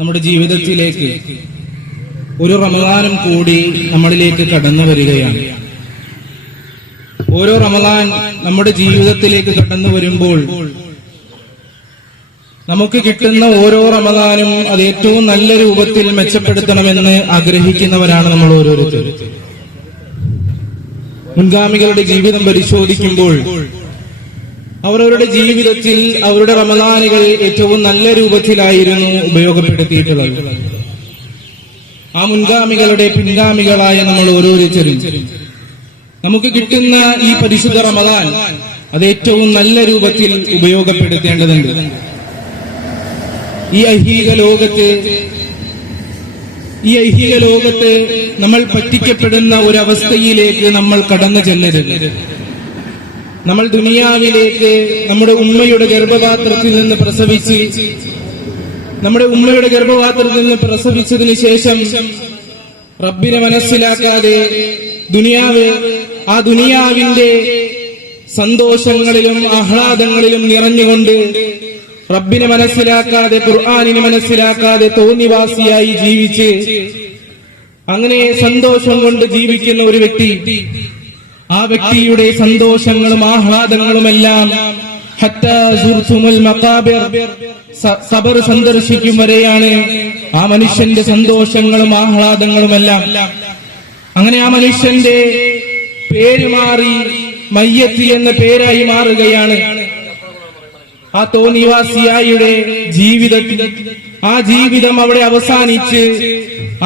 നമ്മുടെ ജീവിതത്തിലേക്ക് ഒരു റമദാനും കൂടി നമ്മളിലേക്ക് കടന്നു വരികയാണ്. ഓരോ റമദാൻ നമ്മുടെ ജീവിതത്തിലേക്ക് കടന്നു വരുമ്പോൾ നമുക്ക് കിട്ടുന്ന ഓരോ റമദാനും അത് ഏറ്റവും നല്ല രൂപത്തിൽ മെച്ചപ്പെടുത്തണമെന്ന് ആഗ്രഹിക്കുന്നവരാണ് നമ്മൾ ഓരോരുത്തരും. മുൻഗാമികളുടെ ജീവിതം പരിശോധിക്കുമ്പോൾ അവരവരുടെ ജീവിതത്തിൽ അവരുടെ റമദാനുകൾ ഏറ്റവും നല്ല രൂപത്തിലായിരുന്നു ഉപയോഗപ്പെടുത്തിയിട്ടുള്ളത്. ആ മുൻഗാമികളുടെ പിൻഗാമികളായ നമ്മൾ ഓരോരുത്തരും നമുക്ക് കിട്ടുന്ന ഈ പരിശുദ്ധ റമദാൻ അത് ഏറ്റവും നല്ല രൂപത്തിൽ ഉപയോഗപ്പെടുത്തേണ്ടതുണ്ട്. ഈ ഐഹിക ലോകത്ത് നമ്മൾ പറ്റിക്കപ്പെടുന്ന ഒരവസ്ഥയിലേക്ക് നമ്മൾ കടന്നു ചെല്ലരുത്. നമ്മൾ ദുനിയാവിലേക്ക് നമ്മുടെ ഉമ്മയുടെ ഗർഭപാത്രത്തിൽ നിന്ന് പ്രസവിച്ചതിന് ശേഷം റബ്ബിനെ മനസ്സിലാക്കാതെ ആ ദുനിയാവിന്റെ സന്തോഷങ്ങളിലും ആഹ്ലാദങ്ങളിലും നിറഞ്ഞുകൊണ്ട് റബ്ബിനെ മനസ്സിലാക്കാതെ ഖുർആനിനെ മനസ്സിലാക്കാതെ തോന്നിവാസിയായി ജീവിച്ച് അങ്ങനെ സന്തോഷം കൊണ്ട് ജീവിക്കുന്ന ഒരു വ്യക്തി, ആ വ്യക്തിയുടെ സന്തോഷങ്ങളും ആഹ്ലാദങ്ങളുമെല്ലാം ഹത്താ സുർതുമുൽ മഖാബിർ, ഖബർ സന്ദർശിക്കും വരെയാണ് ആ മനുഷ്യന്റെ സന്തോഷങ്ങളും ആഹ്ലാദങ്ങളുമെല്ലാം. അങ്ങനെ ആ മനുഷ്യന്റെ പേര് മാറി മയ്യത്ത് എന്ന പേരായി മാറുകയാണ്. ആ തോന്നിവാസിയായുടെ ജീവിതം അവിടെ അവസാനിച്ച്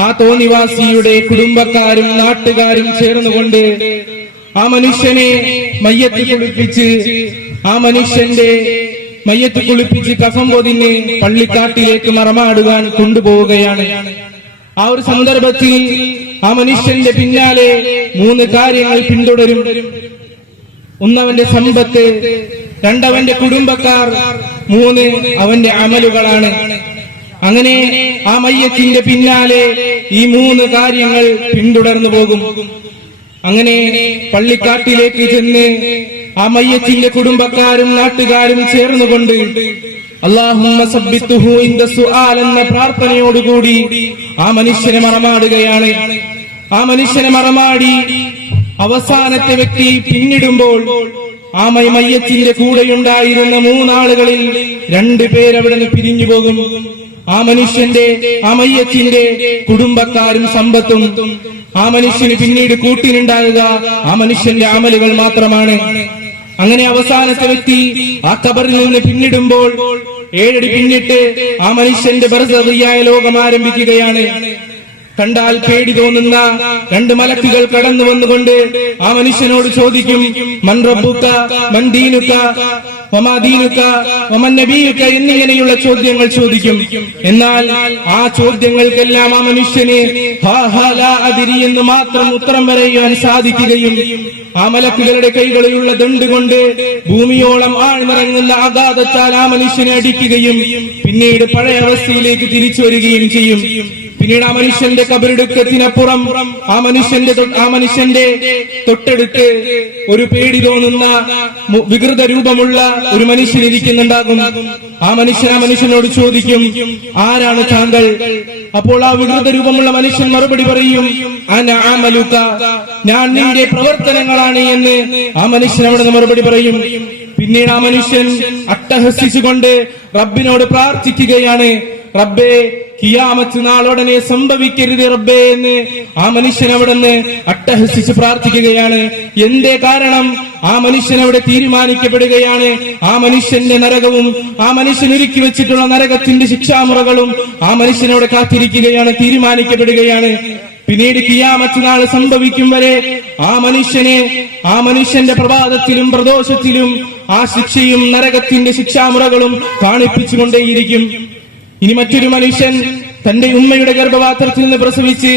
ആ തോന്നിവാസിയുടെ കുടുംബക്കാരും നാട്ടുകാരും ചേർന്നുകൊണ്ട് ആ മനുഷ്യനെ മയ്യത്ത് കുളിപ്പിച്ച് കഫം പൊതിഞ്ഞ് പള്ളിക്കാട്ടിലേക്ക് മറമാടുവാൻ കൊണ്ടുപോവുകയാണ്. ആ ഒരു സന്ദർഭത്തിൽ ആ മനുഷ്യന്റെ പിന്നാലെ 3 കാര്യങ്ങൾ പിന്തുടരും. ഒന്നവന്റെ സമ്പത്ത്, 2 അവന്റെ കുടുംബക്കാർ, 3 അവന്റെ അമലുകളാണ്. അങ്ങനെ ആ മയ്യത്തിന്റെ പിന്നാലെ ഈ 3 കാര്യങ്ങൾ പിന്തുടർന്നു പോകും. അങ്ങനെ പള്ളിക്കാട്ടിലേക്ക് ചെന്ന് ആ മയ്യത്തിന്റെ കുടുംബക്കാരും നാട്ടുകാരും ചേർന്നുകൊണ്ട് അല്ലാഹുമ്മ സബ്ബിത്തുഹു ഇൻദ സുആൽ എന്ന പ്രാർത്ഥനയോടുകൂടി ആ മനുഷ്യനെ മറമാടുകയാണ്. ആ മനുഷ്യനെ മറമാടി അവസാനത്തെ വ്യക്തി പിന്നിടുമ്പോൾ ആ മയ്യത്തിന്റെ കൂടെയുണ്ടായിരുന്ന 3 ആളുകളിൽ 2 പേരവിടെ നിന്ന് പിരിഞ്ഞു പോകും. ആ മയ്യത്തിന്റെ കുടുംബക്കാരും സമ്പത്തും ആ മനുഷ്യന് പിന്നീട് കൂട്ടിനുണ്ടാകുക ആ മനുഷ്യന്റെ അമലുകൾ മാത്രമാണ്. അങ്ങനെ അവസാനത്തെ വ്യക്തി ആ ഖബറിൽ നിന്ന് പിന്നിടുമ്പോൾ 7 അടി പിന്നിട്ട് ആ മനുഷ്യന്റെ ബർസഖിയായ ലോകം ആരംഭിക്കുകയാണ്. കണ്ടാൽ പേടി തോന്നുന്ന 2 മലക്കുകൾ കടന്നു വന്നുകൊണ്ട് ആ മനുഷ്യനോട് ചോദിക്കും, മൻ റബ്ബുക മൻ ദീനുക വമാ ദീനുക വമൻ നബിയുക എന്നിങ്ങനെയുള്ള ചോദ്യങ്ങൾ ചോദിക്കും. എന്നാൽ ആ ചോദ്യങ്ങൾക്കെല്ലാം ആ മനുഷ്യന് ഹാ ഹാ ലാ അദ്രി എന്ന് മാത്രം ഉത്തരം പറയാൻ സാധിക്കുകയും ആ മലക്കുകളുടെ കൈകളിലുള്ള ദണ്ഡ് കൊണ്ട് ഭൂമിയോളം ആഴ്ന്നിറങ്ങുന്ന ആഘാതത്താൽ ആ മനുഷ്യനെ അടിക്കുകയും പിന്നീട് പഴയ അവസ്ഥയിലേക്ക് തിരിച്ചു വരികയും ചെയ്യും. പിന്നീട് ആ മനുഷ്യന്റെ കബറിടുക്കത്തിനപ്പുറം ആ മനുഷ്യന്റെ തൊട്ടടുത്ത് ഒരു പേടി തോന്നുന്ന വികൃത രൂപമുള്ള ഒരു മനുഷ്യൻ ഇരിക്കുന്നുണ്ടാകും. ആ മനുഷ്യനോട് ചോദിക്കും, ആരാണ് താങ്കൾ? അപ്പോൾ ആ വികൃത രൂപമുള്ള മനുഷ്യൻ മറുപടി പറയും, അന അമലുക, ഞാൻ നിന്റെ പ്രവർത്തനങ്ങളാണ് എന്ന് ആ മനുഷ്യൻ അവിടെ നിന്ന് മറുപടി പറയും. പിന്നീട് ആ മനുഷ്യൻ അട്ടഹസിച്ചുകൊണ്ട് റബ്ബിനോട് പ്രാർത്ഥിക്കുകയാണ്, റബ്ബേ ഖിയാമത്ത് നാളോടനെ സംഭവിക്കരുത് റബ്ബേ എന്ന് ആ മനുഷ്യൻ അവിടെ നിന്ന് അട്ടഹസിച്ച് പ്രാർത്ഥിക്കുകയാണ്. എന്തേ കാരണം? ആ മനുഷ്യൻ അവിടെ തീരുമാനിക്കപ്പെടുകയാണ്. ആ മനുഷ്യന്റെ നരകവും ആ മനുഷ്യൻ ഒരുക്കി വെച്ചിട്ടുള്ള നരകത്തിന്റെ ശിക്ഷാമുറകളും ആ മനുഷ്യനോട് കാത്തിരിക്കുകയാണ്, തീരുമാനിക്കപ്പെടുകയാണ്. പിന്നീട് ഖിയാമത്ത് നാൾ സംഭവിക്കും വരെ ആ മനുഷ്യന്റെ പ്രഭാതത്തിലും പ്രദോഷത്തിലും ആ ശിക്ഷയും നരകത്തിന്റെ ശിക്ഷാമുറകളും കാണിപ്പിച്ചുകൊണ്ടേയിരിക്കും. ഇനി മറ്റൊരു മനുഷ്യൻ തന്റെ ഉമ്മയുടെ ഗർഭപാത്രത്തിൽ നിന്ന് പ്രസവിച്ച്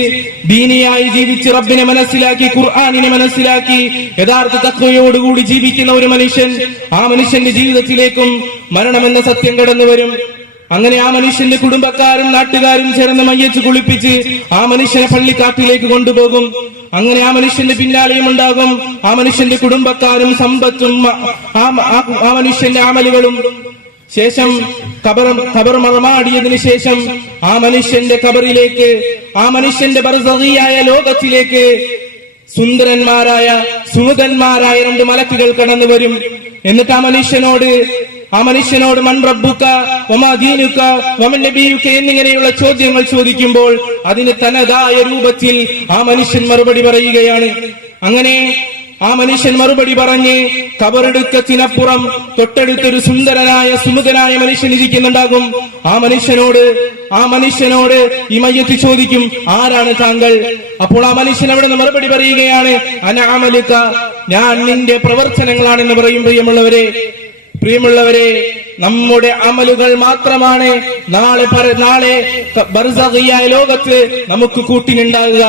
ദീനിയായി ജീവിച്ച് റബ്ബിനെ മനസ്സിലാക്കി ഖുർആനിനെ മനസ്സിലാക്കി യഥാർത്ഥ തഖ്വയോടുകൂടി ജീവിക്കുന്ന ഒരു മനുഷ്യൻ, ആ മനുഷ്യന്റെ ജീവിതത്തിലേക്കും മരണമെന്ന സത്യം കടന്നു വരും. അങ്ങനെ ആ മനുഷ്യന്റെ കുടുംബക്കാരും നാട്ടുകാരും ചേർന്ന് മയ്യത്ത് കുളിപ്പിച്ച് ആ മനുഷ്യനെ പള്ളിക്കാട്ടിലേക്ക് കൊണ്ടുപോകും. അങ്ങനെ ആ മനുഷ്യന്റെ പിന്നാലെയും ഉണ്ടാകും ആ മനുഷ്യന്റെ കുടുംബക്കാരും സമ്പത്തും ആ മനുഷ്യന്റെ അമലുകളും. ശേഷം ഖബർ മറമാടിയതിനു ശേഷം ആ മനുഷ്യന്റെ ഖബറിലേക്ക്, ആ മനുഷ്യന്റെ ബർസഖിയായ ലോകത്തിലേക്ക് സുന്ദരന്മാരായ സുമുഖന്മാരായ 2 മലക്കുകൾ കടന്നു വരും. എന്നിട്ട് ആ മനുഷ്യനോട് മൻ റബ്ബുക വമാ ദീനുക വമൻ നബിയുക എന്നിങ്ങനെയുള്ള ചോദ്യങ്ങൾ ചോദിക്കുമ്പോൾ അതിന് തനതായ രൂപത്തിൽ ആ മനുഷ്യൻ മറുപടി പറയുകയാണ്. അങ്ങനെ ആ മനുഷ്യൻ മറുപടി പറഞ്ഞ് ഖബറെടുക്കത്തിനപ്പുറം തൊട്ടടുത്തൊരു സുന്ദരനായ സുമുഖനായ മനുഷ്യൻ ഇരിക്കുന്നുണ്ടാകും. ആ മനുഷ്യനോട് ഈ മയ്യത്ത് ചോദിക്കും, ആരാണ് താങ്കൾ? അപ്പോൾ ആ മനുഷ്യൻ അവിടെ നിന്ന് മറുപടി പറയുകയാണ്, അന അമലുക, ഞാൻ നിന്റെ പ്രവർത്തനങ്ങളാണെന്ന് പറയും. പ്രിയമുള്ളവരെ, നമ്മുടെ അമലുകൾ മാത്രമാണ് നാളെ ബർസഖിയായ ലോകത്ത് നമുക്ക് കൂട്ടിനുണ്ടാകുക.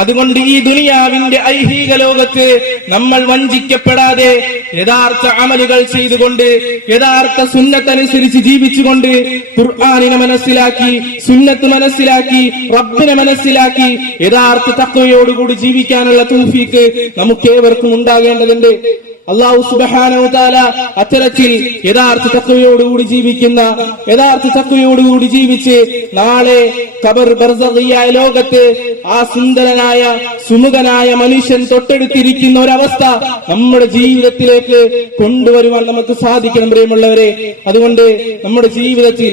അതുകൊണ്ട് ഈ ദുനിയാവിന്റെ ഐഹിക ലോകത്ത് നമ്മൾ വഞ്ചിക്കപ്പെടാതെ യഥാർത്ഥ അമലുകൾ ചെയ്തുകൊണ്ട്, യഥാർത്ഥ സുന്നത്തനുസരിച്ച് ജീവിച്ചുകൊണ്ട്, ഖുർആനിനെ മനസ്സിലാക്കി, സുന്നത്ത് മനസ്സിലാക്കി, റബ്ബിനെ മനസ്സിലാക്കി, യഥാർത്ഥ തഖ്വയോടുകൂടി ജീവിക്കാനുള്ള തൗഫീഖ് നമുക്കേവർക്കും ഉണ്ടാകേണ്ടതുണ്ട്. അല്ലാഹു സുബ്ഹാനഹു വ തആല അത്തരത്തിൽ യഥാർത്ഥ തഖ്വയോടുകൂടി ജീവിച്ച് നാളെ ഖബർ ബർസഖിയായ ലോകത്ത് ആ സുന്ദരനായ സുമുഖനായ മനുഷ്യൻ തൊട്ടടുത്തിരിക്കുന്ന ഒരവസ്ഥ നമ്മുടെ ജീവിതത്തിലേക്ക് കൊണ്ടുവരുവാൻ നമുക്ക് സാധിക്കണം. പ്രിയമുള്ളവരെ, അതുകൊണ്ട് നമ്മുടെ ജീവിതത്തിൽ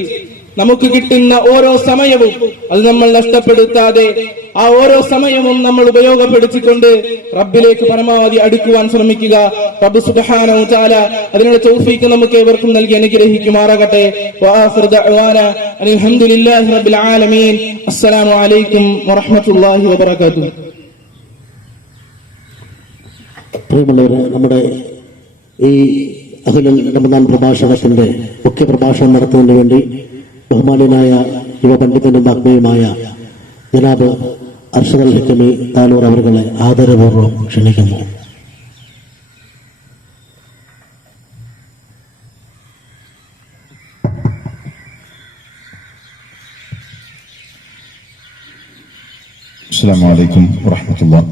നമുക്ക് കിട്ടുന്ന ഓരോ സമയവും അത് നമ്മൾ നഷ്ടപ്പെടുത്താതെ ആ ഓരോ സമയവും നമ്മൾ ഉപയോഗപ്പെടുത്തിക്കൊണ്ട് റബ്ബിലേക്ക് പരമാവധി അടുക്കുവാൻ ശ്രമിക്കുക. റബ്ബ് സുബ്ഹാനഹു വ തആല അതിനുള്ള തൗഫീഖ് നമുക്ക് ഏവർക്കും നൽകി അനുഗ്രഹിക്കുമാറാകട്ടെ. വആഖിറു ദഅ്വാന അൽഹംദുലില്ലാഹി റബ്ബിൽ ആലമീൻ. അസ്സലാമു അലൈക്കും വറഹ്മത്തുള്ളാഹി വബറകാതുഹു. പ്രിയമുള്ളവരെ, നമ്മുടെ ഈ അഹ്ലുൽ റമദാൻ പ്രഭാഷണത്തിന്റെ മുഖ്യ പ്രഭാഷണം നടത്തുന്നതിന് വേണ്ടി ബഹുമാന്യനായ യുവപണ്ഡിതനും ആത്മീയമായ ജനാബ് അർഷദ് അൽ ഹക്കമി താലൂർ അവരുടെ ആദരപൂർവ്വം ക്ഷണിക്കുന്നു. അസ്സലാമു അലൈക്കും വറഹ്മത്തുള്ളാഹി.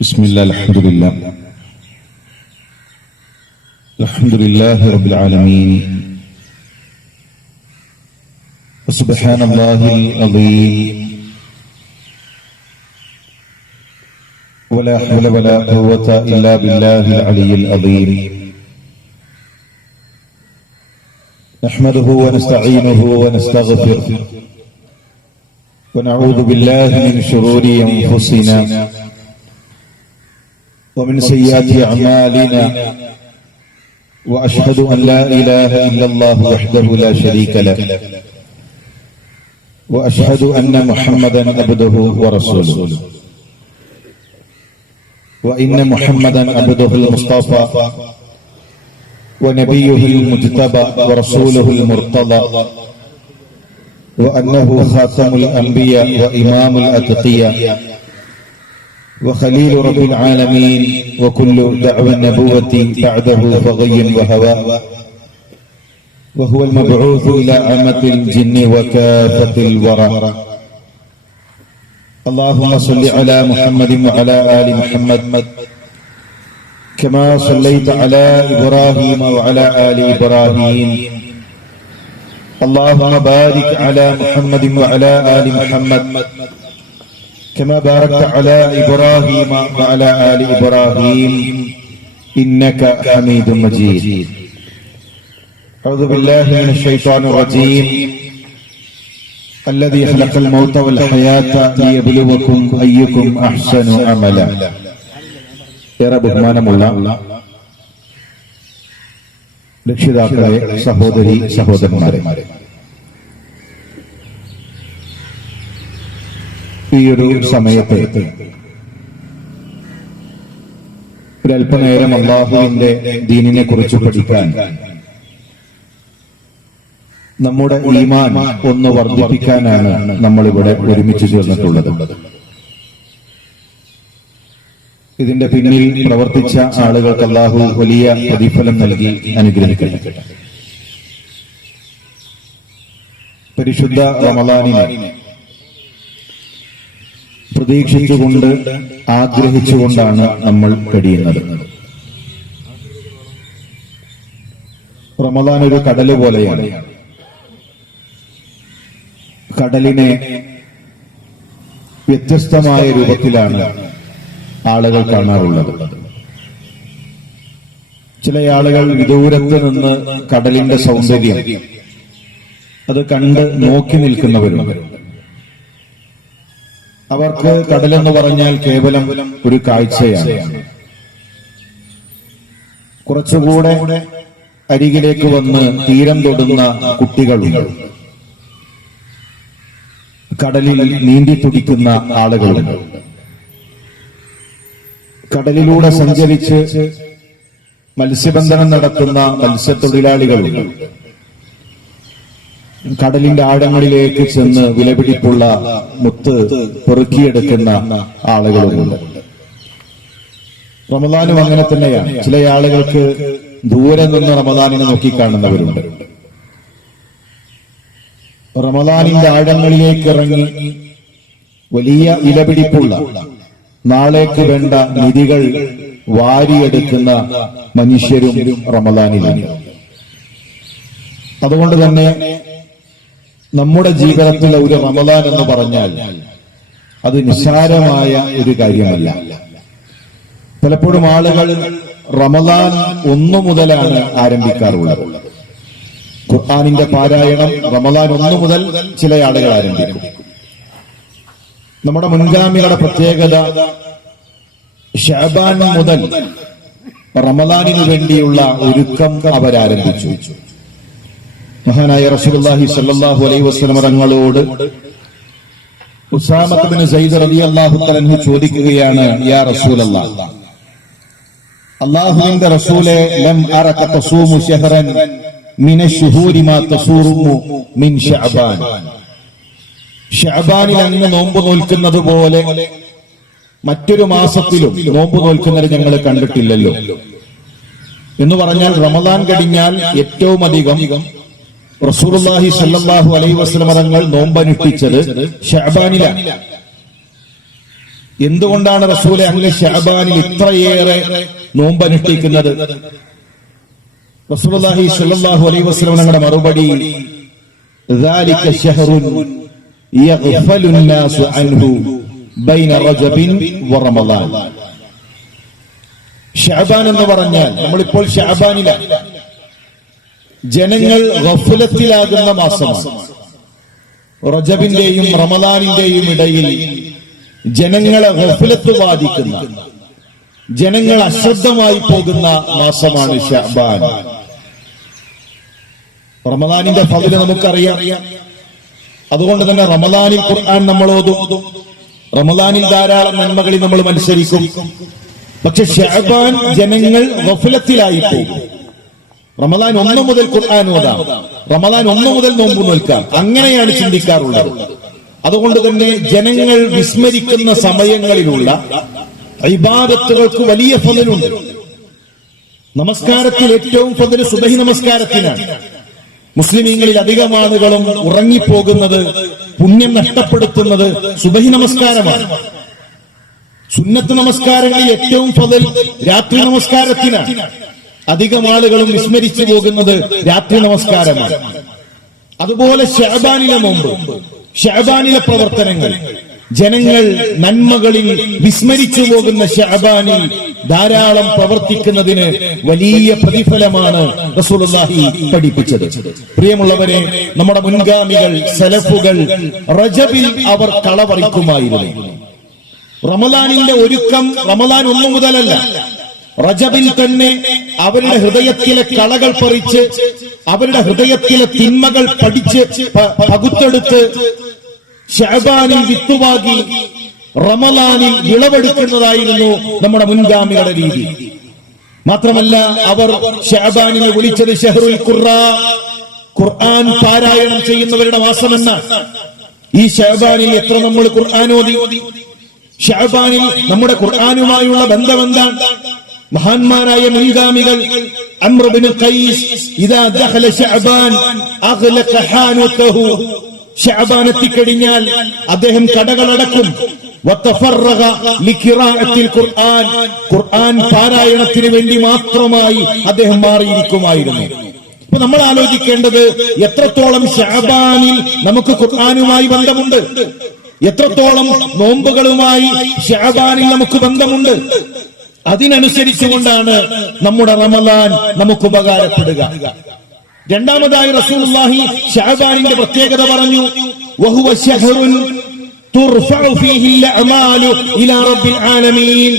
ബിസ്മില്ലാഹി അൽഹംദുലില്ലാഹ് അൽഹംദുലില്ലാഹി റബ്ബിൽ ആലമീൻ. سبحان الله العظيم ولا حول ولا قوة إلا بالله العلي العظيم. نحمده ونستعينه ونستغفره ونعوذ بالله من شرور أنفسنا ومن سيئات أعمالنا وأشهد أن لا إله إلا الله وحده لا شريك له وأشهد أن محمدا عبده ورسوله وإن محمدا عبده المصطفى ونبيه المجتبى ورسوله المرتضى وأنه خاتم الأنبياء وإمام الأتقياء وخليل رب العالمين وكل دعوى النبوة بعده فغي وهواء وهو المبعوث إلى عامة الجن وكافة الورى. اللهم صل على محمد وعلى آل محمد كما صليت على إبراهيم وعلى آل إبراهيم. اللهم بارك على محمد وعلى آل محمد كما باركت على إبراهيم وعلى آل إبراهيم إنك حميد مجيد. أعوذ بالله من الشيطان الرجيم. الذي خلق الموت والحياة ليبلوكم أيكم أحسن عملا. ഏറെ ബഹുമാനമുള്ള രക്ഷിതാക്കളെ, സഹോദരി സഹോദരന്മാരെ, ഈ ഒരു സമയത്ത് ഒരല്പനേരം അല്ലാഹുവിന്റെ ദീനിനെ കുറിച്ച് പഠിക്കാൻ, നമ്മുടെ ഈമാൻ ഒന്ന് വർദ്ധിപ്പിക്കാനാണ് നമ്മളിവിടെ ഒരുമിച്ച് ചേർന്നിട്ടുള്ളത്. ഇതിന്റെ പിന്നിൽ പ്രവർത്തിച്ച ആളുകൾക്ക് അല്ലാഹു വലിയ പ്രതിഫലം നൽകി അനുഗ്രഹിക്കട്ടെ. പരിശുദ്ധ റമളാനിനെ പ്രതീക്ഷിച്ചുകൊണ്ട്, ആഗ്രഹിച്ചുകൊണ്ടാണ് നമ്മൾ കഴിയുന്നത്. റമദാൻ ഒരു കടല് പോലെയാണ്. കടലിനെ വ്യത്യസ്തമായ രൂപത്തിലാണ് ആളുകൾ കാണാറുള്ളത്. ചില ആളുകൾ വിദൂരത്ത് നിന്ന് കടലിന്റെ സൗന്ദര്യം അത് കണ്ട് നോക്കി നിൽക്കുന്നവരുണ്ട്. അവർക്ക് കടലെന്ന് പറഞ്ഞാൽ കേവലം ഒരു കാഴ്ചയാണ്. കുറച്ചുകൂടെ അരികിലേക്ക് വന്ന് തീരം തൊടുന്ന കുട്ടികളുണ്ട്. കടലിൽ നീന്തി തുടിക്കുന്ന ആളുകളുണ്ട്. കടലിലൂടെ സഞ്ചരിച്ച് മത്സ്യബന്ധനം നടത്തുന്ന മത്സ്യത്തൊഴിലാളികളുണ്ട്. കടലിന്റെ ആഴങ്ങളിലേക്ക് ചെന്ന് വിലപിടിപ്പുള്ള മുത്ത് പെറുക്കിയെടുക്കുന്ന ആളുകളുണ്ട്. റമദാനും അങ്ങനെ തന്നെയാണ്. ചില ആളുകൾക്ക് ദൂരെ നിന്ന് റമദാനിനെ നോക്കിക്കാണുന്നവരുണ്ട്. റമദാനിന്റെ ആഴങ്ങളിലേക്ക് ഇറങ്ങി വലിയ വിലപിടിപ്പുള്ള നാളേക്ക് വേണ്ട നിധികൾ വാരിയെടുക്കുന്ന മനുഷ്യരും റമദാനിലാണ്. അതുകൊണ്ട് തന്നെ നമ്മുടെ ജീവിതത്തിലെ ഒരു റമദാൻ എന്ന് പറഞ്ഞാൽ അത് നിസ്സാരമായ ഒരു കാര്യമല്ല. പലപ്പോഴും ആളുകൾ റമദാൻ 1 മുതലാണ് ആരംഭിക്കാറുള്ളത്. ഖുർആനിന്റെ പാരായണം റമദാൻ 1 മുതൽ ചില ആളുകൾ ആരംഭിക്കും. നമ്മുടെ മുൻഗാമികളുടെ പ്രത്യേകത ശഅബാൻ മുതൽ റമദാനിനു വേണ്ടിയുള്ള ഒരുക്കം അവരാരംഭിച്ചു. മഹാനായ റസൂലുള്ളാഹി സ്വല്ലല്ലാഹു അലൈഹി വസല്ലം തങ്ങളോട് ഉസാമ ഇബ്നു സയ്യിദ് റളിയല്ലാഹു തആല അൻഹു ചോദിക്കുകയാണ്, യാ റസൂലല്ലാഹ്, അല്ലാഹുവിന്റെ റസൂലേ, ലം അറക തസൂമു ശഹറൻ മിന ശുഹൂരി മാ തസൂമു മിൻ ശഅബാൻ. ശഅബാനിൽ അങ്ങ് നോമ്പ് നോൽക്കുന്നത് പോലെ മറ്റൊരു മാസത്തിലും നോമ്പ് നോൽക്കുന്നത് ഞങ്ങൾ കണ്ടിട്ടില്ലല്ലോ. എന്ന് പറഞ്ഞാൽ റമദാൻ കഴിഞ്ഞാൽ ഏറ്റവും അധികം റസൂലുള്ളാഹി സ്വല്ലല്ലാഹു അലൈഹി വസല്ലം തങ്ങൾ നോമ്പനുഷ്ഠിച്ചത് ശഅബാനിലാണ്. എന്തുകൊണ്ടാണ് റസൂലെ അങ്ങ് ശഅബാനിൽ ഇത്രയേറെ നോമ്പനുഷ്ഠിക്കുന്നത്? റസൂലുള്ളാഹി സ്വല്ലല്ലാഹു അലൈഹി വസല്ലം തങ്ങളുടെ മറുപടി, ذلك شهر يغفل الناس عنه بين رجب ورمضان. ശഅബാൻ എന്ന് പറഞ്ഞാൽ നമ്മളിപ്പോൾ ശഅബാനിലാണ്. ജനങ്ങൾ ഗഫലത്തിലാകുന്ന മാസമാണ്. റജബിന്റെയും റമദാനിന്റെയും ഇടയിൽ ജനങ്ങളെ ഗഫലത്ത് ബാധിക്കുന്ന, ജനങ്ങൾ അശ്രദ്ധമായി പോകുന്ന മാസമാണ് ശഅബാൻ. റമദാനിന്റെ ഫളില് നമുക്കറിയാം. അതുകൊണ്ട് തന്നെ റമദാനിൽ ഖുർആൻ നമ്മൾ ഓതും, റമദാനിൽ ധാരാളം നന്മകളിൽ നമ്മൾ മത്സരിക്കും. പക്ഷെ ശഅബാൻ ജനങ്ങൾ ഗഫലത്തിലായി പോകും. റമദാൻ 1 മുതൽ ഖുർആൻ ഓതാം, റമദാൻ 1 മുതൽ നോമ്പ് നോൽക്കാം, അങ്ങനെയാണ് ചിന്തിക്കാറുള്ളത്. അതുകൊണ്ട് തന്നെ ജനങ്ങൾ വിസ്മരിക്കുന്ന സമയങ്ങളിലുള്ള ഇബാദത്തുകൾക്ക് വലിയ ഫളിലുണ്ട്. നമസ്കാരത്തിൽ ഏറ്റവും ഫളില് സുബഹി നമസ്കാരത്തിനാണ്. മുസ്ലിമീങ്ങളിൽ അധികം ആളുകളും ഉറങ്ങിപ്പോകുന്നത്, പുണ്യം നഷ്ടപ്പെടുത്തുന്നത് സുബഹി നമസ്കാരമാണ്. സുന്നത്ത് നമസ്കാരങ്ങളിൽ ഏറ്റവും ഫളിൽ രാത്രി നമസ്കാരത്തിനാണ്. അധികം ആളുകളും വിസ്മരിച്ചു പോകുന്നത് രാത്രി നമസ്കാരമാണ്. അതുപോലെ ശഅബാനിലെ നോമ്പ്, ശഅബാനിലെ പ്രവർത്തനങ്ങൾ, ജനങ്ങൾ നന്മകളിൽ വിസ്മരിച്ചു പോകുന്ന ശഅബാനിൽ ധാരാളം പ്രവർത്തിക്കുന്നതിന് വലിയ പ്രതിഫലമാണ് റസൂലുള്ളാഹി പഠിപ്പിച്ചത്. പ്രിയമുള്ളവരെ, നമ്മുടെ മുൻഗാമികൾ സലഫുകൾ റജബിൽ അവർ കളപറിക്കുമായിരുന്നു. റമദാനിന്റെ ഒരുക്കം റമദാൻ 1 മുതലല്ല, റജബിൽ തന്നെ അവരുടെ ഹൃദയത്തിലെ കളകൾ പറിച്ച്, അവരുടെ ഹൃദയത്തിലെ തിന്മകൾ പഠിച്ച് പകുത്തെടുത്ത് ശഅബാനിൽ വിത്തുവാകി റമദാനിൽ വിളവെടുക്കുന്നതായിരുന്നു നമ്മുടെ മുൻഗാമികളുടെ രീതി. മാത്രമല്ല, അവർ ശഅബാനിനെ വിളിച്ചത് ഷഹ്റുൽ ഖുർആ, ഖുർആൻ പാരായണം ചെയ്യുന്നവരുടെ മാസമെന്നാണ്. ഈ ശഅബാനിൽ എത്ര നമ്മൾ ഖുർആൻ ഓതി? ശഅബാനിൽ നമ്മുടെ ഖുർആനുമായുള്ള ബന്ധം എന്താണ്? മഹാന്മാരായ മുൻഗാമികൾ അംർ ഇബ്നു ഖൈസ് ഇദാ ദഖല ശഅബാൻ അഗ്ലഖ ഹാനതഹു, ശഅബാൻ എത്തിക്കഴിഞ്ഞാൽ അദ്ദേഹം കടകളടക്കും. വതഫറഗ ലിഖിറാഅത്തിൽ ഖുർആൻ, ഖുർആൻ പാരായണത്തിന് വേണ്ടി മാത്രമായി അദ്ദേഹം മാറിയിരിക്കുമായിരുന്നു. ഇപ്പൊ നമ്മൾ ആലോചിക്കേണ്ടത് എത്രത്തോളം ശഅബാനിൽ നമുക്ക് ഖുർആനുമായി ബന്ധമുണ്ട്, എത്രത്തോളം നോമ്പുകളുമായി ശഅബാനിൽ നമുക്ക് ബന്ധമുണ്ട്. അതിനനുസരിച്ചുകൊണ്ടാണ് നമ്മുടെ റമളാൻ നമുക്ക് ഉപകാരപ്പെടുക. രണ്ടാമതായി റസൂലുള്ളാഹി ശഅബാനിന്റെ പ്രത്യേകത പറഞ്ഞു, വഹുവ ശഹ്റുൻ തുർഫഉ ഫീഹിൽ അഅമാലു ഇലാ റബ്ബിൽ ആലമീൻ.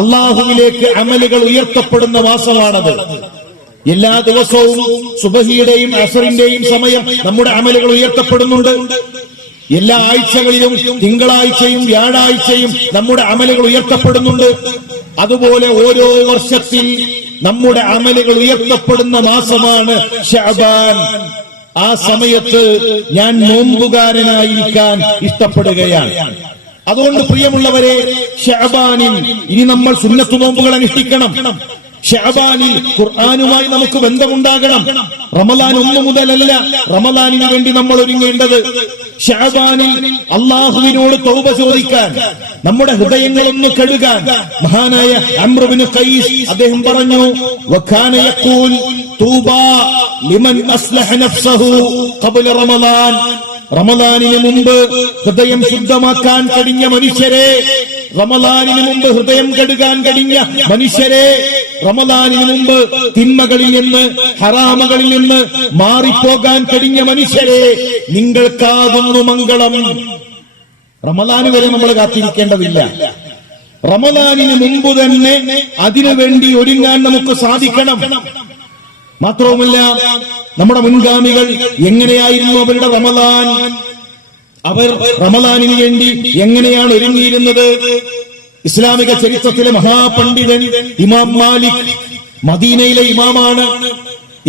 അല്ലാഹുവിലേക്ക് അമലുകൾ ഉയർത്തപ്പെടുന്ന മാസമാണത്. എല്ലാ ദിവസവും സുബഹിയുടെയും അസറിന്റെയും സമയം നമ്മുടെ അമലുകൾ ഉയർത്തപ്പെടുന്നുണ്ട്. എല്ലാ ആഴ്ചകളിലും തിങ്കളാഴ്ചയും വ്യാഴാഴ്ചയും നമ്മുടെ അമലുകൾ ഉയർത്തപ്പെടുന്നുണ്ട്. അതുപോലെ ഓരോ വർഷത്തിൽ നമ്മുടെ അമലുകൾ ഉയർത്തപ്പെടുന്ന മാസമാണ് ശഅബാൻ. ആ സമയത്ത് ഞാൻ നോമ്പുകാരനായിരിക്കാൻ ഇഷ്ടപ്പെടുകയാണ്. അതുകൊണ്ട് പ്രിയമുള്ളവരെ, ശഅബാനിൽ ഇനി നമ്മൾ സുന്നത്ത് നോമ്പുകൾ അനുഷ്ഠിക്കണം. ശഅബാനിൽ ഖുർആനുമായി നമുക്ക് ബന്ധമുണ്ടാകണം. റമളാൻ 1 മുതലല്ല, റമളാനിന് വേണ്ടി നമ്മൾ ഒരുങ്ങേണ്ടത്. ശഅബാനിൽ അല്ലാഹുവിനോട് തൗബ ചോദിക്കാൻ, നമ്മുടെ ഹൃദയങ്ങളൊന്ന് കഴുകാൻ. മഹാനായ അംർ ഇബ്നു ഖൈസ് അദ്ദേഹം പറഞ്ഞു, വകാന യഖൂൽ തൂബാ ലിമൻ അസ്ലഹ നഫ്സഹു ഖബ്ല റമളാൻ. റമളാനിന് മുമ്പ് ഹൃദയം ശുദ്ധമാക്കാൻ കഴിഞ്ഞ മനുഷ്യരെ, റമളാനിന് മുമ്പ് ഹൃദയം കഴുകാൻ കഴിഞ്ഞ മനുഷ്യരെ, റമളാനിന് മുമ്പ് തിന്മകളിൽ നിന്ന് ഹറാമുകളിൽ നിന്ന് മാറിപ്പോകാൻ കഴിഞ്ഞ മനുഷ്യരെ, നിങ്ങൾക്കാകുന്നു മംഗളം. റമളാന് വരെ നമ്മൾ കാത്തിരിക്കേണ്ടതില്ല. റമളാനിന് മുമ്പ് തന്നെ അതിനുവേണ്ടി ഒരുങ്ങാൻ നമുക്ക് സാധിക്കണം. മാത്രവുമല്ല, നമ്മുടെ മുൻഗാമികൾ എങ്ങനെയായിരുന്നു അവരുടെ റമളാൻ? അവർ റമളാനിന് വേണ്ടി എങ്ങനെയാണ് ഒരുങ്ങിയിരുന്നത്? ഇസ്ലാമിക ചരിത്രത്തിലെ മഹാപണ്ഡിതൻ ഇമാം മാലിക്, മദീനയിലെ ഇമാമാണ്,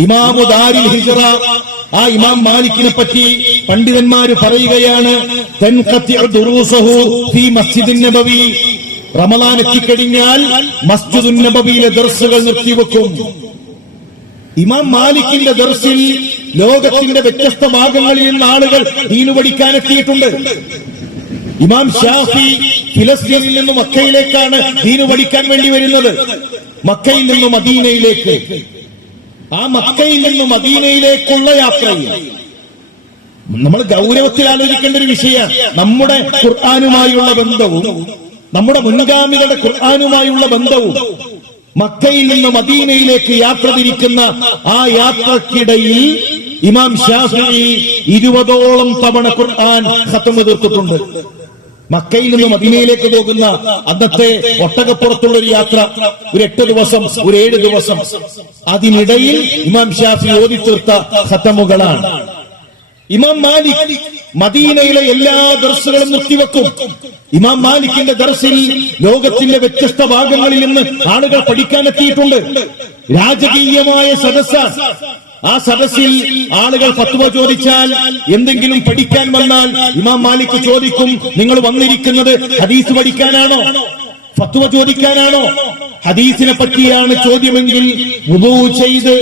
ഇമാമു ദാരിൽ ഹിജ്റ. ആ ഇമാം മാലിക്കിനെ പറ്റി പണ്ഡിതന്മാര് പറയുകയാണ്, തൻഖത്തിഉ ദുറൂസഹു ഫീ മസ്ജിദിൻ നബവി. റമളാൻ എത്തിക്കഴിഞ്ഞാൽ മസ്ജിദുൻ നബവിയിലെ ദർസുകൾ നിർത്തിവെക്കും. ഇമാം മാലിക്കിന്റെ ദർസിൽ ലോകത്തിന്റെ വ്യത്യസ്ത ഭാഗങ്ങളിൽ നിന്ന് ആളുകൾ ദീനു പഠിക്കാൻ എത്തിയിട്ടുണ്ട്. ഇമാം ഷാഫി ഫിലസ്തീനിൽ നിന്ന് മക്കയിലേക്കാണ് ദീനു പഠിക്കാൻ വേണ്ടി വരുന്നത്. മക്കയിൽ നിന്ന് മദീനയിലേക്ക്. ആ മക്കയിൽ നിന്ന് മദീനയിലേക്കുള്ള യാത്രയിൽ നമ്മൾ ഗൗരവത്തിൽ ആലോചിക്കേണ്ട ഒരു വിഷയമാണ് നമ്മുടെ ഖുർആനുമായുള്ള ബന്ധവും നമ്മുടെ മുൻഗാമികളുടെ ഖുർആനുമായുള്ള ബന്ധവും. മക്കയിൽ നിന്ന് മദീനയിലേക്ക് യാത്ര തിരിക്കുന്ന ആ യാത്രക്കിടയിൽ ഇമാം ഷാഫിഈ 20ഓളം തവണ ഖുർആൻ ഖത്മ് തീർത്തിട്ടുണ്ട്. മക്കയിൽ നിന്ന് മദീനയിലേക്ക് പോകുന്ന അന്നത്തെ ഒട്ടകപ്പുറത്തുള്ള ഒരു യാത്ര, ഒരു 8 ദിവസം, ഒരു 7 ദിവസം. അതിനിടയിൽ ഇമാം ഷാഫി ഓതി തീർത്ത ഖത്മുകളാണ്. ഇമാം മാലിക് മദീനയിലെ എല്ലാ ദർസുകളും നിർത്തിവെക്കും. ഇമാം മാലിക്കിന്റെ ദർസിൽ ലോകത്തിന്റെ വ്യത്യസ്ത ഭാഗങ്ങളിൽ നിന്ന് ആളുകൾ പഠിക്കാനെത്തിയിട്ടുണ്ട്. രാജകീയമായ സദസ്സാണ്. ആ സദസ്സിൽ ആളുകൾ ഫത്വ ചോദിച്ചാൽ, എന്തെങ്കിലും പഠിക്കാൻ വന്നാൽ ഇമാം മാലിക് ചോദിക്കും, നിങ്ങൾ വന്നിരിക്കുന്നത് ഹദീസ് പഠിക്കാനാണോ, ഫത്വ ചോദിക്കാനാണോ? ഹദീസിനെ പറ്റിയാണ് ചോദ്യമെങ്കിൽ വുളൂ ചെയ്ത്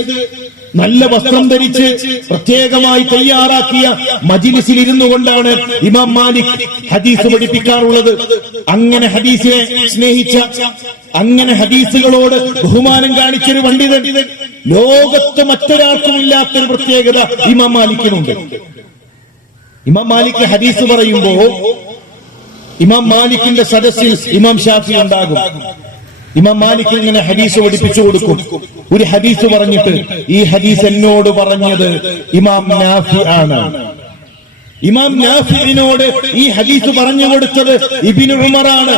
നല്ല വസ്ത്രം ധരിച്ച് പ്രത്യേകമായി തയ്യാറാക്കിയ മജ്ലിസിൽ ഇരുന്നു കൊണ്ടാണ് ഇമാം മാലിക് ഹദീസ് പഠിപ്പിക്കാറുള്ളത്. അങ്ങനെ ഹദീസിനെ സ്നേഹിച്ച, അങ്ങനെ ഹദീസുകളോട് ബഹുമാനം കാണിച്ചൊരു പണ്ഡിതൻ ലോകത്ത് മറ്റൊരാൾക്കും ഇല്ലാത്തൊരു പ്രത്യേകത ഇമാം മാലിക്കിനുണ്ട്. ഇമാം മാലിക് ഹദീസ് പറയുമ്പോ ഇമാം മാലിക്കിന്റെ സദസ്സിൽ ഇമാം ഷാഫി ഉണ്ടാകും. ഇമാം മാലിക് ഇങ്ങനെ ഹദീസ് പഠിപ്പിച്ചു കൊടുക്കും. ഒരു ഹദീസ് പറഞ്ഞിട്ട്, ഈ ഹദീസ് എന്നോട് പറഞ്ഞത് ഇമാം നാഫി ആണ്. ഇമാം നാഫിനോട് ഈ ഹദീസ് പറഞ്ഞു കൊടുത്തത് ഇബ്നു ഉമറാണ്.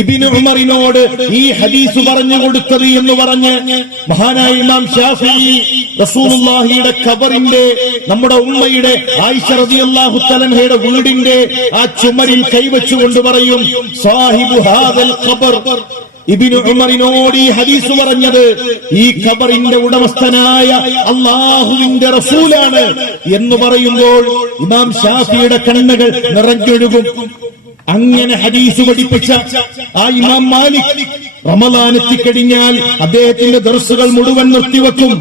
ഇബ്നു ഉമറിനോട് ഈ ഹദീസ് പറഞ്ഞു കൊടുത്തത് എന്ന് പറഞ്ഞ് മഹാനായ ഇമാം ഷാഫിഈ റസൂലുള്ളാഹിയുടെ ഖബറിന്റെ, നമ്മുടെ ഉമ്മയുടെ ആയിഷ റളിയല്ലാഹു തആലയുടെ വീടിന്റെ ആ ചുമരിൽ കൈവച്ചുകൊണ്ട് പറയും, സാഹിബു ഹാദൽ ഖബർ. ഇബ്നു ഉമറിനോട് ഈ ഹദീസ് പറഞ്ഞത് ഈ ഖബറിന്റെ ഉടമസ്ഥനായ അല്ലാഹുവിന്റെ റസൂലാണ് എന്ന് പറയുമ്പോൾ ഇമാം ഷാഫിയുടെ കണ്ണുകൾ നിറഞ്ഞൊഴുകും. അങ്ങനെ ഹദീസ് പഠിപ്പിച്ച ആ ഇമാം മാലിക് റമളാൻ എത്തിക്കഴിഞ്ഞാൽ അദ്ദേഹത്തിന്റെ ദർസുകൾ മുഴുവൻ നിർത്തിവെക്കും.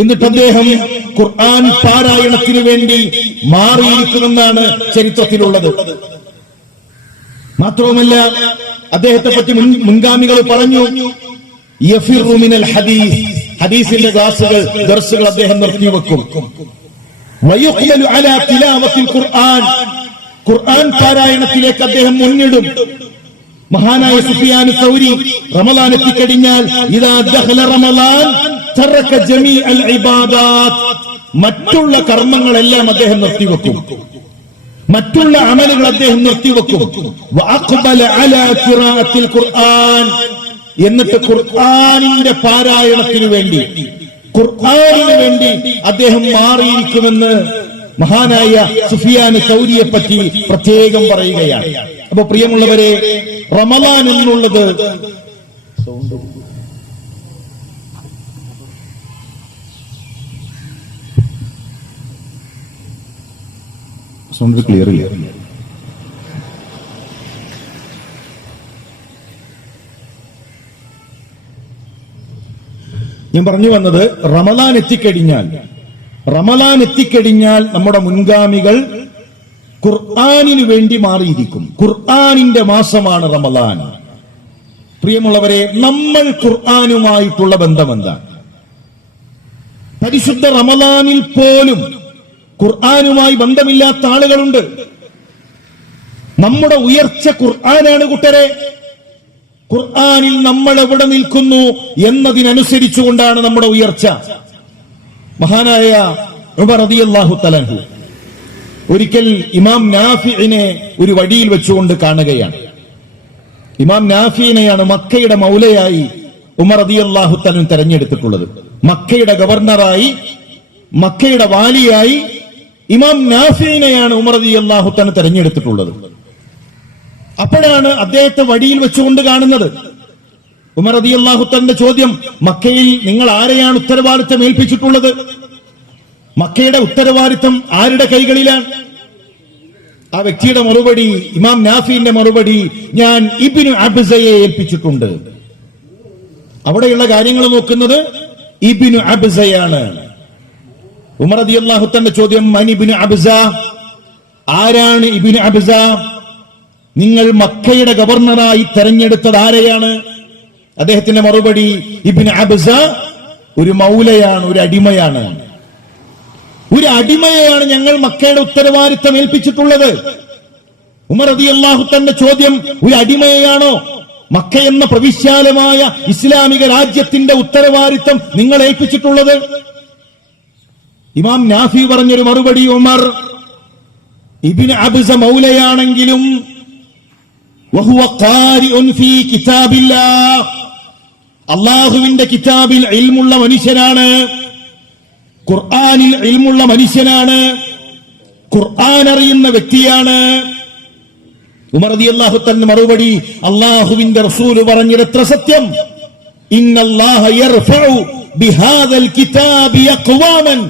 എന്നിട്ട് അദ്ദേഹം ഖുർആൻ പാരായണത്തിന് വേണ്ടി മാറിയിരിക്കുമെന്നാണ് ചരിത്രത്തിലുള്ളത്. മാത്രവുമല്ല, അദ്ദേഹത്തെ പറ്റി മുൻഗാമികൾ പറഞ്ഞു, യഫിറു മിനൽ ഹദീസ്, ഹദീസിന്റെ ക്ലാസുകൾ ദർസുകൾ അദ്ദേഹം നിർത്തിവെക്കും. വയുഖ്ബലു അലാ തിലാവത്തിൽ ഖുർആൻ, ഖുർആൻ പാരായണത്തിലേക്ക് അദ്ദേഹം മുന്നിടും. മഹാനായ സുഫിയാൻ സൗരി റമളാൻ എത്തിക്കഴിഞ്ഞാൽ ഇദാ ദഖല റമളാൻ തറക ജമീഅൽ ഇബാദാത്ത്, മറ്റുള്ള കർമ്മങ്ങളെല്ലാം അദ്ദേഹം നിർത്തിവെക്കും, മറ്റുള്ള അമലുകൾ അദ്ദേഹം നിർത്തിവെക്കും. വഅഖ്ബല അലാ ഖിറാഅത്തിൽ ഖുർആൻ, എന്നിട്ട് ഖുർആനിന്റെ പാരായണത്തിനു വേണ്ടി, ഖുർആനിന് വേണ്ടി അദ്ദേഹം മാറിയിരിക്കുമെന്ന് മഹാനായ സുഫിയാൻ സൗരിയെ പറ്റി പ്രത്യേകം പറയുകയാണ്. അപ്പൊ പ്രിയമുള്ളവരെ, റമളാൻ എന്നുള്ളത് ക്ലിയർ ഇല്ല. ഞാൻ പറഞ്ഞു വന്നത്, റമളാൻ എത്തിക്കഴിഞ്ഞാൽ നമ്മുടെ മുൻഗാമികൾ ഖുർആനിനു വേണ്ടി മാറിയിരിക്കും. ഖുർആനിന്റെ മാസമാണ് റമളാൻ. പ്രിയമുള്ളവരെ, നമ്മൾ ഖുർആനുമായിട്ടുള്ള ബന്ധം എന്താണ്? പരിശുദ്ധ റമളാനിൽ പോലും ഖുർആനുമായി ബന്ധമില്ലാത്ത ആളുകളുണ്ട്. നമ്മുടെ ഉയർച്ച ഖുർആനാണ് കൂട്ടരെ. ഖുർആനിൽ നമ്മൾ എവിടെ നിൽക്കുന്നു എന്നതിനനുസരിച്ചുകൊണ്ടാണ് നമ്മുടെ ഉയർച്ച. മഹാനായ ഉമർ റളിയല്ലാഹു തആല അൻഹു ഒരിക്കൽ ഇമാം നാഫിഇനെ ഒരു വഴിയിൽ വെച്ചുകൊണ്ട് കാണുകയാണ്. ഇമാം നാഫിഇനെയാണ് മക്കയുടെ മൗലയായി ഉമർ റളിയല്ലാഹു തആല തെരഞ്ഞെടുത്തിട്ടുള്ളത്. മക്കയുടെ ഗവർണറായി, മക്കയുടെ വാലിയായി ഇമാം നാഫിഇനെയാണ് ഉമർ റളിയല്ലാഹു തആല തെരഞ്ഞെടുത്തിട്ടുള്ളത്. അപ്പോഴാണ് അദ്ദേഹത്തെ വഴിയിൽ വെച്ചുകൊണ്ട് കാണുന്നത്. ഉമർ റളിയല്ലാഹു തആലയുടെ ചോദ്യം, മക്കയിൽ നിങ്ങൾ ആരെയാണ് ഉത്തരവാദിത്തം ഏൽപ്പിച്ചിട്ടുള്ളത്? മക്കയുടെ ഉത്തരവാദിത്തം ആരുടെ കൈകളിലാണ്? ആ വ്യക്തിയുടെ മറുപടി, ഇമാം നാഫിന്റെ മറുപടി, ഞാൻ ഇബ്നു അബ്സയെ ഏൽപ്പിച്ചിട്ടുണ്ട്. അവിടെയുള്ള കാര്യങ്ങൾ നോക്കുന്നത് ഇബ്നു അബ്സയാണ്. ഉമർ റളിയല്ലാഹു തആലയുടെ ചോദ്യം, മൻ ഇബ്നു അബ്സ, ആരാണ് ഇബ്നു അബ്സ? നിങ്ങൾ മക്കയുടെ ഗവർണറായി തെരഞ്ഞെടുത്തത് ആരെയാണ്? അദ്ദേഹത്തിന്റെ മറുപടി, ഇബ്നു അബ്സ ഒരു മൗലയാണ്, ഒരു അടിമയാണ്. ഒരു അടിമയെയാണ് ഞങ്ങൾ മക്കയുടെ ഉത്തരവാദിത്തം ഏൽപ്പിച്ചിട്ടുള്ളത്. ഉമർ റളിയല്ലാഹു തആലയുടെ ചോദ്യം, ഒരു അടിമയെയാണോ മക്ക എന്ന പ്രവിശാലമായ ഇസ്ലാമിക രാജ്യത്തിന്റെ ഉത്തരവാദിത്തം നിങ്ങൾ ഏൽപ്പിച്ചിട്ടുള്ളത്? ഇമാം നാഫി പറഞ്ഞൊരു മറുപടി, ഉമർ, ഇബ്നു അബ്സ മൗലയാണെങ്കിലും വഹുവ ഖാരിഉൻ ഫീ കിതാബില്ലാഹ്, അല്ലാഹുവിന്റെ കിതാബിൽ ഇൽമുള്ള മനുഷ്യനാണ്, ഖുർആനിൽ ഇൽമുള്ള മനുഷ്യനാണ്, ഖുർആൻ അറിയുന്ന വ്യക്തിയാണ്. ഉമർ റളിയല്ലാഹു തആല മറുപടി, അല്ലാഹുവിന്റെ റസൂൽ പറഞ്ഞത് എത്ര സത്യം. ഇന്നല്ലാഹ യർഫഉ ബിഹാദൽ കിതാബി അഖ്വാമൻ,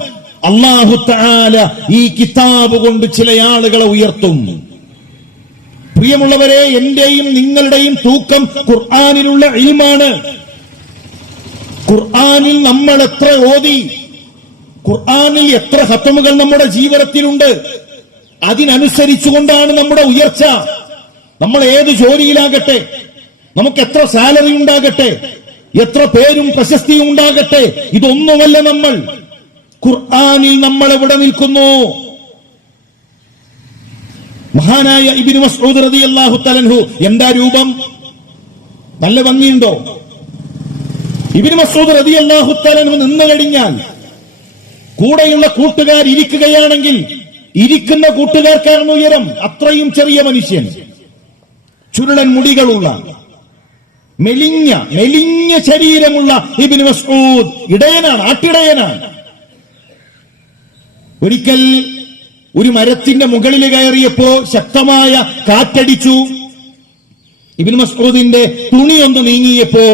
അല്ലാഹു തആല ഈ കിതാബ് കൊണ്ട് ചില ആളുകളെ ഉയർത്തും. പ്രിയമുള്ളവരെ, എന്റെയും നിങ്ങളുടെയും തൂക്കം ഖുർആനിലുള്ള ഇൽമാണ്. ഖുർആനിൽ നമ്മൾ എത്ര ഓതി, ഖുർആനിൽ എത്ര ഖത്മുകൾ നമ്മുടെ ജീവിതത്തിലുണ്ട്, അതിനനുസരിച്ചുകൊണ്ടാണ് നമ്മുടെ ഉയർച്ച. നമ്മൾ ഏത് ജോലിയിലാകട്ടെ, നമുക്ക് എത്ര സാലറി ഉണ്ടാകട്ടെ, എത്ര പേരും പ്രശസ്തിയും ഉണ്ടാകട്ടെ, ഇതൊന്നുമല്ല നമ്മൾ. ഖുർആനിൽ നമ്മൾ എവിടെ നിൽക്കുന്നു? മഹാനായ ഇബ്നു മസ്ഊദ് റളിയല്ലാഹു തആല അൻഹു, എന്താ രൂപം? നല്ല ഭംഗിയുണ്ടോ? ഇബ്നു മസ്ഊദ് റളിയല്ലാഹു തആല അൻഹു നിന്ന് കഴിഞ്ഞാൽ കൂടെയുള്ള കൂട്ടുകാർ ഇരിക്കുകയാണെങ്കിൽ ഇരിക്കുന്ന കൂട്ടുകാർക്കാണ് ഉയരം. അത്രയും ചെറിയ മനുഷ്യൻ, ചുരുളൻ മുടികളുള്ള, മെലിഞ്ഞ ശരീരമുള്ള ഇബ്നു മസ്ഊദ് ഇടയനാണ്, ആട്ടിടയനാണ്. ഒരിക്കൽ ഒരു മരത്തിന്റെ മുകളിൽ കയറിയപ്പോ ശക്തമായ കാറ്റടിച്ചു. ഇബ്നു മസ്ഊദിന്റെ തുണിയൊന്ന് നീങ്ങിയപ്പോ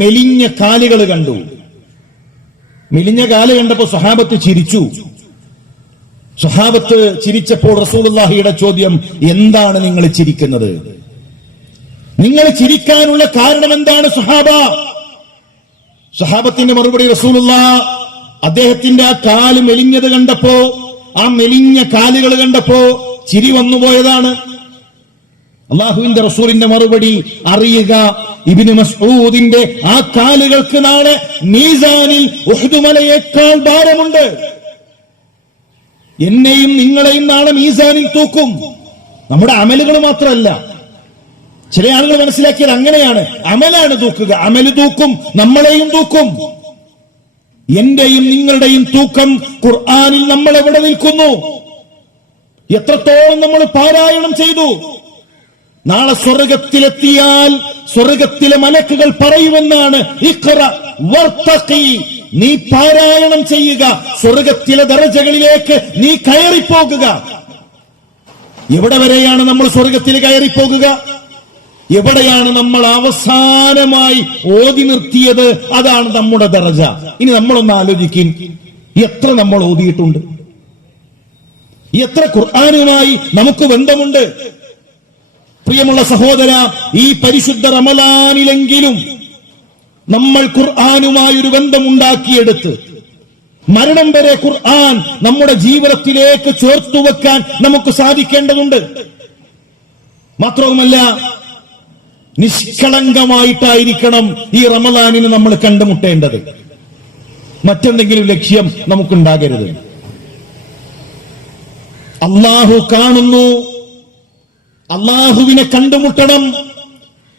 മെലിഞ്ഞ കാലുകൾ കണ്ടു. മെലിഞ്ഞ കാല് കണ്ടപ്പോ സ്വഹാബത്ത് ചിരിച്ചു. സ്വഹാബത്ത് ചിരിച്ചപ്പോൾ റസൂലുള്ളാഹിയുടെ ചോദ്യം, എന്താണ് നിങ്ങൾ ചിരിക്കുന്നത്? നിങ്ങൾ ചിരിക്കാനുള്ള കാരണം എന്താണ് സ്വഹാബ? സ്വഹാബത്തിന്റെ മറുപടി, റസൂലുള്ളാഹ് അദ്ദേഹത്തിന്റെ ആ കാല് മെലിഞ്ഞത് കണ്ടപ്പോ, ആ മെലിഞ്ഞ കാലുകൾ കണ്ടപ്പോ ചിരി വന്നുപോയതാണ്. അള്ളാഹുവിന്റെ റസൂലിന്റെ മറുപടി, അറിയുക, ഇബ്നു മസ്ഊദിന്റെ ആ കാലുകൾക്ക് നാളെ മീസാനിൽ ഉഹ്ദ് മലയേക്കാൾ ഭാരമുണ്ട്. എന്നെയും നിങ്ങളെയും നാളെ മീസാനിൽ തൂക്കും. നമ്മുടെ അമലുകൾ മാത്രമല്ല. ചില ആളുകൾ മനസ്സിലാക്കിയത് അങ്ങനെയാണ്, അമലാണ് തൂക്കുക. അമല് തൂക്കും, നമ്മളെയും തൂക്കും. എന്റെയും നിങ്ങളുടെയും തൂക്കം ഖുർആനിൽ നമ്മൾ എവിടെ നിൽക്കുന്നു? എത്രത്തോളം നമ്മൾ പാരായണം ചെയ്തു? നാളെ സ്വർഗത്തിലെത്തിയാൽ സ്വർഗത്തിലെ മലക്കുകൾ പറയുമെന്നാണ്, ഇഖ്റ വർത്തഖി, നീ പാരായണം ചെയ്യുക, സ്വർഗത്തിലെ ദറജകളിലേക്ക് നീ കയറിപ്പോകുക. എവിടെ വരെയാണ് നമ്മൾ സ്വർഗത്തിൽ കയറിപ്പോകുക? എവിടെയാണ് നമ്മൾ അവസാനമായി ഓതി നിർത്തിയത്? അതാണ് നമ്മുടെ ദറജ. ഇനി നമ്മളൊന്ന് ആലോചിക്കും, എത്ര നമ്മൾ ഓതിയിട്ടുണ്ട്? എത്ര ഖുർആനുമായി നമുക്ക് ബന്ധമുണ്ട്? പ്രിയമുള്ള സഹോദര, ഈ പരിശുദ്ധ റമളാനിലെങ്കിലും നമ്മൾ ഖുർആനുമായി ഒരു ബന്ധമുണ്ടാക്കിയെടുത്ത് മരണം വരെ ഖുർആൻ നമ്മുടെ ജീവിതത്തിലേക്ക് ചേർത്തുവെക്കാൻ നമുക്ക് സാധിക്കേണ്ടതുണ്ട്. മാത്രവുമല്ല, നിഷ്കളങ്കമായിട്ടായിരിക്കണം ഈ റമളാനിന് നമ്മൾ കണ്ടുമുട്ടേണ്ടത്. മറ്റെന്തെങ്കിലും ലക്ഷ്യം നമുക്കുണ്ടാകരുത്. അള്ളാഹു കാണുന്നു, അള്ളാഹുവിനെ കണ്ടുമുട്ടണം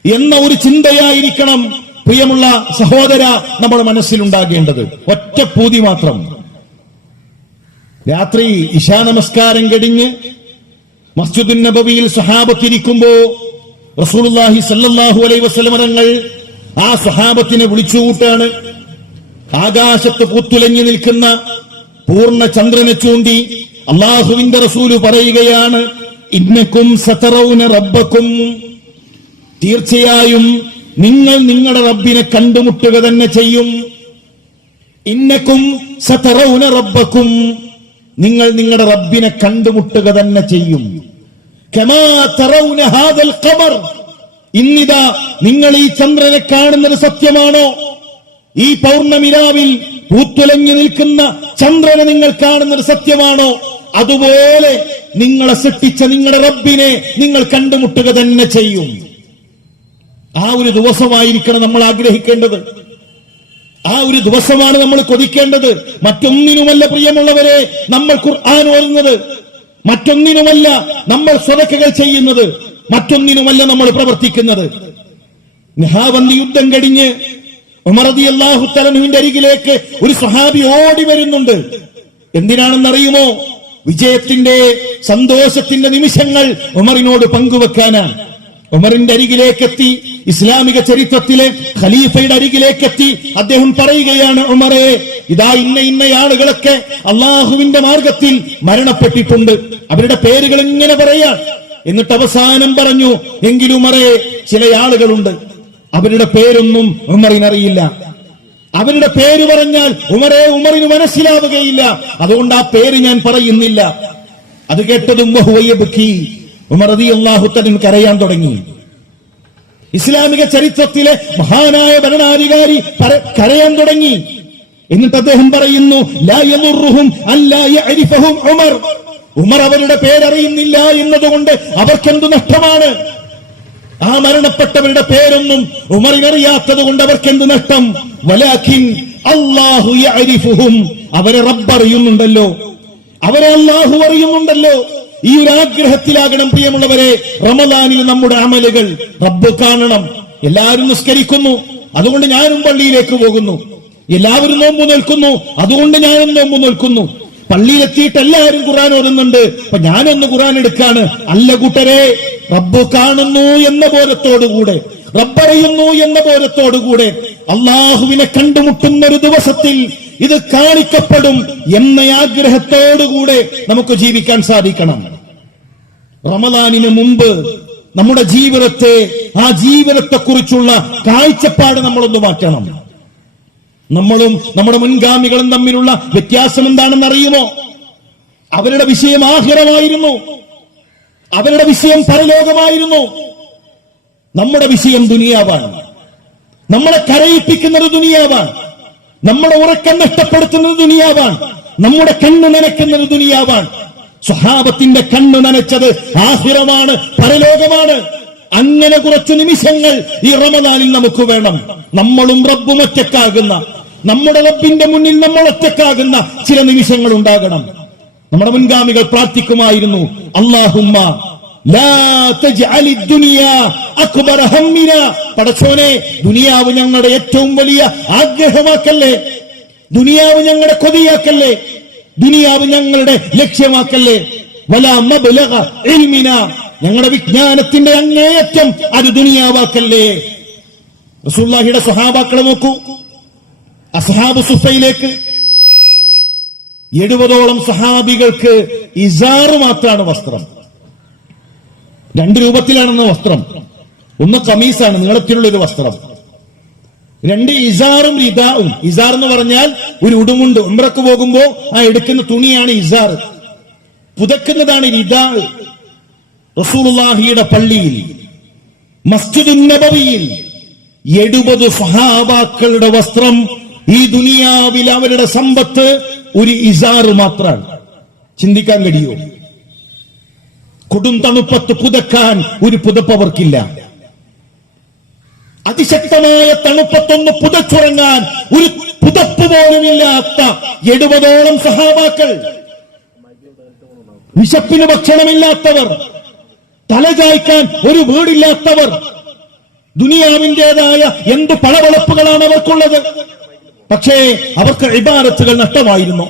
എന്ന ഒരു ചിന്തയായിരിക്കണം പ്രിയമുള്ള സഹോദര നമ്മുടെ മനസ്സിലുണ്ടാകേണ്ടത്. ഒറ്റ പൂതി മാത്രം. രാത്രി ഇശാ നമസ്കാരം കഴിഞ്ഞ് മസ്ജിദുൻ നബവിയിൽ സ്വഹാബത്തിരിക്കുമ്പോ റസൂലുള്ളാഹി സ്വല്ലല്ലാഹു അലൈഹി വസല്ലം തങ്ങൾ ആ സ്വഹാബത്തിനെ വിളിച്ചുകൂട്ടാണ്. ആകാശത്ത് പൂത്തുലഞ്ഞു നിൽക്കുന്ന പൂർണ്ണ ചന്ദ്രനെ ചൂണ്ടി അള്ളാഹുവിന്റെ റസൂല് പറയുകയാണ്, ഇന്നക്കും സതറൗന റബ്ബക്കും, തീർച്ചയായും നിങ്ങൾ നിങ്ങളുടെ റബ്ബിനെ കണ്ടുമുട്ടുക തന്നെ ചെയ്യും. ഇന്നക്കും സതറൗന റബ്ബക്കും, നിങ്ങൾ നിങ്ങളുടെ റബ്ബിനെ കണ്ടുമുട്ടുക തന്നെ ചെയ്യും. കമാ തറൗന ഹാദൽ ഖമർ, ഇന്നിതാ നിങ്ങൾ ഈ ചന്ദ്രനെ കാണുന്നത് സത്യമാണോ? ഈ പൗർണമിരാവിൽ പൂത്തുലഞ്ഞു നിൽക്കുന്ന ചന്ദ്രനെ നിങ്ങൾ കാണുന്നത് സത്യമാണോ? അതുപോലെ നിങ്ങളെ സൃഷ്ടിച്ച നിങ്ങളുടെ റബ്ബിനെ നിങ്ങൾ കണ്ടുമുട്ടുക തന്നെ ചെയ്യും. ആ ഒരു ദിവസമായിരിക്കണം നമ്മൾ ആഗ്രഹിക്കേണ്ടത്. ആ ഒരു ദിവസമാണ് നമ്മൾ കൊതിക്കേണ്ടത്. മറ്റൊന്നിനുമല്ല പ്രിയമുള്ളവരെ നമ്മൾ ഖുർആൻ ഓതുന്നത്, മറ്റൊന്നിനുമല്ല നമ്മൾ സ്വതക്കകൾ ചെയ്യുന്നത്, മറ്റൊന്നിനുമല്ല നമ്മൾ പ്രവർത്തിക്കുന്നത്. നിഹാബന്ദി യുദ്ധം കഴിഞ്ഞ് ഉമർ റളിയല്ലാഹു തആല അൻഹുവിന്റെ അരികിലേക്ക് ഒരു സ്വഹാബി ഓടി വരുന്നുണ്ട്. എന്തിനാണെന്നറിയുമോ? വിജയത്തിന്റെ സന്തോഷത്തിന്റെ നിമിഷങ്ങൾ ഉമറിനോട് പങ്കുവെക്കാനാണ്. ഉമറിന്റെ അരികിലേക്കെത്തി, ഇസ്ലാമിക ചരിത്രത്തിലെ ഖലീഫയുടെ അരികിലേക്കെത്തി അദ്ദേഹം പറയുകയാണ്, ഉമറേ, ഇതാ ഇന്ന ആളുകളൊക്കെ അള്ളാഹുവിന്റെ മാർഗത്തിൽ മരണപ്പെട്ടിട്ടുണ്ട്. അവരുടെ പേരുകൾ ഇങ്ങനെ പറയാൻ. എന്നിട്ട് അവസാനം പറഞ്ഞു, എങ്കിലും ഉമറേ, ചില ആളുകളുണ്ട്, അവരുടെ പേരൊന്നും ഉമറിനറിയില്ല. അവരുടെ പേര് പറഞ്ഞാൽ ഉമറിന് മനസ്സിലാവുകയില്ല. അതുകൊണ്ട് ആ പേര് ഞാൻ പറയുന്നില്ല. അത് കേട്ടതും ഉമർ റളിയല്ലാഹു തആല കരയാൻ തുടങ്ങി. ഇസ്ലാമിക ചരിത്രത്തിലെ മഹാനായ ഭരണാധികാരി കരയാൻ തുടങ്ങി. എന്നിട്ട് അദ്ദേഹം പറയുന്നു, ലാ യദുർറുഹും അല്ലാ യഅരിഫഹും ഉമർ, ഉമർ അവരുടെ പേരറിയുന്നില്ല എന്നതുകൊണ്ട് അവർക്കെന്തു നഷ്ടമാണ്? ആ മരണപ്പെട്ടവരുടെ പേരൊന്നും ഉമറിനറിയാത്തത് കൊണ്ട് അവർക്കെന്ത് നഷ്ടം? വലാകിൻ അല്ലാഹു യഅരിഫുഹും, അവരെ റബ്ബ് അറിയുന്നുണ്ടല്ലോ, അവരെ അല്ലാഹു അറിയുന്നുണ്ടല്ലോ. ഈ ഒരു ആഗ്രഹത്തിലാകണം പ്രിയമുള്ളവരെ റമളാനിൽ നമ്മുടെ അമലുകൾ. റബ്ബ് കാണണം. എല്ലാവരും നിസ്കരിക്കുന്നു, അതുകൊണ്ട് ഞാനും പള്ളിയിലേക്ക് പോകുന്നു. എല്ലാവരും നോമ്പ് നോൽക്കുന്നു, അതുകൊണ്ട് ഞാനും നോമ്പ് നോൽക്കുന്നു. പള്ളിയിലെത്തിയിട്ട് എല്ലാവരും ഖുർആൻ ഓതുന്നുണ്ട്, അപ്പൊ ഞാനൊന്ന് ഖുർആൻ എടുക്കാണ്. അല്ല കൂട്ടരെ, റബ്ബ് കാണുന്നു എന്ന ബോധത്തോടുകൂടെ, റബ്ബറിയുന്നു എന്ന ബോധത്തോടുകൂടെ അള്ളാഹുവിനെ കണ്ടുമുട്ടുന്ന ഒരു ദിവസത്തിൽ ഇത് കാണിക്കപ്പെടും എന്ന ആഗ്രഹത്തോടുകൂടെ നമുക്ക് ജീവിക്കാൻ സാധിക്കണം. റമളാനിന് മുമ്പ് നമ്മുടെ ജീവിതത്തെ, ആ ജീവിതത്തെക്കുറിച്ചുള്ള കാഴ്ചപ്പാട് നമ്മളൊന്ന് മാറ്റണം. നമ്മളും നമ്മുടെ മുൻഗാമികളും തമ്മിലുള്ള വ്യത്യാസം എന്താണെന്ന് അറിയുമോ? അവരുടെ വിഷയം ആഖിറമായിരുന്നു, അവരുടെ വിഷയം പരലോകമായിരുന്നു. നമ്മുടെ വിഷയം ദുനിയാവാണ്. നമ്മളെ കരയിപ്പിക്കുന്നത് ദുനിയാവാണ്, നമ്മുടെ ഉറക്കം നഷ്ടപ്പെടുത്തുന്നത് ദുനിയാവാണ്, നമ്മുടെ കണ്ണ് നനയ്ക്കുന്നത് ദുനിയാവാണ്. സ്വഹാബത്തിന്റെ കണ്ണ് നനച്ചത് ആഖിറമാണ്, പരലോകമാണ്. അങ്ങനെ കുറച്ച് നിമിഷങ്ങൾ ഈ റമദാനിൽ നമുക്ക് വേണം. നമ്മളും റബ്ബും ഒറ്റക്കാകുന്ന, നമ്മുടെ റബ്ബിന്റെ മുന്നിൽ നമ്മൾ ഒറ്റക്കാകുന്ന ചില നിമിഷങ്ങൾ ഉണ്ടാകണം. നമ്മുടെ മുൻഗാമികൾ പ്രാർത്ഥിക്കുമായിരുന്നു, അല്ലാഹുമ്മ ലാ തജ്അലി ദുനിയാ അക്ബറ ഹമ്മിനാ, പടച്ചോനെ ദുനിയാവ് ഞങ്ങളുടെ ഏറ്റവും വലിയ ആഗ്രഹമാക്കല്ലേ, ദുനിയാവ് ഞങ്ങളുടെ കൊതിയാക്കല്ലേ, ദുനിയാവ് ഞങ്ങളുടെ ലക്ഷ്യമാക്കല്ലേ. വലാ മബ്ലഗ ഇൽമിനാ, ഞങ്ങളുടെ വിജ്ഞാനത്തിന്റെ അങ്ങേയറ്റം അത് ദുനിയാവാക്കല്ലേ. റസൂലുള്ളാഹിയുടെ സ്വഹാബാക്കളെ നോക്കൂ. അസ്ഹാബ് സുഫയിലേക്ക് 70ഓളം സഹാബികൾക്ക് ഇസാറ് മാത്രമാണ് വസ്ത്രം. 2 രൂപത്തിലാണെന്ന വസ്ത്രം. ഒന്ന് കമീസാണ്, നീളത്തിലുള്ള ഒരു വസ്ത്രം. 2 ഇസാറും റിദാവും. ഇസാർ എന്ന് പറഞ്ഞാൽ ഒരു ഉടുമുണ്ട്. ഉംറക്ക് പോകുമ്പോ ആ എടുക്കുന്ന തുണിയാണ് ഇസാർ, പുതക്കുന്നതാണ് റിദാ. റസൂലുള്ളാഹിയുടെ പള്ളിയിൽ മസ്ജിദുൻ നബവിയിൽ 70 സ്വഹാബാക്കളുടെ വസ്ത്രം, ഈ ദുനിയാവിൽ അവരുടെ സമ്പത്ത് ഒരു ഇസാർ മാത്രമാണ്. ചിന്തിക്കാൻ കഴിയോ? കൊടും തണുപ്പത്ത് പുതക്കാൻ ഒരു പുതപ്പ് അവർക്കില്ല. അതിശക്തമായ തണുപ്പത്തൊന്ന് പുതച്ചുറങ്ങാൻ ഒരു പുതപ്പ് പോലുമില്ലാത്ത 70ഓളം സഹാബാക്കൾ, വിശപ്പിന് ഭക്ഷണമില്ലാത്തവർ, തലചായ്ക്കാൻ ഒരു വീടില്ലാത്തവർ, ദുനിയാവിന്റേതായ എന്ത് പളവളപ്പുകളാണ് അവർക്കുള്ളത്. പക്ഷേ അവർക്ക് ഇബാദത്തുകൾ നഷ്ടമായിരുന്നു.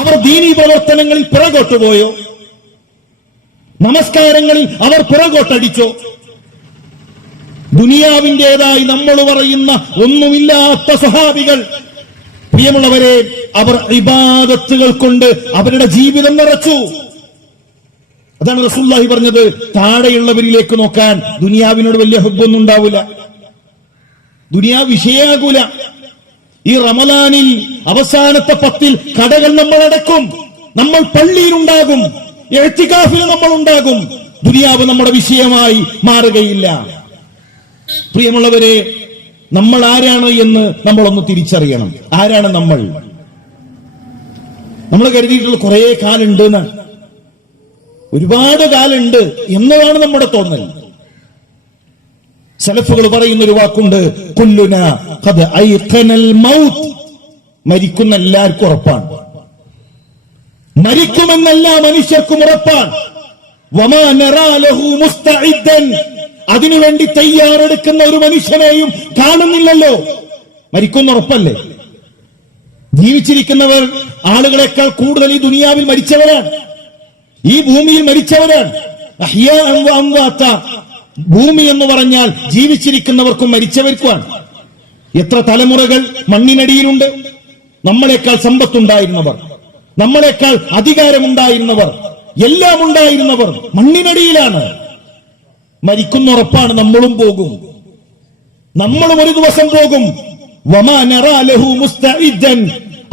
അവർ ദീനീ പ്രവർത്തനങ്ങളിൽ പിറകോട്ട് പോയോ? നമസ്കാരങ്ങളിൽ അവർ പിറകോട്ടടിച്ചോ? ദുനിയാവിന്റേതായി നമ്മൾ പറയുന്ന ഒന്നുമില്ലാത്ത സ്വഹാബികൾ, പ്രിയമുള്ളവരെ, അവർ ഇബാദത്തുകൾ കൊണ്ട് അവരുടെ ജീവിതം നിറച്ചു. അതാണ് റസൂലുള്ളാഹി പറഞ്ഞത്, താഴെയുള്ളവരിലേക്ക് നോക്കാൻ ദുനിയാവിനോട് വലിയ ഹുബ്ബൊന്നും ഉണ്ടാവില്ല, ദുനിയാവ് വിഷയാകൂല. ഈ റമദാനിൽ അവസാനത്തെ 10 കടകൾ നമ്മൾ അടക്കും, നമ്മൾ പള്ളിയിലുണ്ടാകും, ഇഅ്തികാഫിൽ നമ്മൾ ഉണ്ടാകും. ദുനിയാവ് നമ്മുടെ വിഷയമായി മാറുകയില്ല. പ്രിയമുള്ളവരെ, നമ്മൾ ആരാണ് എന്ന് നമ്മളൊന്ന് തിരിച്ചറിയണം. ആരാണ് നമ്മൾ? നമ്മൾ കരുതിയിട്ടുള്ള കുറെ കാലുണ്ട് എന്നാണ്, ഒരുപാട് കാലുണ്ട് എന്നതാണ് നമ്മുടെ തോന്നൽ. സലഫുകൾ പറയുന്ന ഒരു വാക്കുണ്ട്, കുല്ലുനാ ഖദ് ഐഖനൽ മൗത്ത്. മരിക്കുന്ന എല്ലാവർക്കും ഉറപ്പാണ്, മരിക്കുമെന്നെല്ലാ മനുഷ്യർക്കും ഉറപ്പാണ്. വമാ നറാ ലഹു മുസ്തഇദ്ദൻ, അതിനുവേണ്ടി തയ്യാറെടുക്കുന്ന ഒരു മനുഷ്യനെയും കാണുന്നില്ലല്ലോ. മരിക്കുന്ന ഉറപ്പല്ലേ? ജീവിച്ചിരിക്കുന്നവർ ആളുകളെക്കാൾ കൂടുതൽ ഈ ദുനിയാവിൽ മരിച്ചവരാണ്, ഈ ഭൂമിയിൽ മരിച്ചവരാണ്. അഹ്യാഅൻ വ അംവാത, ഭൂമി എന്ന് പറഞ്ഞാൽ ജീവിച്ചിരിക്കുന്നവർക്കും മരിച്ചവർക്കുമാണ്. എത്ര തലമുറകൾ മണ്ണിനടിയിലുണ്ട്. നമ്മളെക്കാൾ സമ്പത്തുണ്ടായിരുന്നവർ, നമ്മളെക്കാൾ അധികാരമുണ്ടായിരുന്നവർ, എല്ലാം ഉണ്ടായിരുന്നവർ മണ്ണിനടിയിലാണ്. മരിക്കുന്നുറപ്പാണ്, നമ്മളും പോകും, നമ്മളും ഒരു ദിവസം പോകും. വമാ നറാ ലഹു മുസ്തഇദ്ദൻ,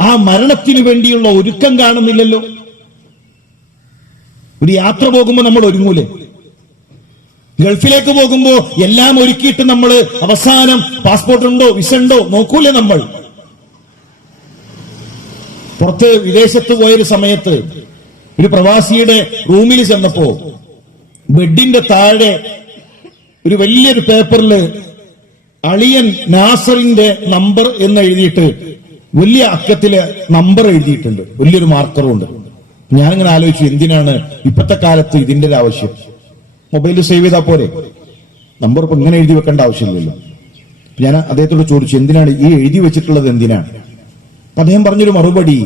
ആ മരണത്തിനു വേണ്ടിയുള്ള ഒരുക്കം കാണുന്നില്ലല്ലോ. ഒരു യാത്ര പോകുമ്പോൾ നമ്മൾ ഒരുങ്ങൂലേ? ഗൾഫിലേക്ക് പോകുമ്പോ എല്ലാം ഒരുക്കിയിട്ട് നമ്മൾ അവസാനം പാസ്പോർട്ട് ഉണ്ടോ വിസ ഉണ്ടോ നോക്കൂലേ? നമ്മൾ പുറത്ത് വിദേശത്ത് പോയൊരു സമയത്ത് ഒരു പ്രവാസിയുടെ റൂമിൽ ചെന്നപ്പോ ബെഡിന്റെ താഴെ ഒരു വലിയൊരു പേപ്പറിൽ അളിയൻ നാസറിന്റെ നമ്പർ എന്ന് എഴുതിയിട്ട് വലിയ അക്കത്തില് നമ്പർ എഴുതിയിട്ടുണ്ട്, വലിയൊരു മാർക്കറും ഉണ്ട്. ഞാനിങ്ങനെ ആലോചിച്ചു, എന്തിനാണ് ഇപ്പോഴത്തെ കാലത്ത് ഇതിന്റെ ഒരു ആവശ്യം? മൊബൈലിൽ സേവ് ചെയ്താൽ പോരെ, നമ്പർ ഇപ്പൊ ഇങ്ങനെ എഴുതി വെക്കേണ്ട ആവശ്യമില്ലല്ലോ. ഞാൻ അദ്ദേഹത്തോട് ചോദിച്ചു, എന്തിനാണ് ഈ എഴുതി വെച്ചിട്ടുള്ളത്, എന്തിനാണ്? അദ്ദേഹം പറഞ്ഞൊരു മറുപടി,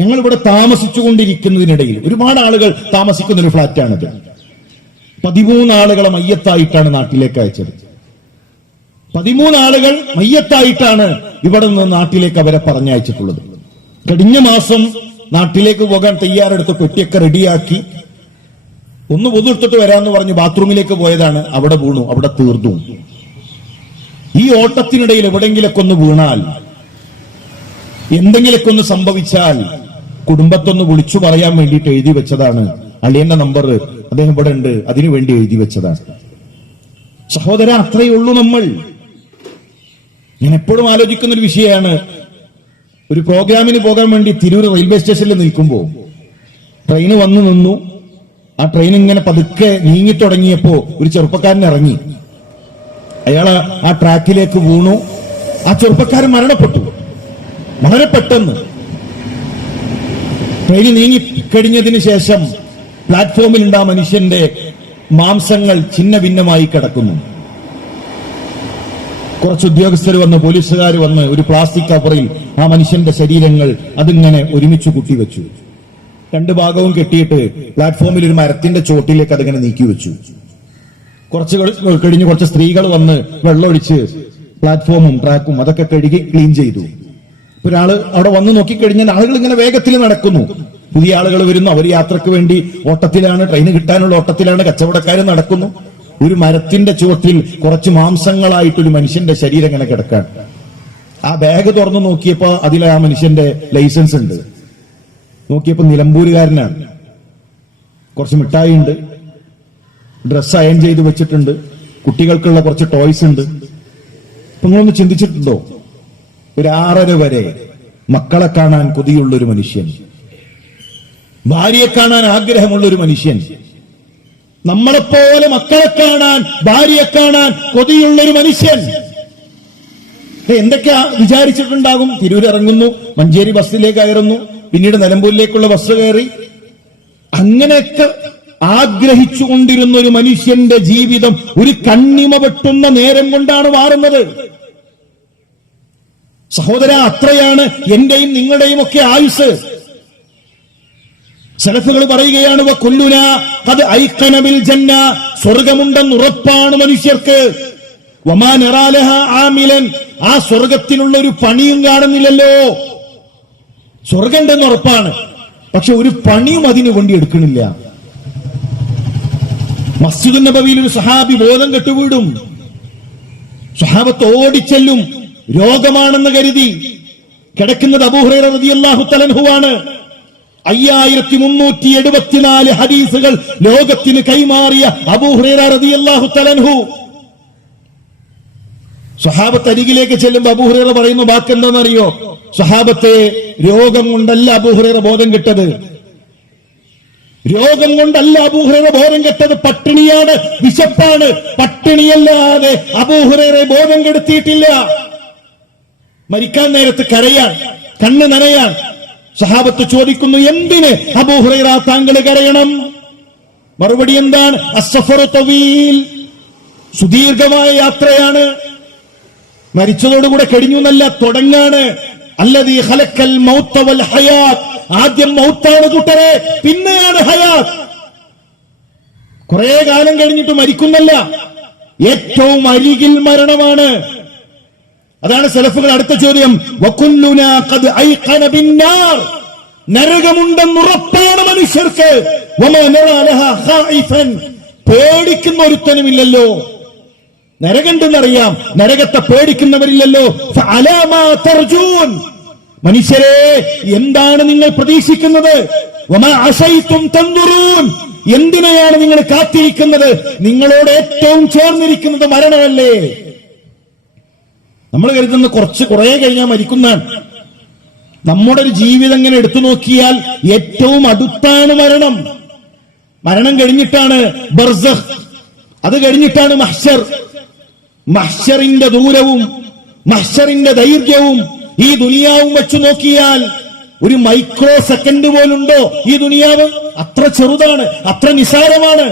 ഞങ്ങൾ ഇവിടെ താമസിച്ചുകൊണ്ടിരിക്കുന്നതിനിടയിൽ ഒരുപാട് ആളുകൾ താമസിക്കുന്ന ഒരു ഫ്ളാറ്റാണിത്. 13 ആളുകളെ മയ്യത്തായിട്ടാണ് നാട്ടിലേക്ക് അയച്ചത്. 13 ആളുകൾ മയ്യത്തായിട്ടാണ് ഇവിടെ നിന്ന് നാട്ടിലേക്ക് അവരെ പറഞ്ഞയച്ചിട്ടുള്ളത്. കഴിഞ്ഞ മാസം നാട്ടിലേക്ക് പോകാൻ തയ്യാറെടുത്ത് പെട്ടിയൊക്കെ റെഡിയാക്കി ഒന്ന് ഒന്നെടുത്തിട്ട് വരാമെന്ന് പറഞ്ഞ് ബാത്റൂമിലേക്ക് പോയതാണ്, അവിടെ വീണു, അവിടെ തീർന്നു. ഈ ഓട്ടത്തിനിടയിൽ എവിടെങ്കിലൊക്കെ ഒന്ന് വീണാൽ, എന്തെങ്കിലൊക്കെ ഒന്ന് സംഭവിച്ചാൽ കുടുംബത്തൊന്ന് വിളിച്ചു പറയാൻ വേണ്ടിയിട്ട് എഴുതി വെച്ചതാണ്. അളിയന്റെ നമ്പർ അദ്ദേഹം ഇവിടെ ഉണ്ട്, അതിനു വേണ്ടി എഴുതി വെച്ചതാണ്. സഹോദര, അത്രയേ ഉള്ളൂ നമ്മൾ. ഞാൻ എപ്പോഴും ആലോചിക്കുന്ന ഒരു വിഷയമാണ്, ഒരു പ്രോഗ്രാമിന് പോകാൻ വേണ്ടി തിരൂർ റെയിൽവേ സ്റ്റേഷനിൽ നിൽക്കുമ്പോൾ ട്രെയിന് വന്നു നിന്നു. ആ ട്രെയിൻ ഇങ്ങനെ പതുക്കെ നീങ്ങി തുടങ്ങിയപ്പോ ഒരു ചെറുപ്പക്കാരൻ ഇറങ്ങി. അയാള് ആ ട്രാക്കിലേക്ക് വീണു. ആ ചെറുപ്പക്കാരൻ മരണപ്പെട്ടു വളരെ പെട്ടെന്ന്. ട്രെയിൻ നീങ്ങിക്കഴിഞ്ഞതിന് ശേഷം പ്ലാറ്റ്ഫോമിൽ ഉണ്ടാ മനുഷ്യന്റെ മാംസങ്ങൾ ഛിന്ന ഭിന്നമായി കിടക്കുന്നു. കുറച്ച് ഉദ്യോഗസ്ഥർ വന്ന്, പോലീസുകാർ വന്ന് ഒരു പ്ലാസ്റ്റിക് കവറിൽ ആ മനുഷ്യന്റെ ശരീരങ്ങൾ അതിങ്ങനെ ഒരുമിച്ച് കൂട്ടിവെച്ചു. രണ്ടു ഭാഗവും കെട്ടിയിട്ട് പ്ലാറ്റ്ഫോമിൽ ഒരു മരത്തിന്റെ ചോട്ടിലേക്ക് അതിങ്ങനെ നീക്കി വെച്ചു. കുറച്ച് കഴിഞ്ഞ് കുറച്ച് സ്ത്രീകൾ വന്ന് വെള്ളമൊഴിച്ച് പ്ലാറ്റ്ഫോമും ട്രാക്കും അതൊക്കെ കഴുകി ക്ലീൻ ചെയ്തു. ഒരാള് അവിടെ വന്ന് നോക്കിക്കഴിഞ്ഞാൽ ആളുകൾ ഇങ്ങനെ വേഗത്തിൽ നടക്കുന്നു. പുതിയ ആളുകൾ വരുന്നു, അവർ യാത്രക്ക് വേണ്ടി ഓട്ടത്തിലാണ്, ട്രെയിന് കിട്ടാനുള്ള ഓട്ടത്തിലാണ്, കച്ചവടക്കാർ നടക്കുന്നു. ഒരു മരത്തിന്റെ ചുവട്ടിൽ കുറച്ച് മാംസങ്ങളായിട്ടൊരു മനുഷ്യന്റെ ശരീരം ഇങ്ങനെ കിടക്കാൻ. ആ ബാഗ് തുറന്നു നോക്കിയപ്പോ അതിൽ ആ മനുഷ്യന്റെ ലൈസൻസ് ഉണ്ട്. നോക്കിയപ്പോ നിലമ്പൂരുകാരനാണ്. കുറച്ച് മിഠായി ഉണ്ട്, ഡ്രസ് അയൺ ചെയ്ത് വെച്ചിട്ടുണ്ട്, കുട്ടികൾക്കുള്ള കുറച്ച് ടോയ്സ് ഉണ്ട്. അപ്പൊ നിങ്ങളൊന്ന് ചിന്തിച്ചിട്ടുണ്ടോ? ഒരു 6:30 വരെ മക്കളെ കാണാൻ കൊതിയുള്ളൊരു മനുഷ്യൻ, ഭാര്യയെ കാണാൻ ആഗ്രഹമുള്ളൊരു മനുഷ്യൻ, നമ്മളെപ്പോലെ മക്കളെ കാണാൻ, ഭാര്യയെ കാണാൻ കൊതിയുള്ളൊരു മനുഷ്യൻ എന്തൊക്കെയാ വിചാരിച്ചിട്ടുണ്ടാകും? തിരൂർ ഇറങ്ങുന്നു, മഞ്ചേരി ബസ്സിലേക്ക് കയറുന്നു, പിന്നീട് നിലമ്പൂരിലേക്കുള്ള ബസ് കയറി, അങ്ങനെയൊക്കെ ആഗ്രഹിച്ചുകൊണ്ടിരുന്ന ഒരു മനുഷ്യന്റെ ജീവിതം ഒരു കണ്ണിമ വെട്ടുന്ന നേരം കൊണ്ടാണ് മാറുന്നത്. സഹോദര, അത്രയാണ് എന്റെയും നിങ്ങളുടെയും ഒക്കെ ആയുസ്. സലഫുകൾ പറയുകയാണ്, വകുല്ലുനാ ഖദ് ഐഖന ബിൽ ജന്ന, സ്വർഗ്ഗമുണ്ടെന്ന് ഉറപ്പാണ് മനുഷ്യർക്ക്. വമാ നറാ ലഹാ ആമിലൻ, ആ സ്വർഗ്ഗത്തിനുള്ള ഒരു പണിയും കാണുന്നില്ലല്ലോ. സ്വർഗ്ഗമുണ്ടെന്ന് ഉറപ്പാണ്, പക്ഷെ ഒരു പണിയും അതിനു വേണ്ടി എടുക്കണില്ല. മസ്ജിദുൻ നബവിയിൽ ഒരു സഹാബി ബോധം കെട്ടുവീടും. സഹാബത്ത് ഓടിച്ചെല്ലും, രോഗമാണെന്ന് കരുതി. കിടക്കുന്നത് അബൂ ഹുറൈറ റളിയല്ലാഹു തആല അൻഹുവാണ്. 5374 ഹദീസുകൾ ലോകത്തിന് കൈമാറിയ അബൂ ഹുറൈറ റളിയല്ലാഹു തആല അൻഹു. സഹാബത്ത് അരികിലേക്ക് ചെല്ലുമ്പോൾ അബൂ ഹുറൈറ പറയുന്നു, വാക്കെന്താണെന്നറിയോ? സഹാബത്തെ, രോഗം കൊണ്ടല്ല അബൂ ഹുറൈറ ബോധം കെട്ടത്, രോഗം കൊണ്ടല്ല അബൂ ഹുറൈറ ബോധം കെട്ടത്, പട്ടിണിയാണ്, വിശപ്പാണ്. പട്ടിണിയല്ലാതെ അബൂ ഹുറൈറ ബോധം കെടുത്തിയിട്ടില്ല. മരിക്കാൻ നേരത്ത് കരയാൻ, കണ്ണ് നനയാൻ. സഹാബത്ത് ചോദിക്കുന്നു, എന്തിന് അബൂ ഹുറൈറ താങ്കൾ കരയണം? മറുപടി എന്താണ്? അസ്സഫറു തവീൽ, സുദീർഘമായ യാത്രയാണ്. മരിച്ചതോടുകൂടെ കഴിഞ്ഞു എന്നല്ല, തുടങ്ങാണ്. അല്ലദീ ഖലഖൽ മൗത വൽ ഹയാത്ത്, ആദ്യം മൗത്താണ് കൂട്ടരെ, പിന്നെയാണ് ഹയാത്ത്. കുറെ കാലം കഴിഞ്ഞിട്ട് മരിക്കുന്നല്ല, ഏറ്റവും അരികിൽ മരണമാണ്. അതാണ് സലഫുകൾ അടുത്ത ചോദ്യം, വകുല്ലുനാ ഖദ് ഐഖന ബിന്നാർ, നരകമുണ്ടെന്ന് ഉറപ്പാണ് മനുഷ്യർക്ക്. വമാ നറാ ലഹാ ഖായിഫൻ, പേടിക്കുന്ന ഒരുത്തനുമില്ലല്ലോ. നരകമുണ്ടെന്നറിയാം, നരകത്തെ പേടിക്കുന്നവരില്ലല്ലോ. ഫഅലാമാ തർജൂൻ, മനുഷ്യരെ എന്താണ് നിങ്ങൾ പ്രതീക്ഷിക്കുന്നത്? വമാ അശൈതും തൻദുറൂൻ, എന്തിനെയാണ് നിങ്ങൾ കാത്തിരിക്കുന്നത്? നിങ്ങളോട് ഏറ്റവും ചേർന്നിരിക്കുന്നത് മരണമല്ലേ? നമ്മൾ കരുതുന്ന കുറെ കഴിഞ്ഞാൽ മരിക്കുന്നതാണ്. നമ്മുടെ ഒരു ജീവിതം ഇങ്ങനെ എടുത്തു നോക്കിയാൽ ഏറ്റവും അടുത്താണ് മരണം. മരണം കഴിഞ്ഞിട്ടാണ് ബർസഖ്, അത് കഴിഞ്ഞിട്ടാണ് മഹ്ശർ. മഹ്ശറിന്റെ ദൂരവും മഹ്ശറിന്റെ ദൈർഘ്യവും ഈ ദുനിയാവും വെച്ച് നോക്കിയാൽ ഒരു മൈക്രോ സെക്കൻഡ് പോലുണ്ടോ ഈ ദുനിയാവ്? അത്ര ചെറുതാണ്, അത്ര നിസാരമാണ്.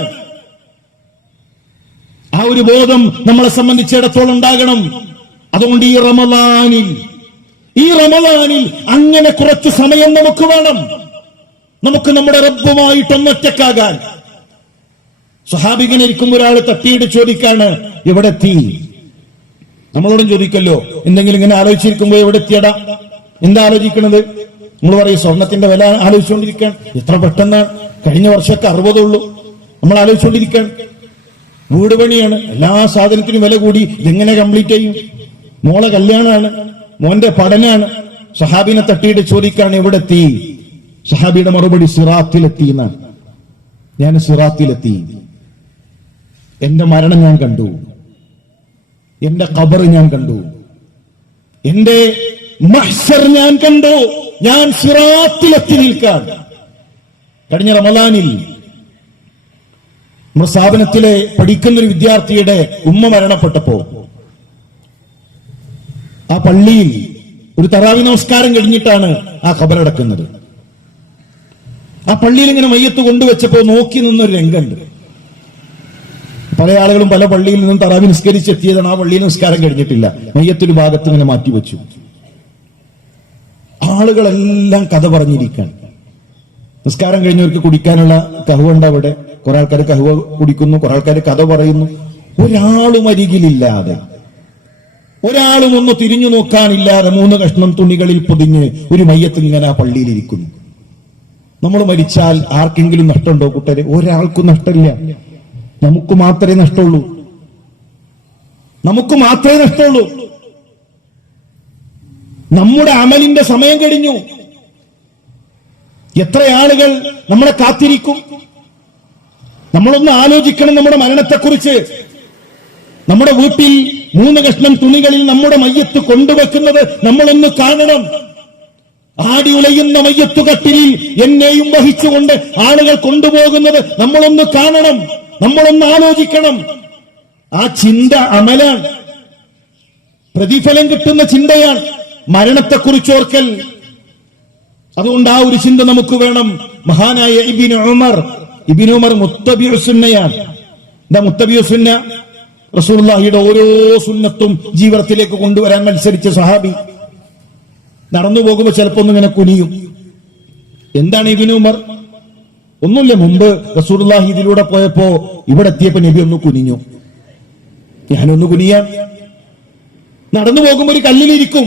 ആ ഒരു ബോധം നമ്മളെ സംബന്ധിച്ചിടത്തോളം ഉണ്ടാകണം. അതുകൊണ്ട് ഈ റമളാനിൽ അങ്ങനെ കുറച്ചു സമയം നമുക്ക് വേണം. നമുക്ക് നമ്മുടെ റബ്ബുമായിട്ട് ഒന്നൊറ്റക്കാകാൻ. സ്വഹാബികനെ ഇരിക്കുമ്പോൾ ഒരാൾ തട്ടിയിട്ട് ചോദിക്കാണ്, എവിടെ എത്തി? നമ്മളോടും ചോദിക്കല്ലോ, എന്തെങ്കിലും ഇങ്ങനെ ആലോചിച്ചിരിക്കുമ്പോ എവിടെ എത്തിയടാ? എന്താ ആലോചിക്കണത്? നമ്മൾ പറയും സ്വർണത്തിന്റെ വില ആലോചിച്ചുകൊണ്ടിരിക്കാൻ. എത്ര പെട്ടെന്നാണ്, കഴിഞ്ഞ വർഷമൊക്കെ 60 ഉള്ളൂ. നമ്മൾ ആലോചിച്ചുകൊണ്ടിരിക്കാൻ. വീട് പണിയാണ്, എല്ലാ സാധനത്തിനും വില കൂടി, ഇതെങ്ങനെ കംപ്ലീറ്റ് ചെയ്യും? മോളെ കല്യാണമാണ്, മോന്റെ പഠനമാണ്. സഹാബിനെ തട്ടിയിട്ട് ചോദിക്കാണ്, എവിടെ എത്തി? സഹാബിയുടെ മറുപടി, സിറാത്തിലെത്തി എന്നാണ്. ഞാൻ സിറാത്തിലെത്തി, എന്റെ മരണം ഞാൻ കണ്ടു, എന്റെ ഖബർ ഞാൻ കണ്ടു, എന്റെ മഹ്ശർ ഞാൻ കണ്ടു, ഞാൻ സിറാത്തിലെത്തി നിൽക്കാൻ. കഴിഞ്ഞ റമളാനിൽ നമ്മുടെ സ്ഥാപനത്തിലെ പഠിക്കുന്ന ഒരു വിദ്യാർത്ഥിയുടെ ഉമ്മ മരണപ്പെട്ടപ്പോ ആ പള്ളിയിൽ ഒരു തറാവി നമസ്കാരം കഴിഞ്ഞിട്ടാണ് ആ ഖബറടക്കുന്നത്. ആ പള്ളിയിൽ ഇങ്ങനെ മയ്യത്ത് കൊണ്ടുവച്ചപ്പോ നോക്കി നിന്നൊരു രംഗമുണ്ട്. പല ആളുകളും പല പള്ളിയിൽ നിന്നും തറാവി നിസ്കരിച്ചെത്തിയതാണ്. ആ പള്ളിയിൽ നിസ്കാരം കഴിഞ്ഞിട്ടില്ല, മയ്യത്തൊരു ഭാഗത്ത് ഇങ്ങനെ മാറ്റിവെച്ചു. ആളുകളെല്ലാം കഥ പറഞ്ഞിരിക്കാൻ. നിസ്കാരം കഴിഞ്ഞവർക്ക് കുടിക്കാനുള്ള കഹുവുണ്ട് അവിടെ. കുറെ ആൾക്കാർ കഹുവ കുടിക്കുന്നു, കുറെ ആൾക്കാർ കഥ പറയുന്നു. ഒരാളും അരികിലില്ലാതെ, ഒരാളും ഒന്ന് തിരിഞ്ഞു നോക്കാനില്ലാതെ 3 കഷ്ണം തുണികളിൽ പൊതിഞ്ഞ് ഒരു മയ്യത്ത് ഇങ്ങനെ ആ പള്ളിയിലിരിക്കുന്നു. നമ്മൾ മരിച്ചാൽ ആർക്കെങ്കിലും നഷ്ടമുണ്ടോ കൂട്ടരെ? ഒരാൾക്കും നഷ്ടമില്ല. നമുക്ക് മാത്രമേ നഷ്ടമുള്ളൂ. നമുക്ക് മാത്രമേ നഷ്ടമുള്ളൂ. നമ്മുടെ അമലിന്റെ സമയം കഴിഞ്ഞു. എത്ര ആളുകൾ നമ്മളെ കാത്തിരിക്കും? നമ്മളൊന്ന് ആലോചിക്കണം നമ്മുടെ മരണത്തെക്കുറിച്ച്. നമ്മുടെ വീട്ടിൽ 3 കഷ്ണം തുണികളിൽ നമ്മുടെ മയ്യത്ത് കൊണ്ടുവെക്കുന്നത് നമ്മളൊന്ന് കാണണം. ആടി ഉലയുന്ന മയ്യത്തുകട്ടിലിൽ എന്നെയും വഹിച്ചുകൊണ്ട് ആളുകൾ കൊണ്ടുപോകുന്നത് നമ്മളൊന്ന് കാണണം, നമ്മളൊന്ന് ആലോചിക്കണം. ആ ചിന്ത അമലാണ്, പ്രതിഫലം കിട്ടുന്ന ചിന്തയാണ് മരണത്തെക്കുറിച്ചോർക്കൽ. അതുകൊണ്ട് ആ ഒരു ചിന്ത നമുക്ക് വേണം. മഹാനായ ഇബ്നു ഉമർ മുത്തബിഉ സുന്നയാണ്. എന്താ മുത്തബിഉ സുന്ന? റസൂലുള്ളാഹിയുടെ ഓരോ സുന്നത്തും ജീവിതത്തിലേക്ക് കൊണ്ടുവരാൻ മത്സരിച്ച സഹാബി. നടന്നു പോകുമ്പോ ചിലപ്പോ ഒന്നിങ്ങനെ കുനിയും. എന്താണ് ഇബ്നു ഉമർ? ഒന്നുമില്ല, മുമ്പ് റസൂലുള്ളാഹി ഇതിലൂടെ പോയപ്പോ ഇവിടെ എത്തിയപ്പോ നബി ഒന്ന് കുനിഞ്ഞു, ഞാനൊന്ന് കുനിയാൻ. നടന്നു പോകുമ്പോ ഒരു കല്ലിലിരിക്കും.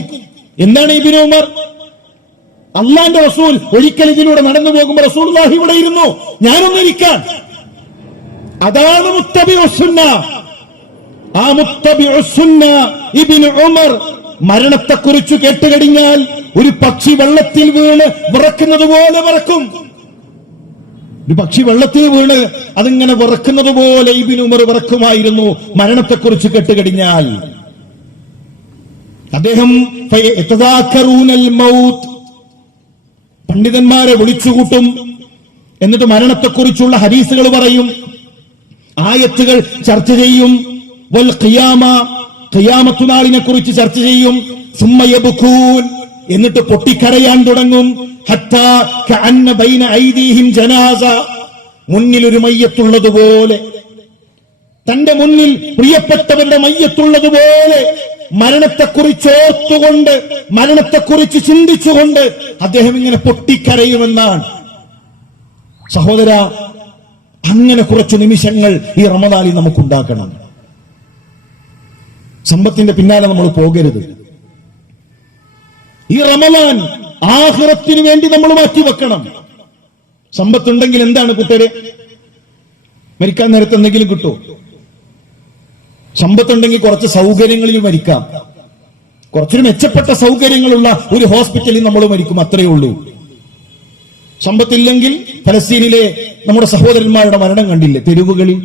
എന്താണ് ഇബ്നു ഉമർ? അള്ളാന്റെ റസൂൽ ഒരിക്കൽ ഇതിലൂടെ നടന്നു പോകുമ്പോ റസൂലുള്ളാഹി ഇവിടെ ഇരുന്നു, ഞാനൊന്നിരിക്കാൻ. അതാണ് മുത്തബിഉ സുന്ന. ആ മുത്തബിഉ സുന്ന ഇബ്നു ഉമർ മരണത്തെക്കുറിച്ച് കേട്ടുകഴിഞ്ഞാൽ ഒരു പക്ഷി വെള്ളത്തിൽ വീണ് വിറക്കുന്നത് പോലെ വിറക്കും. ഒരു പക്ഷി വെള്ളത്തിൽ വീണ് അതിങ്ങനെ വിറക്കുന്നത് പോലെ ഇബ്നു ഉമർ വിറക്കുമായിരുന്നു മരണത്തെക്കുറിച്ച് കേട്ടുകഴിഞ്ഞാൽ. അദ്ദേഹം പണ്ഡിതന്മാരെ വിളിച്ചുകൂട്ടും, എന്നിട്ട് മരണത്തെക്കുറിച്ചുള്ള ഹദീസുകൾ പറയും, ആയത്തുകൾ ചർച്ച ചെയ്യും. വൽ ഖിയാമ, ഖിയാമത്ത് നാളിനെ കുറിച്ച് ചർച്ച ചെയ്യും. സുമ്മ യബ്കൂൻ, എന്നിട്ട് പൊട്ടിക്കരയാൻ തുടങ്ങും. ഹത്താ കഅന്ന ബൈന ഐദീഹിം ജനാസ, മുന്നിൽ ഒരു മയ്യത്തുള്ളതുപോലെ, തന്റെ മുന്നിൽ പ്രിയപ്പെട്ടവന്റെ മയ്യത്തുള്ളതുപോലെ മരണത്തെക്കുറിച്ച് ഓർത്തുകൊണ്ട്, മരണത്തെക്കുറിച്ച് ചിന്തിച്ചുകൊണ്ട് അദ്ദേഹം ഇങ്ങനെ പൊട്ടിക്കരയുമെന്നാണ്. സഹോദര, അങ്ങനെ കുറച്ച് നിമിഷങ്ങൾ ഈ റമദാനിൽ നമുക്കുണ്ടാക്കണം. സമ്പത്തിന്റെ പിന്നാലെ നമ്മൾ പോകരുത്. ഈ റമദാൻ ആഖിറത്തിന് വേണ്ടി നമ്മൾ മാറ്റിവെക്കണം. സമ്പത്തുണ്ടെങ്കിൽ എന്താണ് കൂട്ടരെ? മരിക്കാൻ നേരത്തെ എന്തെങ്കിലും കിട്ടുമോ? സമ്പത്തുണ്ടെങ്കിൽ കുറച്ച് സൗകര്യങ്ങളിൽ മരിക്കാം, കുറച്ചൊരു മെച്ചപ്പെട്ട സൗകര്യങ്ങളുള്ള ഒരു ഹോസ്പിറ്റലിൽ നമ്മൾ മരിക്കും, അത്രയേ ഉള്ളൂ. സമ്പത്തില്ലെങ്കിൽ ഫലസ്തീനിലെ നമ്മുടെ സഹോദരന്മാരുടെ മരണം കണ്ടില്ലേ? തെരുവുകളിൽ,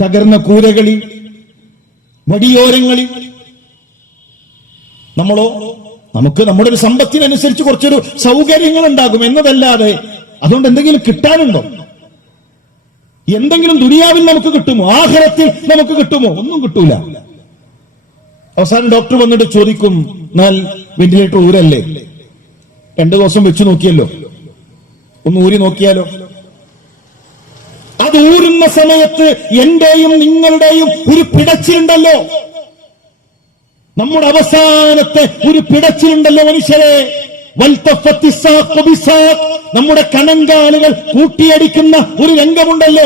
തകർന്ന കൂരകളിൽ, വടിയോരങ്ങളിൽ. നമ്മളോ? നമുക്ക് നമ്മുടെ ഒരു സമ്പത്തിനനുസരിച്ച് കുറച്ചൊരു സൗകര്യങ്ങൾ ഉണ്ടാകും എന്നതല്ലാതെ അതുകൊണ്ട് എന്തെങ്കിലും കിട്ടാനുണ്ടോ? എന്തെങ്കിലും ദുനിയാവിൽ നമുക്ക് കിട്ടുമോ? ആഖിറത്തിൽ നമുക്ക് കിട്ടുമോ? ഒന്നും കിട്ടൂല. അവസാനം ഡോക്ടർ വന്നിട്ട് ചോദിക്കും, എന്നാൽ വെന്റിലേറ്റർ ഊരല്ലേ? 2 ദിവസം വെച്ച് നോക്കിയല്ലോ, ഒന്ന് ഊരി നോക്കിയാലോ? അത് ഊരുന്ന സമയത്ത് എന്റെയും നിങ്ങളുടെയും ഒരു പിടച്ചിലുണ്ടല്ലോ, നമ്മുടെ അവസാനത്തെ ഒരു പിടച്ചിലുണ്ടല്ലോ മനുഷ്യരെ. നമ്മുടെ കണങ്കാലുകൾ കൂട്ടിയടിക്കുന്ന ഒരു രംഗമുണ്ടല്ലോ.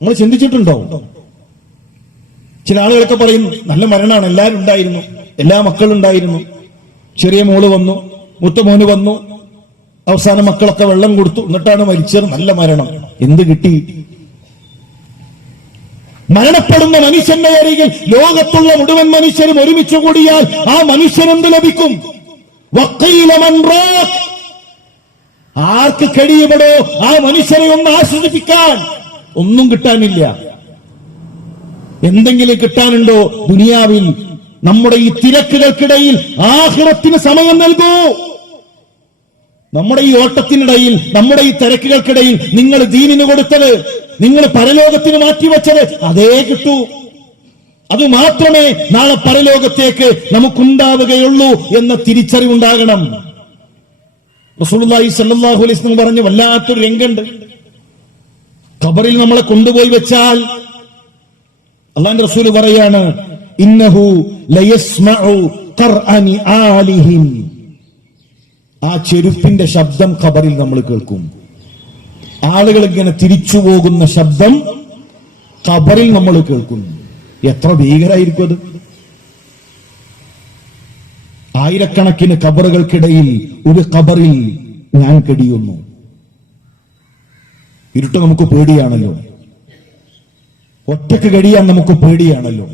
നമ്മൾ ചിന്തിച്ചിട്ടുണ്ടോ? ചില ആളുകളൊക്കെ പറയും നല്ല മരണമാണ്, എല്ലാവരും ഉണ്ടായിരുന്നു, എല്ലാ മക്കളുണ്ടായിരുന്നു, ചെറിയ മോള് വന്നു, മുത്തുമോന് വന്നു, അവസാനം മക്കളൊക്കെ വെള്ളം കൊടുത്തു, എന്നിട്ടാണ് മരിച്ചത്. നല്ല മരണം. എന്ത് കിട്ടി? മരണപ്പെടുന്ന മനുഷ്യന്റെ അരികിൽ ലോകത്തുള്ള മുഴുവൻ മനുഷ്യരും ഒരുമിച്ച് കൂടിയാൽ ആ മനുഷ്യൻ എന്ത് ലഭിക്കും? ആർക്ക് കഴിയുമോ ആ മനുഷ്യരെ ഒന്ന് ആസ്വദിപ്പിക്കാൻ? ഒന്നും കിട്ടാനില്ല. എന്തെങ്കിലും കിട്ടാനുണ്ടോ ദുനിയാവിൽ? നമ്മുടെ ഈ തിരക്കുകൾക്കിടയിൽ ആഖിറത്തിന് സമയം നൽകൂ. നമ്മുടെ ഈ ഓട്ടത്തിനിടയിൽ, നമ്മുടെ ഈ തിരക്കുകൾക്കിടയിൽ നിങ്ങൾ ദീനിന് കൊടുത്തത്, നിങ്ങൾ പരലോകത്തിന് മാറ്റിവെച്ചത് അതേ കിട്ടൂ. അത് മാത്രമേ നാളെ പരലോകത്തേക്ക് നമുക്കുണ്ടാവുകയുള്ളൂ എന്ന തിരിച്ചറിവുണ്ടാകണം. റസൂലുള്ളാഹി സ്വല്ലല്ലാഹു അലൈഹി വസല്ലം പറഞ്ഞ വല്ലാത്തൊരു രംഗമുണ്ട്. ഖബറിൽ നമ്മളെ കൊണ്ടുപോയി വെച്ചാൽ അല്ലാഹുവിന്റെ റസൂൽ പറയാണ്, ഇന്നഹു ലയസ്മഉ ഖർഅനി ആലിഹിം. ആ ചെരുപ്പിന്റെ ശബ്ദം ഖബറിൽ നമ്മൾ കേൾക്കും. ആളുകൾ ഇങ്ങനെ തിരിച്ചു പോകുന്ന ശബ്ദം ഖബറിൽ നമ്മൾ കേൾക്കും. എത്ര ഭീകരായിരിക്കും അത്. ആയിരക്കണക്കിന് ഖബറുകൾക്കിടയിൽ ഒരു ഖബറിൽ ഞാൻ കഴിയുന്നു. ഇരുട്ട് നമുക്ക് പേടിയാണല്ലോ, ഒറ്റക്ക് കഴിയാൻ നമുക്ക് പേടിയാണല്ലോ.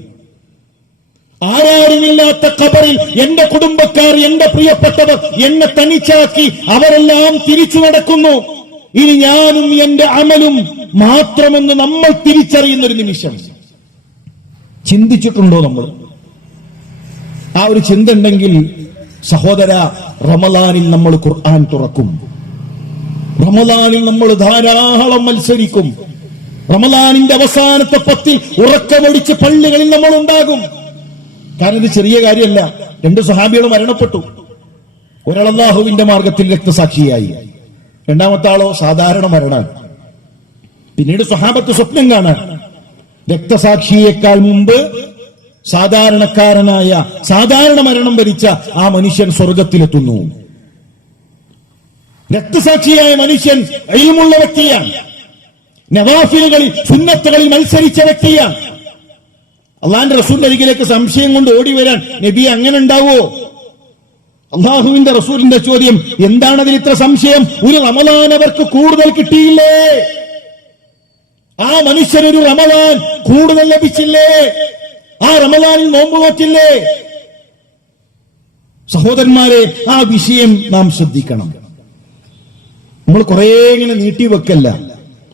ആരാരുമില്ലാത്ത ഖബറിൽ എന്റെ കുടുംബക്കാർ, എന്റെ പ്രിയപ്പെട്ടവർ എന്നെ തനിച്ചാക്കി അവരെല്ലാം തിരിച്ചു നടക്കുന്നു. ഇനി ഞാനും എന്റെ അമലും മാത്രമെന്ന് നമ്മൾ തിരിച്ചറിയുന്ന ഒരു നിമിഷം ചിന്തിച്ചിട്ടുണ്ടോ നമ്മൾ? ആ ഒരു ചിന്ത ഉണ്ടെങ്കിൽ സഹോദര, റമളാനിൽ നമ്മൾ ഖുർആൻ തുറക്കും. റമളാനിൽ നമ്മൾ ധാരാളം മത്സരിക്കും. റമളാനിന്റെ അവസാനത്തെ 10 ഉറക്കമൊടിച്ച് പള്ളികളിൽ നമ്മൾ ഉണ്ടാകും. കാരണം ഇത് ചെറിയ കാര്യമല്ല. 2 സ്വഹാബികൾ മരണപ്പെട്ടു. ഒരാൾ അല്ലാഹുവിന്റെ മാർഗത്തിൽ രക്തസാക്ഷിയായി, രണ്ടാമത്തെ ആളോ സാധാരണ മരണം. പിന്നീട് സ്വഹാബത്ത് സ്വപ്നം കാണാൻ, രക്തസാക്ഷിയേക്കാൾ മുമ്പ് സാധാരണക്കാരനായ, സാധാരണ മരണം വരിച്ച ആ മനുഷ്യൻ സ്വർഗത്തിലെത്തുന്നു. രക്തസാക്ഷിയായ മനുഷ്യൻ ഇൽമുള്ള വ്യക്തിയാണ്, നവാഫിലുകളിൽ സുന്നത്തുകളിൽ മത്സരിച്ച വ്യക്തിയാണ്. അള്ളാന്റെ റസൂലിന്റെ അരികിലേക്ക് സംശയം കൊണ്ട് ഓടി വരാൻ, നബി അങ്ങനെ ഉണ്ടാവോ? അള്ളാഹുവിന്റെ റസൂലിന്റെ ചോദ്യം, എന്താണതിൽ ഇത്ര സംശയം? ഒരു റമളാൻ അവർക്ക് കൂടുതൽ കിട്ടിയില്ലേ? ആ മനുഷ്യനൊരു റമളാൻ കൂടുതൽ ലഭിച്ചില്ലേ? ആ റമളാനിൽ നോമ്പ് നോറ്റില്ലേ? സഹോദരന്മാരെ, ആ വിഷയം നാം ശ്രദ്ധിക്കണം. നമ്മൾ കുറെ ഇങ്ങനെ നീട്ടിവെക്കല്ല.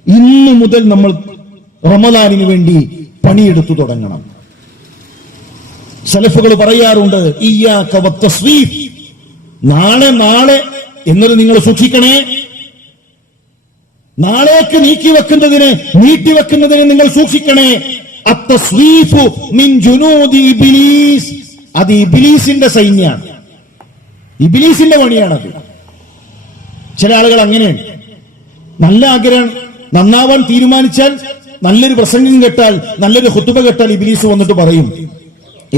ഇന്നു മുതൽ നമ്മൾ റമളാനിന് വേണ്ടി പണിയെടുത്തു തുടങ്ങണം. സലഫുകൾ പറയാറുണ്ട്, ഇയ്യാക വത്തസ്വീഫ്, നാളെ നാളെ എന്നത് നിങ്ങൾ സൂക്ഷിക്കണേ. നാളേക്ക് നീട്ടിവെക്കുന്നതിന് നിങ്ങൾ സൂക്ഷിക്കണേ. അത്തസ്വീഫു മിൻ ജുനൂദി ഇബ്ലീസ്, അത് ഇബ്ലീസിന്റെ സൈന്യാണ്, ഇബ്ലീസിന്റെ പണിയാണത്. ചില ആളുകൾ അങ്ങനെയാണ്. നല്ല ആഗ്രഹം, നന്നാവാൻ തീരുമാനിച്ചാൽ, നല്ലൊരു പ്രസംഗം കേട്ടാൽ, നല്ലൊരു ഖുതുബ കേട്ടാൽ ഇബ്ലീസ് വന്നിട്ട് പറയും,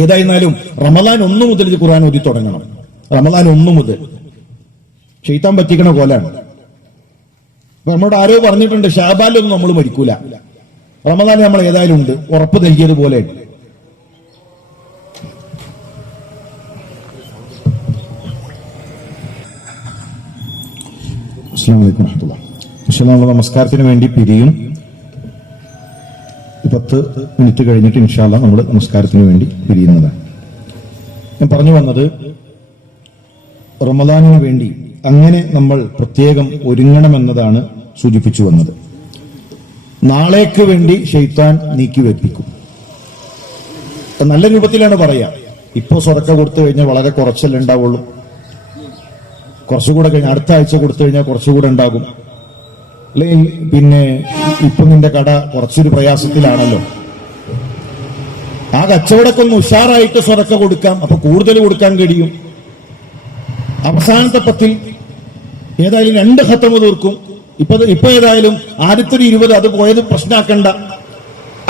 ഏതായിരുന്നാലും റമളാൻ 1 മുതൽ ഇത് ഖുർആൻ ഓതി തുടങ്ങണം. റമളാൻ 1 മുതൽ ശൈത്താൻ പറ്റിക്കണ കോലാണ്. നമ്മളോട് ആരോ പറഞ്ഞിട്ടുണ്ട്, ഷാബാനിലൊന്നും നമ്മൾ മരിക്കൂല, റമളാൻ നമ്മൾ ഏതായാലും ഉണ്ട്, ഉറപ്പ് നൽകിയതുപോലെ. അസ്സലാമു അലൈക്കും വറഹ്മത്തുള്ളാഹി. ഇൻഷാല്ലാഹ് നമസ്കാരത്തിന് വേണ്ടി പിരിയും. 10 മിനിറ്റ് കഴിഞ്ഞിട്ട് ഇൻഷാല്ലാഹ് നമ്മൾ നമസ്കാരത്തിന് വേണ്ടി പിരിയുന്നതാണ്. ഞാൻ പറഞ്ഞു വന്നത്, റമളാനിന് വേണ്ടി അങ്ങനെ നമ്മൾ പ്രത്യേകം ഒരുങ്ങണമെന്നതാണ് സൂചിപ്പിച്ചു വന്നത്. നാളേക്ക് വേണ്ടി ശൈത്താൻ നീക്കിവെപ്പിക്കും. നല്ല രൂപത്തിലാണ് പറയാ. ഇപ്പോ സ്വതക്ക കൊടുത്തു കഴിഞ്ഞാൽ വളരെ കുറച്ചല്ലേ ഉണ്ടാവുള്ളൂ, കുറച്ചുകൂടെ കഴിഞ്ഞാൽ അടുത്ത ആഴ്ച കൊടുത്തു കഴിഞ്ഞാൽ കുറച്ചുകൂടെ ഉണ്ടാകും. അല്ലെങ്കിൽ പിന്നെ ഇപ്പൊ നിന്റെ കട കുറച്ചൊരു പ്രയാസത്തിലാണല്ലോ, ആ കച്ചവടമൊക്കെ ഒന്ന് ഉഷാറായിട്ട് സ്വതക്ക കൊടുക്കാം, അപ്പൊ കൂടുതൽ കൊടുക്കാൻ കഴിയും. അവസാനത്തെ 10 ഏതായാലും 2 ഖത്തമ് തീർക്കും. ഇപ്പൊ ഏതായാലും ആദ്യത്തെ 20 അത് പോയത് പ്രശ്നമാക്കണ്ട.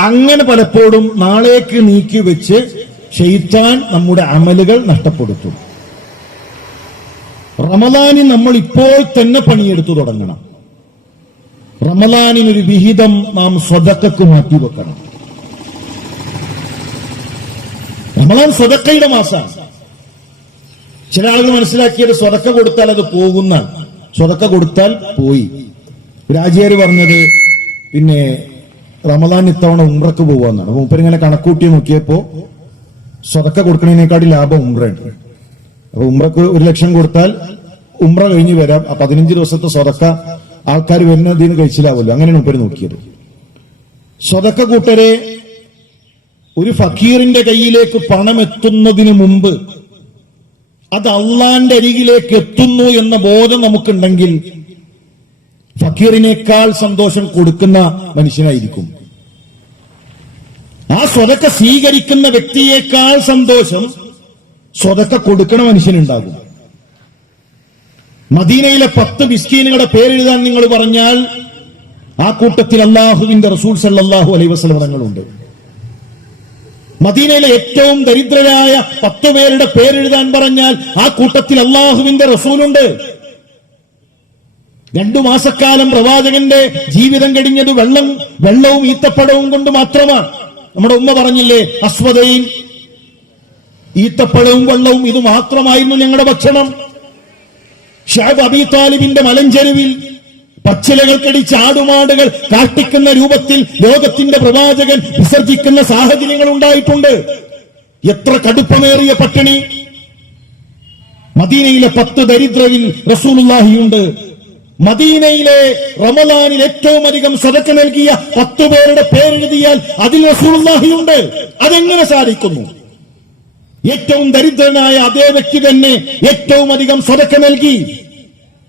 അങ്ങനെ പലപ്പോഴും നാളേക്ക് നീക്കി വെച്ച് ശൈത്താൻ നമ്മുടെ അമലുകൾ നഷ്ടപ്പെടുത്തും. റമളാനിൽ നമ്മൾ ഇപ്പോൾ തന്നെ പണിയെടുത്തു തുടങ്ങണം. റമളാനിനൊരു വിഹിതം നാം സ്വതക്കക്ക് മാറ്റിവെക്കണം. റമളാൻ സ്വതക്കയുടെ മാസമാണ്. ചില ആളുകൾ മനസ്സിലാക്കിയത് സ്വതക്ക കൊടുത്താൽ അത് പോകുന്നാണ്. സ്വതക്ക കൊടുത്താൽ പോയി. രാജിയാര് പറഞ്ഞത് പിന്നെ റമളാൻ ഇത്തവണ ഉംറക്ക് പോവാന്നാണ്. അപ്പൊ മൂപ്പരിങ്ങനെ കണക്കൂട്ടി നോക്കിയപ്പോ സ്വതക്ക കൊടുക്കുന്നതിനേക്കാട്ടി ലാഭം ഉംറയുണ്ട്. അപ്പൊ ഉംറക്ക് 1 ലക്ഷം കൊടുത്താൽ ഉംറ കഴിഞ്ഞ് വരാം. 15 ദിവസത്തെ സ്വതക്ക ആൾക്കാർ വരുന്നതിന് കഴിച്ചില്ലാവല്ലോ. അങ്ങനെയാണ് മൂപ്പര് നോക്കിയത്. സ്വതക്ക കൂട്ടരെ, ഒരു ഫക്കീറിന്റെ കയ്യിലേക്ക് പണം എത്തുന്നതിന് മുമ്പ് അത് അള്ളാന്റെ അരികിലേക്ക് എത്തുന്നു എന്ന ബോധം നമുക്കുണ്ടെങ്കിൽ ഫക്കീറിനേക്കാൾ സന്തോഷം കൊടുക്കുന്ന മനുഷ്യനായിരിക്കും. ആ സ്വതക്ക സ്വീകരിക്കുന്ന വ്യക്തിയേക്കാൾ സന്തോഷം സ്വതക്ക കൊടുക്കണ മനുഷ്യനുണ്ടാകും. മദീനയിലെ 10 മിസ്കീനുകളുടെ പേരെഴുതാൻ നിങ്ങൾ പറഞ്ഞാൽ ആ കൂട്ടത്തിൽ അല്ലാഹുവിന്റെ റസൂൽ സല്ലല്ലാഹു അലൈഹി വസല്ലം തങ്ങളുണ്ട്. മദീനയിലെ ഏറ്റവും ദരിദ്രരായ 10 പേരുടെ പേരെഴുതാൻ പറഞ്ഞാൽ ആ കൂട്ടത്തിൽ അല്ലാഹുവിന്റെ റസൂലുണ്ട്. 2 മാസക്കാലം പ്രവാചകന്റെ ജീവിതം കഴിഞ്ഞത് വെള്ളവും ഈത്തപ്പഴവും കൊണ്ട് മാത്രമാണ്. നമ്മുടെ ഉമ്മ പറഞ്ഞില്ലേ, അസ്വദയും ഈത്തപ്പഴവും വെള്ളവും ഇത് മാത്രമായിരുന്നു ഞങ്ങളുടെ ഭക്ഷണം. ഷഅബ് അബീ താലിബിന്റെ മലഞ്ചെരുവിൽ പച്ചിലകൾക്കടിച്ച് ആടുമാടുകൾ കാട്ടിക്കുന്ന രൂപത്തിൽ ലോകത്തിന്റെ പ്രവാചകൻ വിസർജിക്കുന്ന സാഹചര്യങ്ങൾ ഉണ്ടായിട്ടുണ്ട്. എത്ര കടുപ്പമേറിയ പട്ടിണി! മദീനയിലെ 10 ദരിദ്രരിൽ റസൂലുള്ളാഹിയുണ്ട്. മദീനയിലെ റമളാനിൽ ഏറ്റവും അധികം സദഖ നൽകിയ 10 പേരുടെ പേരെഴുതിയാൽ അതിൽ റസൂലുള്ളാഹിയുണ്ട്. അതെങ്ങനെ സാധിക്കുന്നു? ഏറ്റവും ദരിദ്രനായ അതേ വ്യക്തി തന്നെ ഏറ്റവും അധികം സദഖ നൽകി,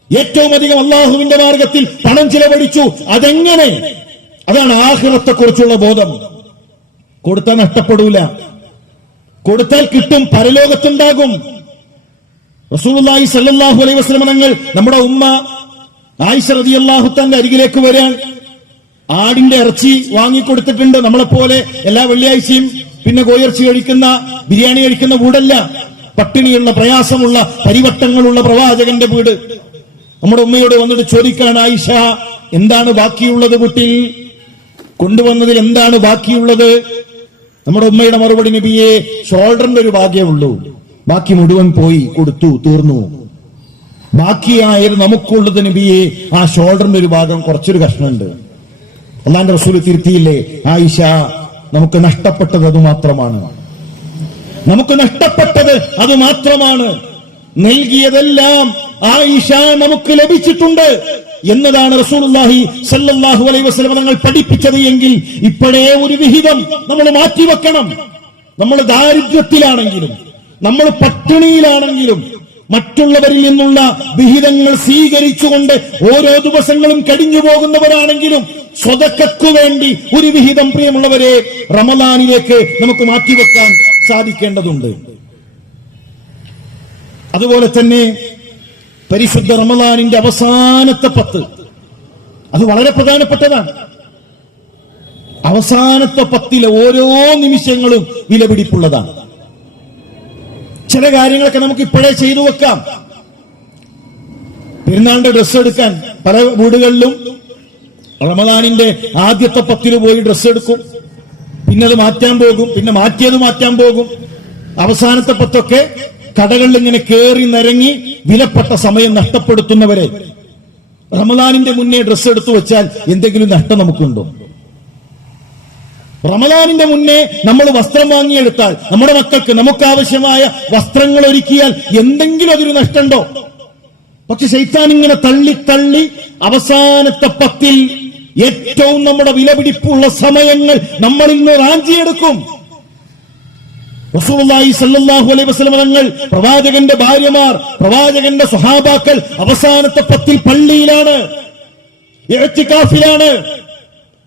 ഏറ്റവും അധികം അള്ളാഹുവിന്റെ മാർഗത്തിൽ പണം ചിലവഴിച്ചു. അതെങ്ങനെ? അതാണ് ആഖിറത്തെ കുറിച്ചുള്ള ബോധം. കൊടുത്താൽ നഷ്ടപ്പെടൂല, കൊടുത്താൽ കിട്ടും, പരലോകത്തുണ്ടാകും. റസൂലുള്ളാഹി സ്വല്ലല്ലാഹു അലൈഹി വസല്ലം തങ്ങൾ നമ്മുടെ ഉമ്മ ആയിഷ റളിയല്ലാഹു തന്റെ അരികിലേക്ക് വരാൻ ആടിന്റെ ഇറച്ചി വാങ്ങിക്കൊടുത്തിട്ടുണ്ട്. നമ്മളെപ്പോലെ എല്ലാ വെള്ളിയാഴ്ചയും പിന്നെ കോയിറച്ചി കഴിക്കുന്ന, ബിരിയാണി കഴിക്കുന്ന വീടല്ല. പട്ടിണിയുള്ള, പ്രയാസമുള്ള, പരിവട്ടങ്ങളുള്ള പ്രവാചകന്റെ വീട്. നമ്മുടെ ഉമ്മയോട് വന്നിട്ട് ചോദിക്കാൻ, ആയിഷ എന്താണ് ബാക്കിയുള്ളത് വീട്ടിൽ? കൊണ്ടുവന്നതിൽ എന്താണ് ബാക്കിയുള്ളത്? നമ്മുടെ ഉമ്മയുടെ മറുപടി, നബിയെ ഷോൾഡറിന്റെ ഒരു ഭാഗ്യമേ ഉള്ളൂ, ബാക്കി മുഴുവൻ പോയി, കൊടുത്തു, തീർന്നു. ബാക്കിയായത് നമുക്കുള്ളത് നബിയെ ആ ഷോൾഡറിന്റെ ഒരു ഭാഗം, കുറച്ചൊരു കഷ്ണമുണ്ട്. അല്ലാഹുവിന്റെ റസൂൽ തിരുത്തിയില്ലേ, ആയിഷ നമുക്ക് നഷ്ടപ്പെട്ടത് അത് മാത്രമാണ്, നമുക്ക് നഷ്ടപ്പെട്ടത് അത് മാത്രമാണ്. നൽകിയതെല്ലാം ആയിഷ നമുക്ക് ലഭിച്ചിട്ടുണ്ട് എന്നതാണ് റസൂലുള്ളാഹി സ്വല്ലല്ലാഹു അലൈഹി വസല്ലം തങ്ങൾ പഠിപ്പിച്ചത്. എങ്കിൽ ഇപ്പോഴേ ഒരു വിഹിതം നമ്മൾ മാറ്റിവെക്കണം. നമ്മൾ ദാരിദ്ര്യത്തിലാണെങ്കിലും, നമ്മൾ പട്ടിണിയിലാണെങ്കിലും, മറ്റുള്ളവരിൽ നിന്നുള്ള വിഹിതങ്ങൾ സ്വീകരിച്ചുകൊണ്ട് ഓരോ ദിവസങ്ങളും കഴിഞ്ഞു പോകുന്നവരാണെങ്കിലും സ്വതക്കു വേണ്ടി ഒരു വിഹിതം, പ്രിയമുള്ളവരെ, റമളാനിലേക്ക് നമുക്ക് മാറ്റിവെക്കാൻ സാധിക്കേണ്ടതുണ്ട്. അതുപോലെ തന്നെ പരിശുദ്ധ റമളാനിന്റെ അവസാനത്തെ 10 അത് വളരെ പ്രധാനപ്പെട്ടതാണ്. അവസാനത്തെ 10 ഓരോ നിമിഷങ്ങളും വിലപിടിപ്പുള്ളതാണ്. ചില കാര്യങ്ങളൊക്കെ നമുക്ക് ഇപ്പോഴേ ചെയ്തു വെക്കാം. പെരുന്നാളിന്റെ ഡ്രസ്സ് എടുക്കാൻ പല വീടുകളിലും റമളാനിന്റെ ആദ്യത്തെ 10 പോയി ഡ്രസ്സ് എടുക്കും, പിന്നെ അത് മാറ്റാൻ പോകും, പിന്നെ മാറ്റിയത് മാറ്റാൻ പോകും. അവസാനത്തെ 10 കടകളിൽ ഇങ്ങനെ കേറി നിരങ്ങി വിലപ്പെട്ട സമയം നഷ്ടപ്പെടുത്തുന്നവരെ റമളാനിന്റെ മുന്നേ ഡ്രസ്സ് എടുത്തു വെച്ചാൽ എന്തെങ്കിലും നഷ്ടം നമുക്കുണ്ടോ? റമളാനിന്റെ മുന്നേ നമ്മൾ വസ്ത്രം വാങ്ങിയെടുത്താൽ, നമ്മുടെ മക്കൾക്ക് നമുക്ക് ആവശ്യമായ വസ്ത്രങ്ങൾ ഒരുക്കിയാൽ എന്തെങ്കിലും അതൊരു നഷ്ടമുണ്ടോ? പക്ഷെ ശൈത്താൻ ഇങ്ങനെ തള്ളി അവസാനത്തെ 10 ഏറ്റവും നമ്മുടെ വിലപിടിപ്പുള്ള സമയങ്ങൾ നമ്മളിൽ നിന്ന് റാഞ്ചിയെടുക്കും. റസൂലുള്ളാഹി സ്വല്ലല്ലാഹു അലൈഹി വസല്ലം തങ്ങൾ, പ്രവാചകന്റെ ഭാര്യമാർ, പ്രവാചകന്റെ സ്വഹാബാക്കൾ അവസാനത്തെ 10 പള്ളിയിലാണ്, ഇഅ്തികാഫിലാണ്.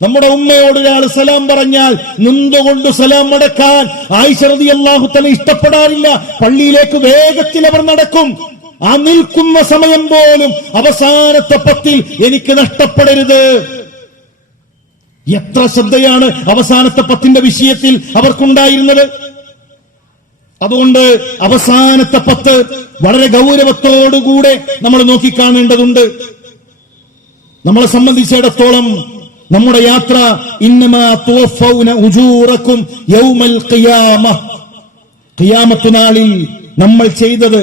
നമ്മുടെ ഉമ്മയോട് ഒരാൾ സലാം പറഞ്ഞാൽ നിന്നുകൊണ്ട് സലാം മടക്കാൻ ആയിഷ റളിയല്ലാഹു തആല ഇഷ്ടപ്പെടാറില്ല. പള്ളിയിലേക്ക് വേഗത്തിൽ അവർ നടക്കും. ആ നിൽക്കുന്ന സമയം പോലും അവസാനത്തെ 10 എനിക്ക് നഷ്ടപ്പെടരുത്. എത്ര ശ്രദ്ധയാണ് അവസാനത്തെ 10 വിഷയത്തിൽ അവർക്കുണ്ടായിരുന്നത്. അതുകൊണ്ട് അവസാനത്തെ 10 വളരെ ഗൗരവത്തോടുകൂടെ നമ്മൾ നോക്കിക്കാണേണ്ടതുണ്ട്. നമ്മളെ സംബന്ധിച്ചിടത്തോളം നമ്മുടെ യാത്ര ഇന്നമാ തുവഫൗന ഉജൂറക്കും യൗമൽ ഖിയാമ, ഖിയാമത്ത് നാളിൽ നമ്മൾ ചെയ്തത്,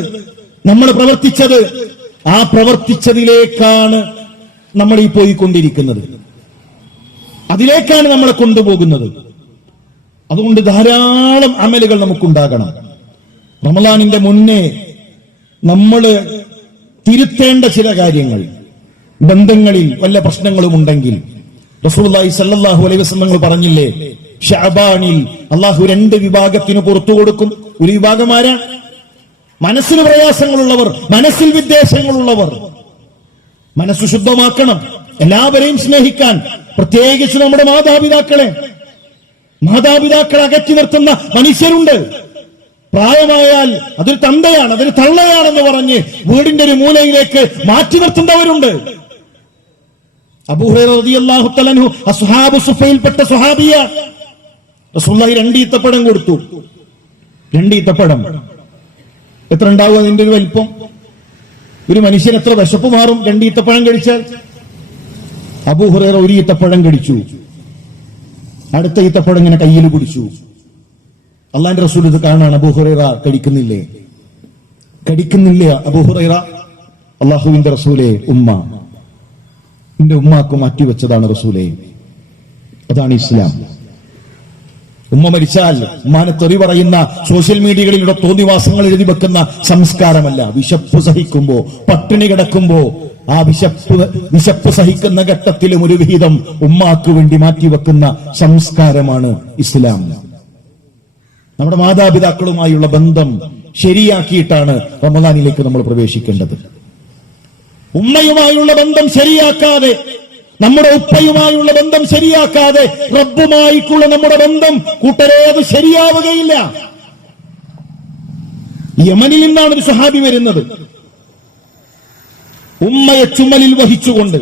നമ്മൾ പ്രവർത്തിച്ചത്, ആ പ്രവർത്തിച്ചതിലേക്കാണ് നമ്മൾ ഈ പോയിക്കൊണ്ടിരിക്കുന്നത്, അതിലേക്കാണ് നമ്മളെ കൊണ്ടുപോകുന്നത്. അതുകൊണ്ട് ധാരാളം അമലുകൾ നമുക്കുണ്ടാകണം. റമളാനിന്റെ മുന്നേ നമ്മൾ തിരുത്തേണ്ട ചില കാര്യങ്ങൾ, ബന്ധങ്ങളിൽ വല്ല പ്രശ്നങ്ങളും ഉണ്ടെങ്കിൽ റസൂലുള്ളാഹി സ്വല്ലല്ലാഹു അലൈഹി വസല്ലം പറഞ്ഞില്ലേ, ശഅബാനിൽ അല്ലാഹു 2 വിഭാഗത്തിന് പുറത്തു കൊടുക്കും. ഒരു വിഭാഗം ആരാണ്? മനസ്സിന് പ്രയാസങ്ങളുള്ളവർ, മനസ്സിൽ വിദ്വേഷങ്ങളുള്ളവർ മനസ്സ് ശുദ്ധമാക്കണം. എല്ലാവരെയും സ്നേഹിക്കാൻ, പ്രത്യേകിച്ച് നമ്മുടെ മാതാപിതാക്കളെ അകറ്റി നിർത്തുന്ന മനുഷ്യരുണ്ട്. പ്രായമായാൽ അതൊരു തന്തയാണ്, അതൊരു തള്ളയാണെന്ന് പറഞ്ഞ് വീടിന്റെ ഒരു മൂലയിലേക്ക് മാറ്റി നിർത്തുന്നവരുണ്ട്. അബൂ ഹുറൈറ റളിയല്ലാഹു തആല അൻഹു അസ്ഹാബു സുഫയിൽപ്പെട്ട സ്വഹാബിയ. റസൂലുള്ളാഹി 2 ഈത്തപ്പഴം കൊടുത്തു. 2 ഈത്തപ്പഴം എത്ര ഉണ്ടാവും അതിന്റെ ഒരു വലിപ്പം? ഒരു മനുഷ്യൻ എത്ര വിശപ്പ് മാറും 2 ഈത്തപ്പഴം കഴിച്ചാൽ? അബൂ ഹുറൈറ 1 ഈത്തപ്പഴം കഴിച്ചു. അടുത്ത ഈത്തപ്പഴം ഇങ്ങനെ കയ്യിൽ പിടിച്ചു. അള്ളാന്റെ റസൂൽ ഇത് കാണാണ്. അബൂ ഹുറൈറ കടിക്കുന്നില്ലേ അബൂ ഹുറൈറ? അള്ളാഹുവിന്റെ റസൂലേ, എന്റെ ഉമ്മാക്ക് മാറ്റിവെച്ചതാണ് റസൂലേ. അതാണ് ഇസ്ലാം. ഉമ്മ മരിച്ചാൽ ഉമ്മാനെ തെറി പറയുന്ന സോഷ്യൽ മീഡിയകളിലൂടെ തോന്നിവാസങ്ങൾ എഴുതി വെക്കുന്ന സംസ്കാരമല്ല. വിശപ്പ് സഹിക്കുമ്പോ, പട്ടിണി കിടക്കുമ്പോ ആ വിശപ്പ് സഹിക്കുന്ന ഘട്ടത്തിലും ഒരു വിഹിതം ഉമ്മാക്ക് വേണ്ടി മാറ്റിവെക്കുന്ന സംസ്കാരമാണ് ഇസ്ലാം. നമ്മുടെ മാതാപിതാക്കളുമായുള്ള ബന്ധം ശരിയാക്കിയിട്ടാണ് റമദാനിലേക്ക് നമ്മൾ പ്രവേശിക്കേണ്ടത്. ഉമ്മയുമായുള്ള ബന്ധം ശരിയാക്കാതെ, നമ്മുടെ ഉപ്പയുമായുള്ള ബന്ധം ശരിയാക്കാതെ റബ്ബുമായിട്ടുള്ള നമ്മുടെ ബന്ധം കൂട്ടരേ അത് ശരിയാവുകയില്ല. യമനിൽ നിന്നാണ് ഒരു സ്വഹാബി വരുന്നത്. ഉമ്മയെ ചുമലിൽ വഹിച്ചുകൊണ്ട്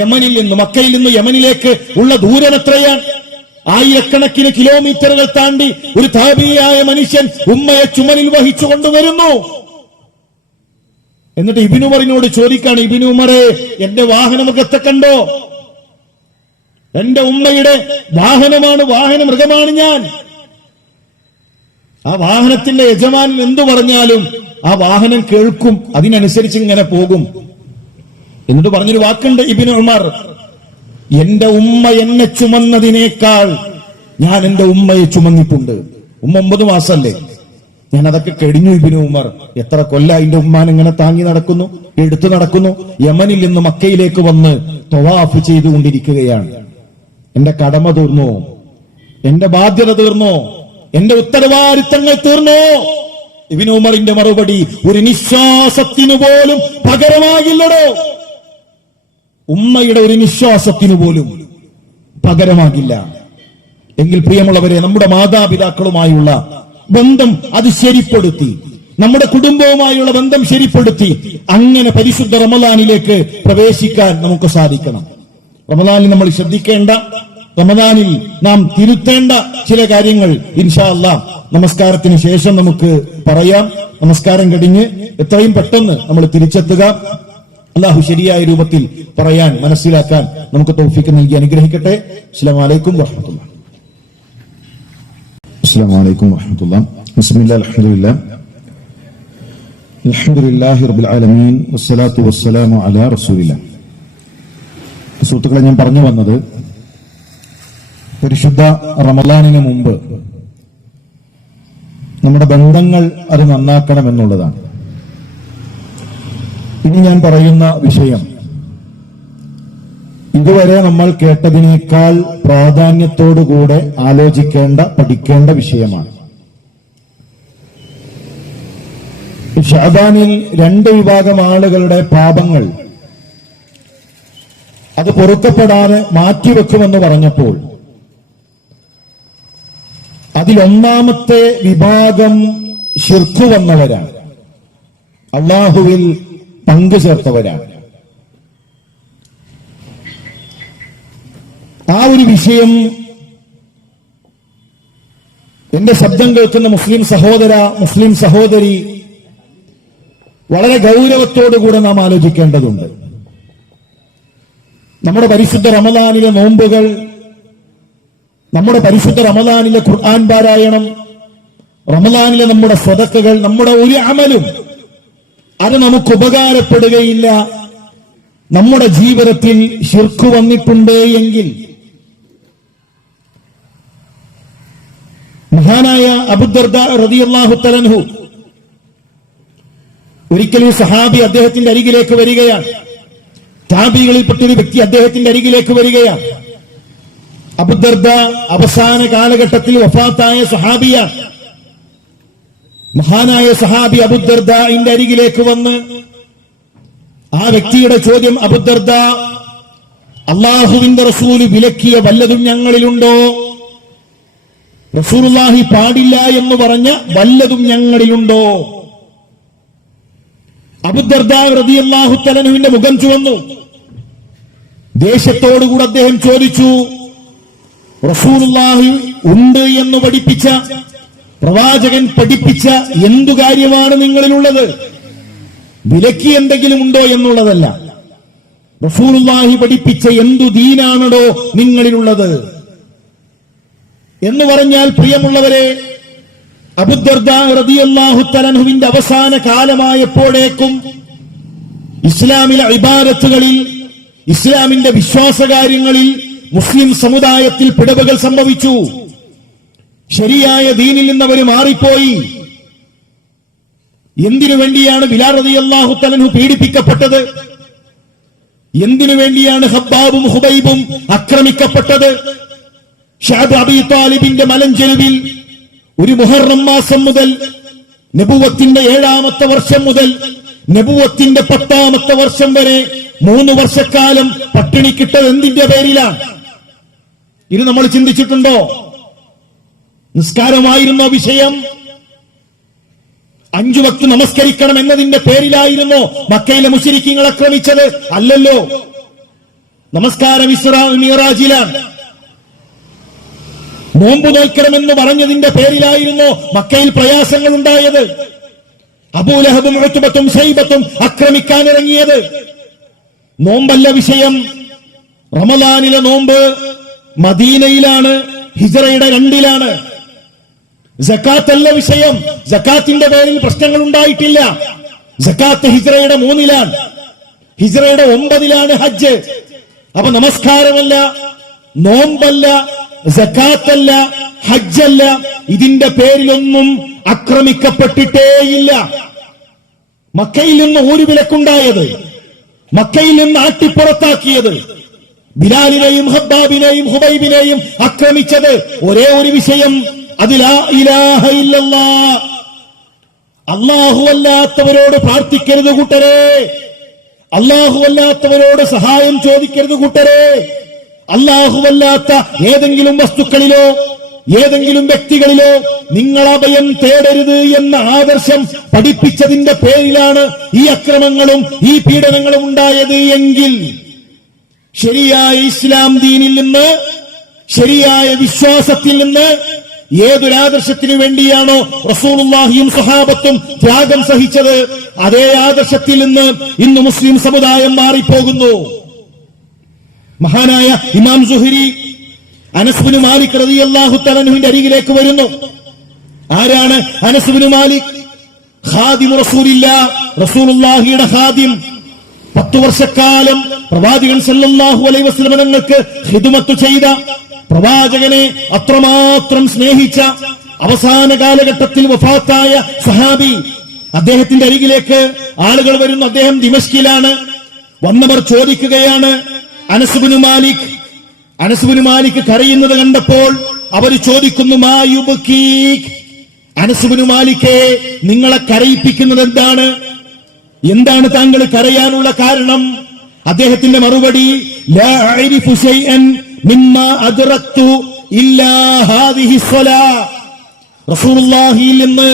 യമനിൽ നിന്ന്, മക്കയിൽ നിന്ന് യമനിലേക്ക് ഉള്ള ദൂരം എത്രയാണ്? 1000കണക്കിന് കിലോമീറ്ററുകൾ താണ്ടി ഒരു താബിയായ മനുഷ്യൻ ഉമ്മയെ ചുമലിൽ വഹിച്ചു കൊണ്ടുവരുന്നു. എന്നിട്ട് ഇബ്നു ഉമറിനോട് ചോദിക്കാണ്, ഇബ്നു ഉമറേ, എന്റെ വാഹനമൃഗത്തെ കണ്ടോ? എന്റെ ഉമ്മയുടെ വാഹന മൃഗമാണ് ഞാൻ. ആ വാഹനത്തിന്റെ യജമാനൻ എന്തു പറഞ്ഞാലും ആ വാഹനം കേൾക്കും, അതിനനുസരിച്ച് ഇങ്ങനെ പോകും. എന്നിട്ട് പറഞ്ഞൊരു വാക്കുണ്ട് ഇബ്നു ഉമർ, എന്റെ ഉമ്മ എന്നെ ചുമന്നതിനേക്കാൾ ഞാൻ എന്റെ ഉമ്മയെ ചുമന്നിട്ടുണ്ട്. ഉമ്മ 9 മാസമല്ലേ, ഞാൻ അതൊക്കെ കഴിഞ്ഞു. ഇബ്നു ഉമർ എത്ര കൊല്ലം എന്റെ ഉമ്മാൻ ഇങ്ങനെ താങ്ങി നടക്കുന്നു, എടുത്തു നടക്കുന്നു. യമനിൽ നിന്ന് മക്കയിലേക്ക് വന്ന് തവാഫ് ചെയ്തുകൊണ്ടിരിക്കുകയാണ്. എന്റെ കടമ തീർന്നോ? എന്റെ ബാധ്യത തീർന്നോ? എന്റെ ഉത്തരവാദിത്തങ്ങൾ തീർന്നോ? ഇബ്നു ഉമറിന്റെ മറുപടി, ഒരു നിശ്വാസത്തിനു പോലും പകരമാകില്ലടോ. ഉമ്മയുടെ ഒരു നിശ്വാസത്തിനു പോലും പകരമാകില്ല. എങ്കിൽ പ്രിയമുള്ളവരെ, നമ്മുടെ മാതാപിതാക്കളുമായുള്ള ബന്ധം അത് ശരിപ്പെടുത്തി, നമ്മുടെ കുടുംബവുമായുള്ള ബന്ധം ശരിപ്പെടുത്തി അങ്ങനെ പരിശുദ്ധ റമദാനിലേക്ക് പ്രവേശിക്കാൻ നമുക്ക് സാധിക്കണം. റമദാനിൽ നമ്മൾ ശ്രദ്ധിക്കേണ്ട, റമദാനിൽ നാം തിരുത്തേണ്ട ചില കാര്യങ്ങൾ ഇൻഷാ അല്ലാഹ് നമസ്കാരത്തിന് ശേഷം നമുക്ക് പറയാം. നമസ്കാരം കഴിഞ്ഞ് എത്രയും പെട്ടെന്ന് നമ്മൾ തിരിച്ചെത്തുക. അല്ലാഹു ശരിയായ രൂപത്തിൽ പറയാൻ, മനസ്സിലാക്കാൻ നമുക്ക് തൗഫീഖ് നൽകി അനുഗ്രഹിക്കട്ടെ. അസ്സലാമു അലൈക്കും വറഹ്മത്തുള്ളാഹി. السلام عليكم ورحمة الله. بسم الله الحمد لله رب العالمين والصلاة والسلام على رسول الله. സുഹൃത്തുക്കളെ, ഞാൻ പറഞ്ഞു വന്നത് പരിശുദ്ധ റമദാനിന് മുമ്പ് നമ്മുടെ ബന്ധങ്ങൾ അത് നന്നാക്കണമെന്നുള്ളതാണ്. ഇനി ഞാൻ പറയുന്ന വിഷയം ഇതുവരെ നമ്മൾ കേട്ടതിനേക്കാൾ പ്രാധാന്യത്തോടുകൂടെ ആലോചിക്കേണ്ട, പഠിക്കേണ്ട വിഷയമാണ്. ശഅബാനിൽ 2 വിഭാഗം ആളുകളുടെ പാപങ്ങൾ അത് പൊറുക്കപ്പെടാതെ മാറ്റിവെക്കുമെന്ന് പറഞ്ഞപ്പോൾ അതിലൊന്നാമത്തെ വിഭാഗം ശിർക്ക് വന്നവരാണ്, അല്ലാഹുവിൽ പങ്കു ചേർത്തവരാണ്. ആ ഒരു വിഷയം എന്റെ ശബ്ദം കേൾക്കുന്ന മുസ്ലിം സഹോദര, മുസ്ലിം സഹോദരി, വളരെ ഗൗരവത്തോടുകൂടെ നാം ആലോചിക്കേണ്ടതുണ്ട്. നമ്മുടെ പരിശുദ്ധ റമദാനിലെ നോമ്പുകൾ, നമ്മുടെ പരിശുദ്ധ റമദാനിലെ ഖുർആൻ പാരായണം, റമദാനിലെ നമ്മുടെ സ്വതക്കകൾ, നമ്മുടെ ഒരു അമലും അത് നമുക്ക് ഉപകാരപ്പെടുകയില്ല നമ്മുടെ ജീവിതത്തിൽ ശിർക്ക് വന്നിട്ടുണ്ട് എങ്കിൽ. മഹാനായ അബൂദർദ റളിയല്ലാഹു തആല അൻഹു ഒരിക്കലും സഹാബി അദ്ദേഹത്തിന്റെ അരികിലേക്ക് വരികയാണ്. താബികളിൽപ്പെട്ട ഒരു വ്യക്തി അദ്ദേഹത്തിന്റെ അരികിലേക്ക് വരികയാണ്. അബൂദർദ അവസാന കാലഘട്ടത്തിൽ വഫാത്തായ സഹാബിയാണ്. മഹാനായ സഹാബി അബൂദർദാഇന്റെ അരികിലേക്ക് വന്ന് ആ വ്യക്തിയുടെ ചോദ്യം, അബൂദർദ, അള്ളാഹുവിന്റെ റസൂല് വിലക്കിയ വല്ലതും ഞങ്ങളിലുണ്ടോ? റസൂലുള്ളാഹി പാടില്ല എന്ന് പറഞ്ഞ വല്ലതും ഞങ്ങളിലുണ്ടോ? അബൂദർദാ റളിയല്ലാഹു തആല അൻഹുവിന്റെ മുഖം ചുവന്നു. ദേഷ്യത്തോടുകൂടി അദ്ദേഹം ചോദിച്ചു, റസൂലുള്ളാഹി ഉണ്ട് എന്ന് പഠിപ്പിച്ച, പ്രവാചകൻ പഠിപ്പിച്ച എന്തു കാര്യമാണ് നിങ്ങളിലുള്ളത്? വിലക്കി എന്തെങ്കിലും ഉണ്ടോ എന്നുള്ളതല്ല, റസൂലുള്ളാഹി പഠിപ്പിച്ച എന്തു ദീനാണോ നിങ്ങളിലുള്ളത് എന്ന് പറഞ്ഞാൽ, പ്രിയമുള്ളവരെ, അബൂദർദാ റളിയല്ലാഹു തആല അൻഹുവിന്റെ അവസാന കാലമായപ്പോഴേക്കും ഇസ്ലാമിലെ ഇബാദത്തുകളിൽ, ഇസ്ലാമിന്റെ വിശ്വാസകാര്യങ്ങളിൽ മുസ്ലിം സമുദായത്തിൽ പിടവുകൾ സംഭവിച്ചു. ശരിയായ ദീനിൽ നിന്ന് അവർ മാറിപ്പോയി. എന്തിനു വേണ്ടിയാണ് ബിലാൽ റളിയല്ലാഹു തആല അൻഹു പീഡിപ്പിക്കപ്പെട്ടത്? എന്തിനു വേണ്ടിയാണ് ഹബ്ബാബും ഹുബൈബും ആക്രമിക്കപ്പെട്ടത്? ശഅബ് അബീ താലിബിന്റെ മലഞ്ചെരുവിൽ ഒരു മുഹറം മാസം മുതൽ നബുവത്തിന്റെ 7ാമത്തെ വർഷം മുതൽ നബുവത്തിന്റെ 10ാമത്തെ വർഷം വരെ 3 വർഷക്കാലം പട്ടിണിക്കിട്ടത് എന്തിന്റെ പേരിലാണ്? ഇത് നമ്മൾ ചിന്തിച്ചിട്ടുണ്ടോ? നിസ്കാരമായിരുന്നോ വിഷയം? 5 വക്ത് നമസ്കരിക്കണം എന്നതിന്റെ പേരിലായിരുന്നോ മക്കയിലെ മുശ്രിക്കീങ്ങൾ ആക്രമിച്ചത്? അല്ലല്ലോ. നമസ്കാരം ഇസ്രാ മിഅ്റാജിലാണ്. നോമ്പ് നോൽക്കണമെന്ന് പറഞ്ഞതിന്റെ പേരിലായിരുന്നോ മക്കയിൽ പ്രയാസങ്ങൾ ഉണ്ടായത്? അബൂലഹബും ഉത്ബത്തും ശൈബത്തും ആക്രമിക്കാനിറങ്ങിയത്? നോമ്പല്ല വിഷയം. റമളാനിലെ നോമ്പ് മദീനയിലാണ്, ഹിജ്റയുടെ 2ലാണ്. സക്കാത്ത് അല്ല വിഷയം. സക്കാത്തിന്റെ പേരിൽ പ്രശ്നങ്ങൾ ഉണ്ടായിട്ടില്ല. സക്കാത്ത് ഹിജ്റയുടെ 3ലാണ്, ഹിജ്റയുടെ 9ലാണ് ഹജ്ജ്. അപ്പൊ നമസ്കാരമല്ല, നോമ്പല്ല, സക്കാത്തല്ല, ഹജ്ജല്ല, ഇതിന്റെ പേരിലൊന്നും ആക്രമിക്കപ്പെട്ടിട്ടേയില്ല. മക്കയിൽ നിന്ന് ഒരു വിലക്കുണ്ടായത്, മക്കയിൽ നിന്ന് ആട്ടിപ്പുറത്താക്കിയത്, ബിലാലിനെയും ഹബ്ബാബിനെയും ഹുബൈബിനെയും ആക്രമിച്ചത് ഒരേ ഒരു വിഷയം, അത് ലാ ഇലാഹ ഇല്ലല്ലാഹ്. അല്ലാഹു അല്ലാത്തവരോട് പ്രാർത്ഥിക്കരുത് കൂട്ടരെ, അല്ലാഹു അല്ലാത്തവരോട് സഹായം ചോദിക്കരുത് കൂട്ടരെ, അല്ലാഹുവല്ലാത്ത ഏതെങ്കിലും വസ്തുക്കളിലോ ഏതെങ്കിലും വ്യക്തികളിലോ നിങ്ങൾ അഭയം തേടരുത് എന്ന ആദർശം പഠിപ്പിച്ചതിന്റെ പേരിലാണ് ഈ അക്രമങ്ങളും ഈ പീഡനങ്ങളും ഉണ്ടായത് എങ്കിൽ, ശരിയായ ഇസ്ലാം ദീനിൽ നിന്ന്, ശരിയായ വിശ്വാസത്തിൽ നിന്ന് ഏതൊരാദർശത്തിനു വേണ്ടിയാണോ റസൂലുള്ളാഹിയും സ്വഹാബത്തും ത്യാഗം സഹിച്ചത്, അതേ ആദർശത്തിൽ നിന്ന് ഇന്ന് മുസ്ലിം സമുദായം മാറിപ്പോകുന്നു. മഹാനായ ഇമാം സുഹരി അനസ് ബിൻ മാലിക് റളിയല്ലാഹു തആല അൻഹുവിന്റെ അരികിലേക്ക് വരുന്നു. ആരാണ് അനസ് ബിൻ മാലിക്? ഖാദിം റസൂലില്ലാഹ്, റസൂലുള്ളാഹിയുടെ ഖാദിം. 10 വർഷക്കാലം പ്രവാചകൻ സല്ലല്ലാഹു അലൈഹി വസല്ലം തങ്ങൾക്ക് ഖിദ്മത്ത് ചെയ്ത, പ്രവാചകനെ അത്രമാത്രം സ്നേഹിച്ച, അവസാന കാലഘട്ടത്തിൽ വഫാത്തായ സഹാബി. അദ്ദേഹത്തിന്റെ അരികിലേക്ക് ആളുകൾ വരുന്നു. അദ്ദേഹം ദിമശ്കിലാണ്. വന്നവർ ചോദിക്കുകയാണ്, അനസ് ബിൻ മാലിക്, അനസ് ബിൻ മാലിക് കരയുന്നത് കണ്ടപ്പോൾ അവർ ചോദിക്കുന്നു, മാ യുബ്കീക്, അനസ് ബിൻ മാലിക്കേ, നിങ്ങളെ കരയിപ്പിക്കുന്നത് എന്താണ്? എന്താണ് താങ്കൾ കരയാനുള്ള കാരണം? അദ്ദേഹത്തിന്റെ മറുപടി, ലാ അഅരിഫു ശൈഅൻ മിമ്മാ അദ്റക്തു ഇല്ലാ ഹാദിഹി സ്വലാ. റസൂലുള്ളാഹിയിൽ നിന്ന്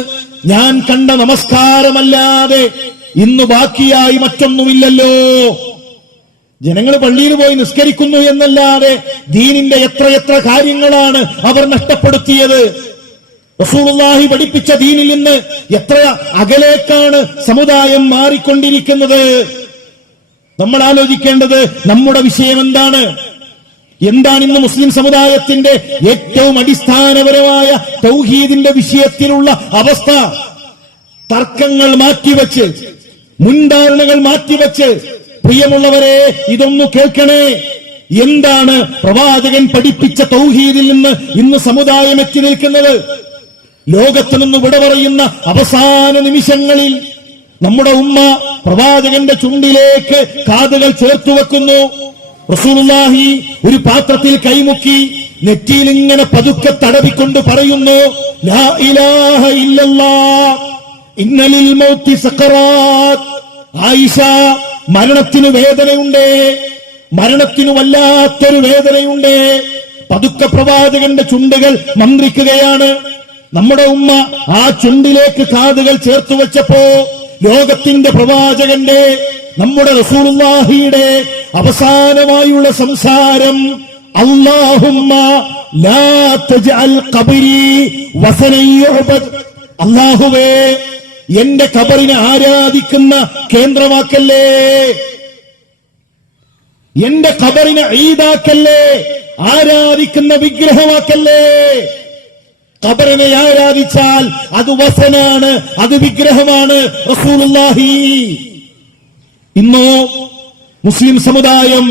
ഞാൻ കണ്ട നമസ്കാരമല്ലാതെ ഇന്ന് ബാക്കിയായി മറ്റൊന്നുമില്ലല്ലോ. ജനങ്ങൾ പള്ളിയിൽ പോയി നിസ്കരിക്കുന്നു എന്നല്ലാതെ ദീനിന്റെ എത്രയെത്ര കാര്യങ്ങളാണ് അവർ നഷ്ടപ്പെടുത്തിയത്. റസൂലുള്ളാഹി പഠിപ്പിച്ച ദീനിൽ നിന്ന് എത്ര അകലേക്കാണ് സമുദായം മാറിക്കൊണ്ടിരിക്കുന്നത്. നമ്മൾ ആലോചിക്കേണ്ടത് നമ്മുടെ വിഷയം എന്താണ്? എന്താണ് ഇന്ന് മുസ്ലിം സമുദായത്തിന്റെ ഏറ്റവും അടിസ്ഥാനപരമായ തൗഹീദിന്റെ വിഷയത്തിലുള്ള അവസ്ഥ? തർക്കങ്ങൾ മാറ്റിവെച്ച്, മുൻധാരണകൾ മാറ്റിവെച്ച്, പ്രിയമുള്ളവരെ, ഇതൊന്നു കേൾക്കണേ. എന്താണ് പ്രവാചകൻ പഠിപ്പിച്ച തൗഹീദിൽ നിന്ന് ഇന്ന് സമുദായം എത്തി നിൽക്കുന്നത്? ലോകത്ത് നിന്ന് വിട പറയുന്ന അവസാന നിമിഷങ്ങളിൽ നമ്മുടെ ഉമ്മ പ്രവാചകന്റെ ചുണ്ടിലേക്ക് കാതുകൾ ചേർത്തു വെക്കുന്നു. റസൂലുള്ളാഹി ഒരു പാത്രത്തിൽ കൈമുക്കി നെറ്റിയിൽ ഇങ്ങനെ പതുക്കെ തടവിക്കൊണ്ട് പറയുന്നു, ലാ ഇലാഹ ഇല്ലല്ലാഹ് ഇന്നലിൽ മൗതി സഖറാത്ത്. ആയിഷ, മരണത്തിന് വേദനയുണ്ട്, മരണത്തിന് വല്ലാത്തൊരു വേദനയുണ്ട്. പതുക്കെ പ്രവാചകന്റെ ചുണ്ടുകൾ മന്ത്രിക്കുകയാണ്. നമ്മുടെ ഉമ്മ ആ ചുണ്ടിലേക്ക് കാതുകൾ ചേർത്ത് വെച്ചപ്പോ ലോകത്തിന്റെ പ്രവാചകന്റെ, നമ്മുടെ റസൂലുള്ളാഹിയുടെ അവസാനമായുള്ള സംസാരം, അല്ലാഹുമ്മ ലാ തജ്അൽ ഖബരി വസനൻ യുഅബദ്. അല്ലാഹുവേ, എന്റെ ഖബറിനെ ആരാധിക്കുന്ന കേന്ദ്രമാക്കല്ലേ, എന്റെ ഖബറിനെ ഈദാക്കല്ലേ, ആരാധിക്കുന്ന വിഗ്രഹമാക്കല്ലേ. ഖബറിനെ ആരാധിച്ചാൽ അത് വസനാണ്, അത് വിഗ്രഹമാണ്. റസൂലുള്ളാഹി. ഇന്നോ മുസ്ലിം സമുദായം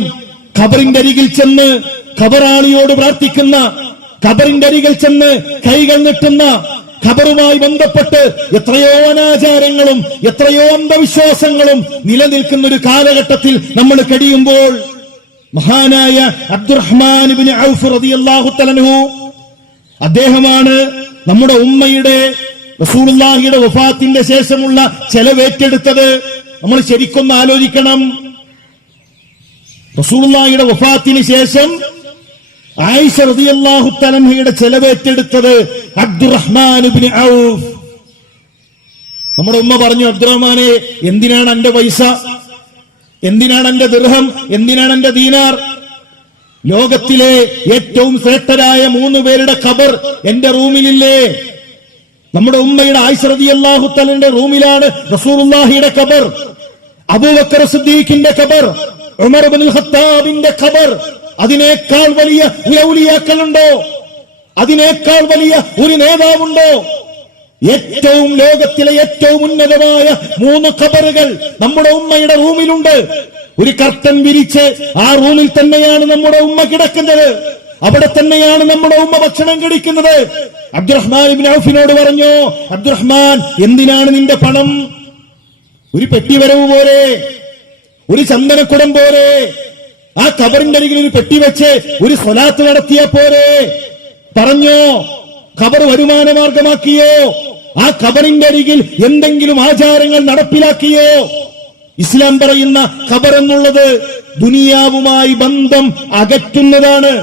ഖബറിന്റെ അരികിൽ ചെന്ന് ഖബറാളിയോട് പ്രാർത്ഥിക്കുന്ന, ഖബറിന്റെ അരികിൽ ചെന്ന് കൈകൾ നീട്ടുന്ന, ഖബറുമായി ബന്ധപ്പെട്ട് എത്രയോ അനാചാരങ്ങളും എത്രയോ അന്ധവിശ്വാസങ്ങളും നിലനിൽക്കുന്ന ഒരു കാലഘട്ടത്തിൽ നമ്മൾ കഴിയുമ്പോൾ, മഹാനായ അബ്ദുറഹ്മാൻ ഇബ്നു ഔഫ് റളിയല്ലാഹു തആല അൻഹു, അദ്ദേഹമാണ് നമ്മുടെ ഉമ്മയുടെ, റസൂലുള്ളാഹിയുടെ വഫാത്തിന്റെ ശേഷമുള്ള ചെലവേറ്റെടുത്തത്. നമ്മൾ ശരിക്കൊന്ന് ആലോചിക്കണം. റസൂലുള്ളാഹിയുടെ വഫാത്തിന് ശേഷം ആയിഷ റളിയല്ലാഹു തആല അൻഹയുടെ ചെലവേറ്റെടുത്തത് അബ്ദുറഹ്മാൻ ഇബ്നു ഔഫ്. നമ്മുടെ ഉമ്മ പറഞ്ഞു, അബ്ദുറഹ്മാനെ, എന്തിനാണ് എന്റെ പൈസ, എന്തിനാണ് എന്റെ ദിർഹം, എന്തിനാണ് എന്റെ ദീനാർ? ലോകത്തിലെ ഏറ്റവും ശ്രേഷ്ഠരായ 3 പേരുടെ ഖബർ എന്റെ റൂമിലില്ലേ? നമ്മുടെ ഉമ്മയുടെ ആയിഷ റളിയല്ലാഹു തആലയുടെ റൂമിലാണ് റസൂലുള്ളാഹിയുടെ ഖബർ, അബൂബക്കർ സിദ്ദീഖിന്റെ ഖബർ, ഉമർ ഇബ്നുൽ ഖത്താബിന്റെ ഖബർ. അതിനേക്കാൾ വലിയ ഔലിയാക്കളുണ്ടോ? അതിനേക്കാൾ വലിയ ഒരു നേതാവുണ്ടോ? ഏറ്റവും ലോകത്തിലെ ഏറ്റവും ഉന്നതമായ 3 ഖബറുകൾ നമ്മുടെ ഉമ്മയുടെ റൂമിലുണ്ട്. ഒരു കർട്ടൻ വിരിച്ച് ആ റൂമിൽ തന്നെയാണ് നമ്മുടെ ഉമ്മ കിടക്കുന്നത്, അവിടെ തന്നെയാണ് നമ്മുടെ ഉമ്മ ഭക്ഷണം കഴിക്കുന്നത്. അബ്ദുറഹ്മാൻ ഇബ്നു ഔഫിനോട് പറഞ്ഞു, അബ്ദുറഹ്മാൻ, എന്തിനാണ് നിന്റെ പണം? ഒരു പെട്ടിവരവ് പോരെ, ഒരു ചന്ദനക്കുടം പോരെ, ആ ഖബറിന്റെ അരികിൽ ഒരു പെട്ടി വെച്ച് ഒരു സ്വലാത്ത് നടത്തിയ പോരെ? പറഞ്ഞോ, ഖബർ വരുമാന മാർഗമാക്കിയോ? ആ ഖബറിന്റെ അരികിൽ എന്തെങ്കിലും ആചാരങ്ങൾ നടപ്പിലാക്കിയോ? ഇസ്ലാം പറയുന്ന ഖബർ എന്നുള്ളത് ദുനിയാവുമായി ബന്ധം അകറ്റുന്നതാണ്.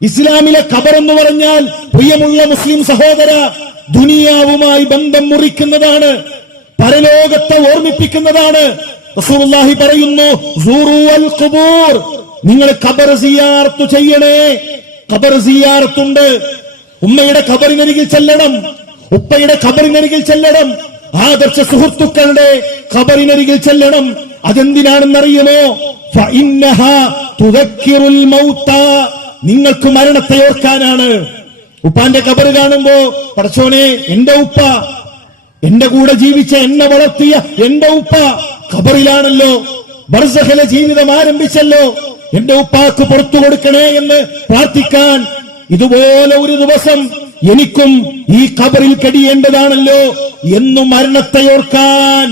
ഇസ്ലാമിലെ ഖബർ എന്ന് പറഞ്ഞാൽ, പ്രിയമുള്ള മുസ്ലിം സഹോദര, ദുനിയാവുമായി ബന്ധം മുറിക്കുന്നതാണ്, പരലോകത്തെ ഓർമ്മിപ്പിക്കുന്നതാണ്. റസൂലുള്ളാഹി പറയുന്നു, സൂറുൽ ഖുബൂർ, നിങ്ങൾ ഖബർ സിയാറത്ത് ചെയ്യണേ. ഖബർ സിയാറത്തുണ്ട്. ഉമ്മയുടെ ഖബറിനരികിൽ ചെല്ലണം, ഉപ്പയുടെ ഖബറിനരികിൽ ചെല്ലണം, ആദർശ സുഹൃത്തുക്കളുടെ ഖബറിനരികിൽ ചെല്ലണം. അതെന്തിനാണെന്നറിയുമോ? ഫഇന്നഹാ തുദക്കിറുൽ മൗത, നിങ്ങൾക്ക് മരണത്തെ ഓർക്കാനാണ്. ഉപ്പാന്റെ ഖബർ കാണുമ്പോ, പടച്ചോനെ, എന്റെ ഉപ്പ, എന്റെ കൂടെ ജീവിച്ച, എന്നെ വളർത്തിയ എന്റെ ഉപ്പ ഖബറിലാണല്ലോ, ബർസഖിലെ ജീവിതം ആരംഭിച്ചല്ലോ, എന്റെ ഉപ്പാക്ക് പുറത്തു കൊടുക്കണേ എന്ന് പ്രാർത്ഥിക്കാൻ ഇതുപോലെ ഒരു ദിവസം എനിക്കും ഈ ഖബറിൽ കഴിയേണ്ടതാണല്ലോ എന്നു മരണത്തെ ഓർക്കാൻ.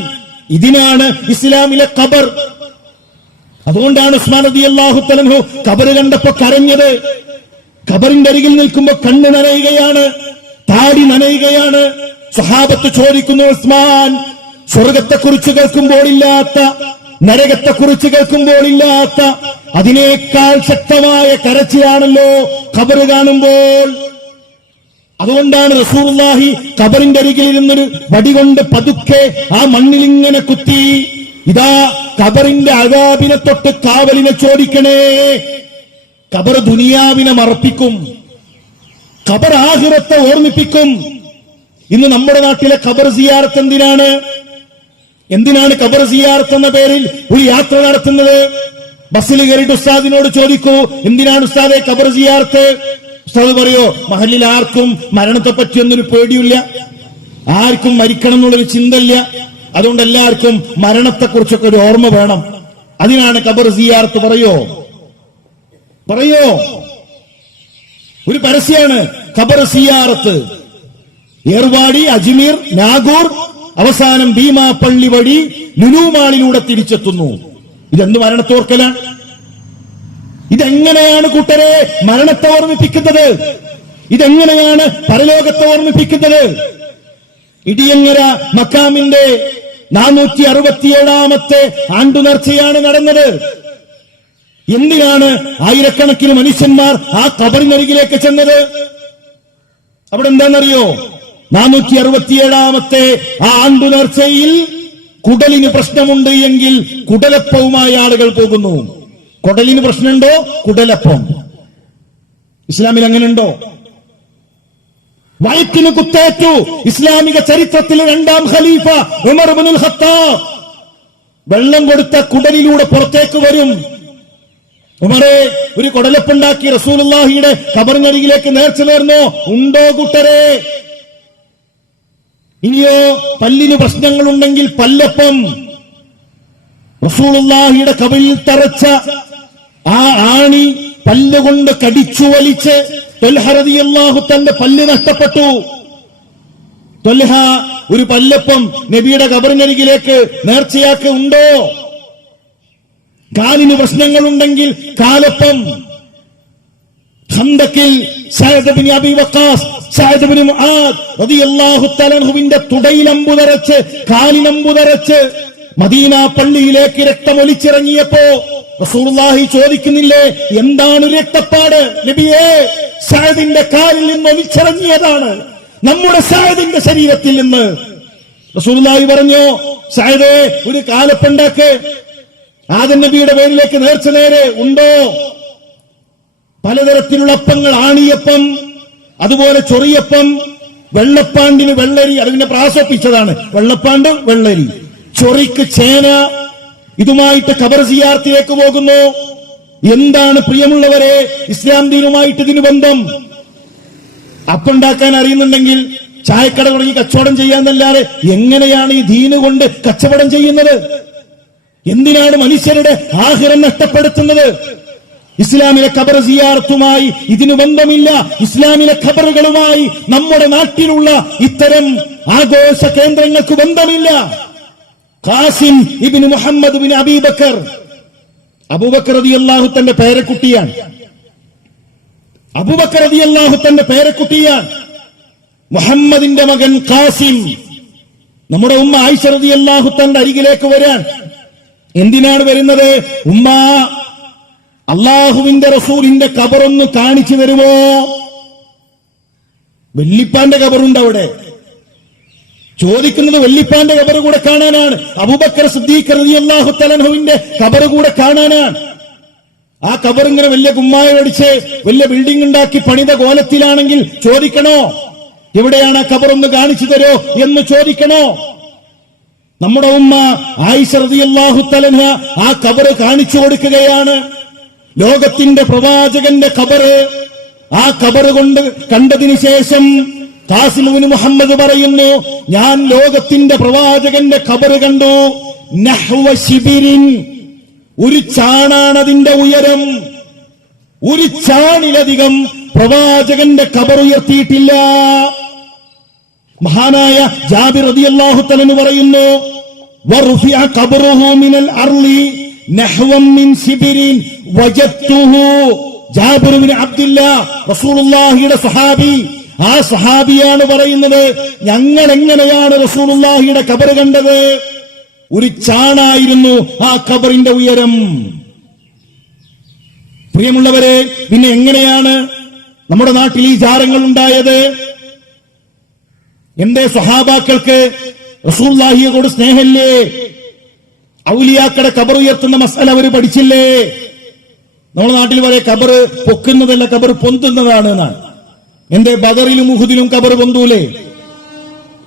ഇതിനാണ് ഇസ്ലാമിലെ ഖബർ. അതുകൊണ്ടാണ് ഉസ്മാൻ റളിയല്ലാഹു തആല അൻഹു ഖബർ കണ്ടപ്പോ കരഞ്ഞത്. ഖബറിന്റെ അരികിൽ നിൽക്കുമ്പോ കണ്ണ് നനയുകയാണ്, താടി നനയുകയാണ്. സ്വഹാബത്ത് ചോദിക്കുന്നു, ഉസ്മാൻ, സ്വർഗത്തെക്കുറിച്ച് കേൾക്കുമ്പോഴില്ലാത്ത, നരകത്തെക്കുറിച്ച് കേൾക്കുമ്പോഴില്ലാത്ത അതിനേക്കാൾ ശക്തമായ കരച്ചിലാണല്ലോ ഖബർ കാണുമ്പോൾ. അതുകൊണ്ടാണ് റസൂലുള്ളാഹി ഖബറിന്റെ അരികിൽ ഇരുന്നൊരു വടികൊണ്ട് പതുക്കെ ആ മണ്ണിൽ ഇങ്ങനെ കുത്തി, ഇതാ ഖബറിന്റെ അദാബിനെ തൊട്ട് കാവലിനെ ചോദിക്കണേ. ഖബർ ദുനിയാവിനെ മറപ്പിക്കും, ഖബർ ആഖിറത്തെ ഓർമ്മിപ്പിക്കും. ഇന്ന് നമ്മുടെ നാട്ടിലെ ഖബർ സിയാറത്ത് എന്തിനാണ് ഖബർ സിയാറത്ത് എന്ന പേരിൽ ഒരു യാത്ര നടത്തുന്നത്? ബസ്സിൽ കയറിയിട്ട് ഉസ്താദിനോട് ചോദിക്കൂ, എന്തിനാണ് ഉസ്താദെ ഖബർ സിയാറത്ത്? ഉസ്താദ് പറയോ, മഹല്ലിൽ ആർക്കും മരണത്തെ പറ്റിയൊന്നൊരു പേടിയില്ല, ആർക്കും മരിക്കണം എന്നുള്ളൊരു ചിന്തയില്ല, അതുകൊണ്ട് എല്ലാവർക്കും മരണത്തെക്കുറിച്ചൊക്കെ ഒരു ഓർമ്മ വേണം, അതിനാണ് ഖബർ സിയാറത്ത്. പറയോ ഒരു പരസ്യമാണ് ഖബർ സിയാറത്ത്. ഏർവാടി, അജ്മീർ, നാഗൂർ, അവസാനം ഭീമാപ്പള്ളി വഴി ലുലു മാളിലൂടെ തിരിച്ചെത്തുന്നു. ഇതെന്ത് മരണത്തോർക്കലാണ്? ഇതെങ്ങനെയാണ് കൂട്ടരെ മരണത്തെ ഓർമ്മിപ്പിക്കുന്നത്? ഇതെങ്ങനെയാണ് പരലോകത്തെ ഓർമ്മിപ്പിക്കുന്നത്? ഇടിയങ്ങര മക്കാമിന്റെ 467ാമത്തെ ആണ്ടുനേർച്ചയാണ് നടന്നത്. എന്തിനാണ് ആയിരക്കണക്കിന് മനുഷ്യന്മാർ ആ ഖബറിനരികിലേക്ക് ചെന്നത്? അവിടെ എന്താണെന്നറിയോ? 467ാമത്തെ ആ ആണ്ടുനേർച്ചയിൽ കുടലിന് പ്രശ്നമുണ്ട് എങ്കിൽ കുടലപ്പവുമായി ആളുകൾ പോകുന്നു. കുടലിന് പ്രശ്നമുണ്ടോ? കുടലപ്പം. ഇസ്ലാമിൽ അങ്ങനെയുണ്ടോ? വയറ്റിന് കുത്തേറ്റു. ഇസ്ലാമിക ചരിത്രത്തിലെ 2ാം ഖലീഫ ഉമർ ഇബ്നുൽ ഖത്താബ് വെള്ളം കൊടുത്ത കുടലിലൂടെ പുറത്തേക്ക് വരും. ഉമറെ, ഒരു കുടലപ്പുണ്ടാക്കി റസൂലുള്ളാഹിയുടെ ഖബറിനരികിലേക്ക് നേർച്ച നേർന്നോ? ഉണ്ടോ കൂട്ടരെ? ഇനിയോ പല്ലിന് പ്രശ്നങ്ങളുണ്ടെങ്കിൽ പല്ലപ്പം. റസൂലുള്ളാഹിയുടെ ഖബറിൽ തറച്ച ആ ആണി പല്ലുകൊണ്ട് കടിച്ചു വലിച്ച് ത്വൽഹ റളിയല്ലാഹു തന്റെ പല്ല് നഷ്ടപ്പെട്ടു. ത്വൽഹ ഒരു പല്ലപ്പം നബിയുടെ ഖബറിനരികിലേക്ക് നേർച്ചയാക്ക് ഉണ്ടോ? കാലിന് പ്രശ്നങ്ങളുണ്ടെങ്കിൽ കാലപ്പം. ഖന്തക്കിൽ സഅദ് ഇബ്നു അബീ വഖാസ്, സഅദ് ഇബ്നു മുആദ് റളിയല്ലാഹു തആല അൻഹുവിന്റെ തുടയിലമ്പു തറച്ച് കാലിനമ്പു തറച്ച് മദീന പള്ളിയിലേക്ക് രക്തമൊലിച്ചിറങ്ങിയപ്പോ റസൂലുള്ളാഹി ചോദിക്കുന്നില്ലേ, എന്താണ് രക്തപ്പാട് നബിയേ? സഅദിന്റെ കാലിൽ നിന്ന് ഒലിച്ചിറങ്ങിയതാണ് നമ്മുടെ സഅദിന്റെ ശരീരത്തിൽ നിന്ന്. റസൂലുള്ളാഹി പറഞ്ഞു, സഅദേ, ഒരു കാലപ്പുണ്ടാക്ക്. ആദം നബിയുടെ പേരിലേക്ക് നേർച്ച നേരെ ഉണ്ടോ? പലതരത്തിലുള്ള അപ്പങ്ങൾ, ആണിയപ്പം, അതുപോലെ ചൊറിയപ്പം, വെള്ളപ്പാണ്ടിന് വെള്ളരി, അതിനെ പ്രാസപ്പിച്ചതാണ് വെള്ളപ്പാണ്ട് വെള്ളരി, ചൊറിക്ക് ചേന. ഇതുമായിട്ട് ഖബർ സിയാറത്തിലേക്ക് പോകുന്നു. എന്താണ് പ്രിയമുള്ളവരെ ഇസ്ലാം ദീനുമായിട്ട് ഇതിന് ബന്ധം? അപ്പുണ്ടാക്കാൻ അറിയുന്നുണ്ടെങ്കിൽ ചായക്കട തുടങ്ങി കച്ചവടം ചെയ്യാന്നല്ലാതെ എങ്ങനെയാണ് ഈ ദീന് കൊണ്ട് കച്ചവടം ചെയ്യുന്നത്? എന്തിനാണ് മനുഷ്യരുടെ ആഖിറം നഷ്ടപ്പെടുത്തുന്നത്? ഇസ്ലാമിലെ ഖബർ സിയാറത്തുമായി ഇതിനു ബന്ധമില്ല. ഇസ്ലാമിലെ ഖബറുകളുമായി നമ്മുടെ നാട്ടിലുള്ള ഇത്തരം ആഘോഷ കേന്ദ്രങ്ങൾക്ക് ബന്ധമില്ല. ഖാസിം ഇബ്നു മുഹമ്മദ് ഇബ്നു അബൂബക്കർ, അബൂബക്കർ റളിയല്ലാഹു തന്റെ പേരക്കുട്ടിയാണ്. അബൂബക്കർ റളിയല്ലാഹു തന്റെ പേരക്കുട്ടിയാണ്. മുഹമ്മദിന്റെ മകൻ ഖാസിം. നമ്മുടെ ഉമ്മ ആയിഷ റളിയല്ലാഹു തന്റെ അരികിലേക്ക് വരാൻ. എന്തിനാണ് വരുന്നത്? ഉമ്മ, അള്ളാഹുവിന്റെ റസൂലിന്റെ ഖബറൊന്ന് കാണിച്ചു തരുമോ? വെല്ലിപ്പാന്റെ ഖബറുണ്ട് അവിടെ. ചോദിക്കുന്നത് വെല്ലിപ്പാന്റെ ഖബർ കൂടെ കാണാനാണ്. അബൂബക്കർ സിദ്ദീഖ് റളിയല്ലാഹു തആല അൻഹുവിന്റെ ഖബർ കൂടെ കാണാനാണ്. ആ ഖബർ ഇങ്ങനെ വലിയ കുമ്മായ അടിച്ച് വലിയ ബിൽഡിംഗ് ഉണ്ടാക്കി പണിത കോലത്തിലാണെങ്കിൽ ചോദിക്കണോ എവിടെയാണ് ആ ഖബർ ഒന്ന് കാണിച്ചു തരോ എന്ന് ചോദിക്കണോ? നമ്മുടെ ഉമ്മ ആയിഷ റളിയല്ലാഹു തആല അൻഹ ആ ഖബർ കാണിച്ചു കൊടുക്കുകയാണ്. ലോകത്തിന്റെ പ്രവാചകന്റെ ഖബർ. ആ ഖബർ കൊണ്ട് കണ്ടതിന് ശേഷം ഖാസിം ഇബ്നു മുഹമ്മദ് പറയുന്നു, ഞാൻ ലോകത്തിന്റെ പ്രവാചകന്റെ ഖബർ കണ്ടു. നഹ്വ ശിബിരിൻ, ഒരു ചാണാണതിന്റെ ഉയരം. ഒരു ചാണിലധികം പ്രവാചകന്റെ ഖബർ ഉയർത്തിയിട്ടില്ല. മഹാനായ ജാബിർ റളിയല്ലാഹു തആല പറയുന്നു, വറുഫിഅ ഖബറുഹു മിനൽ അർളി നഹ്വൻ മിൻ ശിബിരിൻ വജദ്തുഹു. ജാബിർ ഇബ്നു അബ്ദുല്ലാഹ് റസൂലുള്ളാഹിയുടെ സഹാബി. ആ സഹാബിയാണ് പറയുന്നത്, ഞങ്ങൾ എങ്ങനെയാണ് റസൂലുള്ളാഹിയുടെ ഖബർ കണ്ടത്? ഒരു ചാണായിരുന്നു ആ ഖബറിന്റെ ഉയരം. പ്രിയമുള്ളവരെ, പിന്നെ എങ്ങനെയാണ് നമ്മുടെ നാട്ടിൽ ഈ ജാരങ്ങൾ ഉണ്ടായത്? എന്റെ സ്വഹാബാക്കൾക്ക് റസൂലുള്ളാഹിയോട് സ്നേഹമില്ലേ? ഔലിയാക്കളുടെ ഖബർ ഉയർത്തുന്ന മസല അവർ പഠിച്ചില്ലേ? നമ്മുടെ നാട്ടിൽ വരെ ഖബർ പൊക്കുന്നതല്ല, ഖബർ പൊന്തുന്നതാണ് എന്നാണ്. എന്റെ ബദറിലും ഉഹുദിലും ഖബർ പൊന്തൂലേ?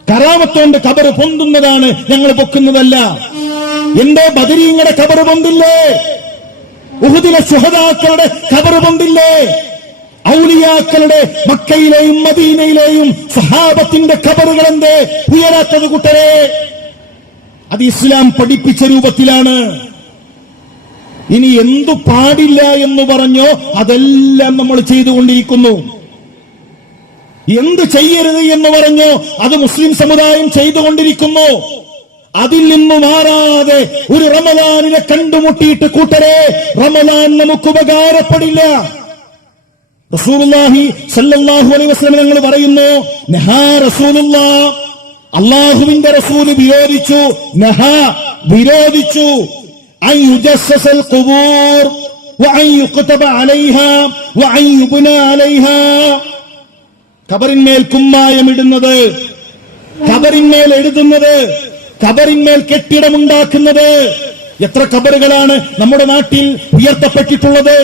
കറാമത്തോണ്ട് ഖബർ പൊന്തുന്നതാണ്, ഞങ്ങൾ പൊക്കുന്നതല്ല. എന്റെ ബദരീങ്ങളുടെ ഖബർ പൊന്തില്ലേ? ഉഹുദിലെ ശുഹദാക്കളുടെ ഖബർ പൊന്തില്ലേ? ഔലിയാക്കളുടെ മക്കയിലെയും മദീനയിലെയും സഹാബത്തിന്റെ ഖബറുകൾ എന്തേ ഉയരാത്തത് കൂട്ടരെ? അത് ഇസ്ലാം പഠിപ്പിച്ച രൂപത്തിലാണ്. ഇനി എന്തു പാടില്ല എന്ന് പറഞ്ഞോ അതെല്ലാം നമ്മൾ ചെയ്തുകൊണ്ടിരിക്കുന്നു. എന്ത് ചെയ്യരുത് എന്ന് പറഞ്ഞോ അത് മുസ്ലിം സമുദായം ചെയ്തുകൊണ്ടിരിക്കുന്നു. അതിൽ നിന്ന് മാറാതെ ഒരു റമദാനിനെ കണ്ടുമുട്ടിയിട്ട് കൂട്ടരെ, റമദാൻ നമുക്ക് ഉപകാരപ്പെടില്ല. റസൂലുള്ളാഹി സ്വല്ലല്ലാഹു അലൈഹി വസല്ലം ഞങ്ങൾ പറയുന്നു, നഹാ റസൂലുള്ളാഹ്, അല്ലാഹുവിന്റെ റസൂല് വിരോധിച്ചു അൻ യുജസ്സസൽ ഖുബൂർ വഅൻ യുക്തബ അലൈഹാ വഅൻ യുബ്ന അലൈഹാ. ഖബറിന്മേൽ കുമ്മായമിടുന്നത്, ഖബറിന്മേൽ എഴുതുന്നത്, ഖബറിന്മേൽ കെട്ടിടമുണ്ടാക്കുന്നത്. എത്ര ഖബറുകളാണ് നമ്മുടെ നാട്ടിൽ ഉയർത്തപ്പെട്ടിട്ടുള്ളത്?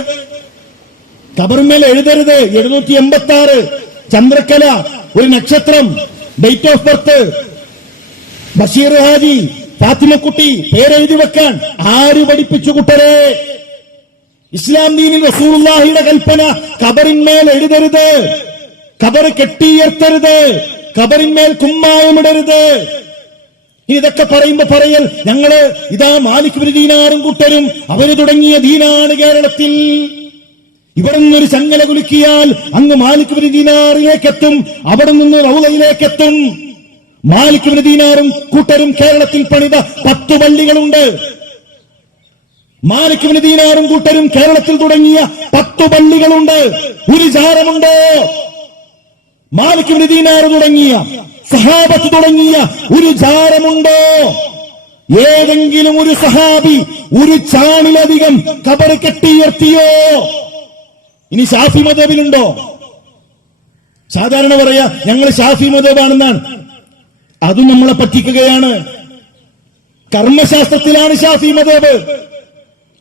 ഖബറിന്മേൽ എഴുതരുത്. 786 ചന്ദ്രക്കല, ഒരു നക്ഷത്രം, date of birth, Basheer Haji, Fathimakutty, പേരെഴുതി വെക്കാൻ ആര് പഠിപ്പിച്ചു കൂട്ടരെ? ഇസ്ലാം ദീനിൽ റസൂലുള്ളാഹിയുടെ കൽപ്പന ഖബറിന്മേൽ എഴുതരുത്, ഖബർ കെട്ടിയുയർത്തരുത്, ഖബറിന്മേൽ കുമ്മായമിടരുത്. ഇതൊക്കെ പറയുമ്പോ പറയൽ, ഞങ്ങള് ഇതാ മാലിക് ബിൻ ദീനാറും കൂട്ടരും അവര് തുടങ്ങിയ ദീനാണ് കേരളത്തിൽ. ഇവിടെ നിന്നൊരു ചങ്ങല കുലുക്കിയാൽ അങ്ങ് മാലിക് ബിൻ ദീനാറിലേക്ക് എത്തും, അവിടെ നിന്ന് റൗളയിലേക്ക് എത്തും. മാലിക് ബിൻ ദീനാറും കൂട്ടരും കേരളത്തിൽ പണിത 10 പള്ളികളുണ്ട്. മാലിക് ബിൻ ദീനാറും കൂട്ടരും കേരളത്തിൽ തുടങ്ങിയ 10 പള്ളികളുണ്ട്. ഒരു ജാരമുണ്ടോ? മാലിക് ബിൻ ദീനാർ തുടങ്ങിയ, സഹാബത്ത് തുടങ്ങിയ ഒരു ജാരമുണ്ടോ? ഏതെങ്കിലും ഒരു സഹാബി ഒരു ചാണിലധികം ഖബർ കെട്ടിയുയർത്തിയോ? ഇനി ഷാഫി മദ്ഹബിലുണ്ടോ? സാധാരണ പറയാ ഞങ്ങൾ ഷാഫി മദ്ഹബാണെന്നാണ്. അതും നമ്മളെ പറ്റിക്കുകയാണ്. കർമ്മശാസ്ത്രത്തിലാണ് ഷാഫി മദ്ഹബ്.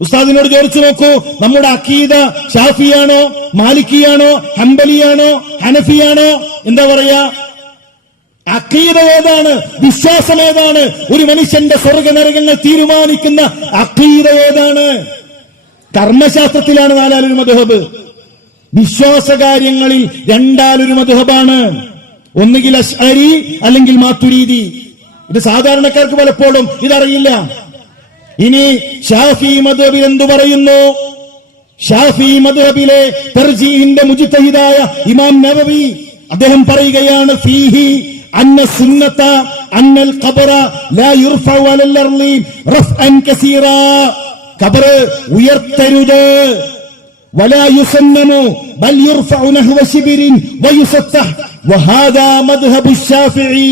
ഉസ്താദിനോട് ചോദിച്ചു നോക്കൂ, നമ്മുടെ അഖീദ ഷാഫിയാണോ, മാലിക്കിയാണോ, ഹംബലിയാണോ, ഹനഫിയാണോ? എന്താ പറയാ? അഖീദ ഏതാണ്? വിശ്വാസം ഏതാണ്? ഒരു മനുഷ്യന്റെ സ്വർഗ നരകങ്ങൾ തീരുമാനിക്കുന്ന അഖീദ ഏതാണ്? കർമ്മശാസ്ത്രത്തിലാണ് 4 മദ്ഹബ്. വിശ്വാസകാര്യങ്ങളിൽ 2 മദ്ഹബാണ്. ഒന്നുകിൽ അശ്അരി അല്ലെങ്കിൽ മാതുരീദി. ഇത് സാധാരണക്കാർക്ക് പലപ്പോഴും ഇതറിയില്ല. ഇനി ഷാഫി മദ്ഹബിൽ എന്തു പറയുന്നു? ഷാഫി മദ്ഹബിലെ തർജീഹിന്റെ മുജ്തഹിദായ ഇമാം നവവി അദ്ദേഹം പറയുകയാണ്, ഫീഹി അന്ന സുന്നത അന്നൽ ഖബറ ലാ യുർഫഉ അലൽ അർളി റഫ്അൻ കസീറാ. ഖബർ ഉയർത്തരുത്. വലാ യുസന്നമു ബൽ യുർഫഉ നഹ്വ ശിബിരിൻ വയുസത്തഹ് വഹാദാ മദ്ഹബു ശാഫിഈ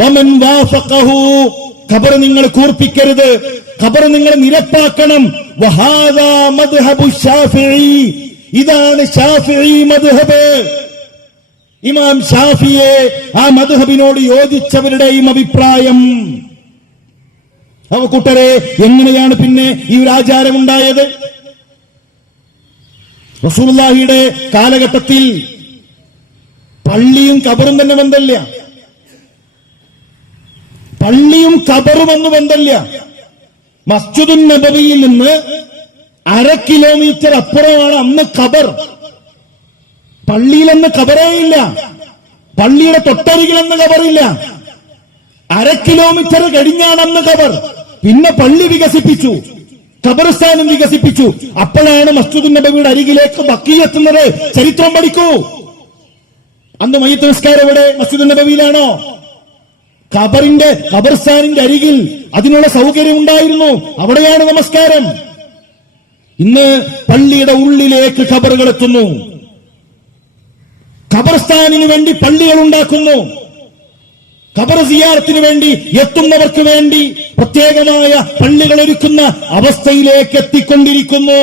വമൻ വാഫഖഹു. ഖബർ നിങ്ങൾ കൂർപ്പിക്കരുത്, ഖബർ നിങ്ങൾ നിരപ്പാക്കണം. വഹാദാ മദ്ഹബു ശാഫിഈ, ഇതാണ് ഷാഫിഈ മദ്ഹബ്. ഇമാം ഷാഫിയെ ആ മദ്ഹബിനോട് യോജിച്ചവരുടെയും അഭിപ്രായം. അവ കൂട്ടരെ, എങ്ങനെയാണ് പിന്നെ ഈ ഒരു ആചാരം ഉണ്ടായത്? റസൂലുള്ളാഹിയുടെ കാലഘട്ടത്തിൽ പള്ളിയും ഖബറും തന്നെ ബന്ധമില്ല. പള്ളിയും ഖബറും ഒന്നും ബന്ധമില്ല. മസ്ജിദുൻ നബവിയിൽ നിന്ന് 1/2 കിലോമീറ്റർ അപ്പുറമാണ് അന്ന് ഖബർ. പള്ളിയിലെന്ന് ഖബറേ ഇല്ല. പള്ളിയുടെ തൊട്ടരികിലെന്ന് ഖബറില്ല. 1/2 കിലോമീറ്റർ കഴിഞ്ഞാണ് അന്ന് ഖബർ. പിന്നെ പള്ളി വികസിപ്പിച്ചു, ഖബർസ്ഥാനും വികസിപ്പിച്ചു. അപ്പോഴാണ് മസ്ജിദുൻ നബവിയുടെ അരികിലേക്ക് ബഖീ എത്തുന്നത്. ചരിത്രം പഠിക്കൂ. അന്ന് മയ്യിത്ത് നിസ്കാരം എവിടെ? മസ്ജിദുൻ നബവിയിലാണോ? ഖബർസ്ഥാനിന്റെ അരികിൽ അതിനുള്ള സൗകര്യം ഉണ്ടായിരുന്നു. അവിടെയാണ് നമസ്കാരം. ഇന്ന് പള്ളിയുടെ ഉള്ളിലേക്ക് ഖബറുകൾ എത്തുന്നു. ഖബർസ്ഥാനിന് വേണ്ടി പള്ളികൾ ഉണ്ടാക്കുന്നു. ഖബർ സിയാറത്തിന് വേണ്ടി എത്തുന്നവർക്ക് വേണ്ടി പ്രത്യേകമായ പള്ളികൾ ഒരുക്കുന്ന അവസ്ഥയിലേക്ക് എത്തിക്കൊണ്ടിരിക്കുന്നു.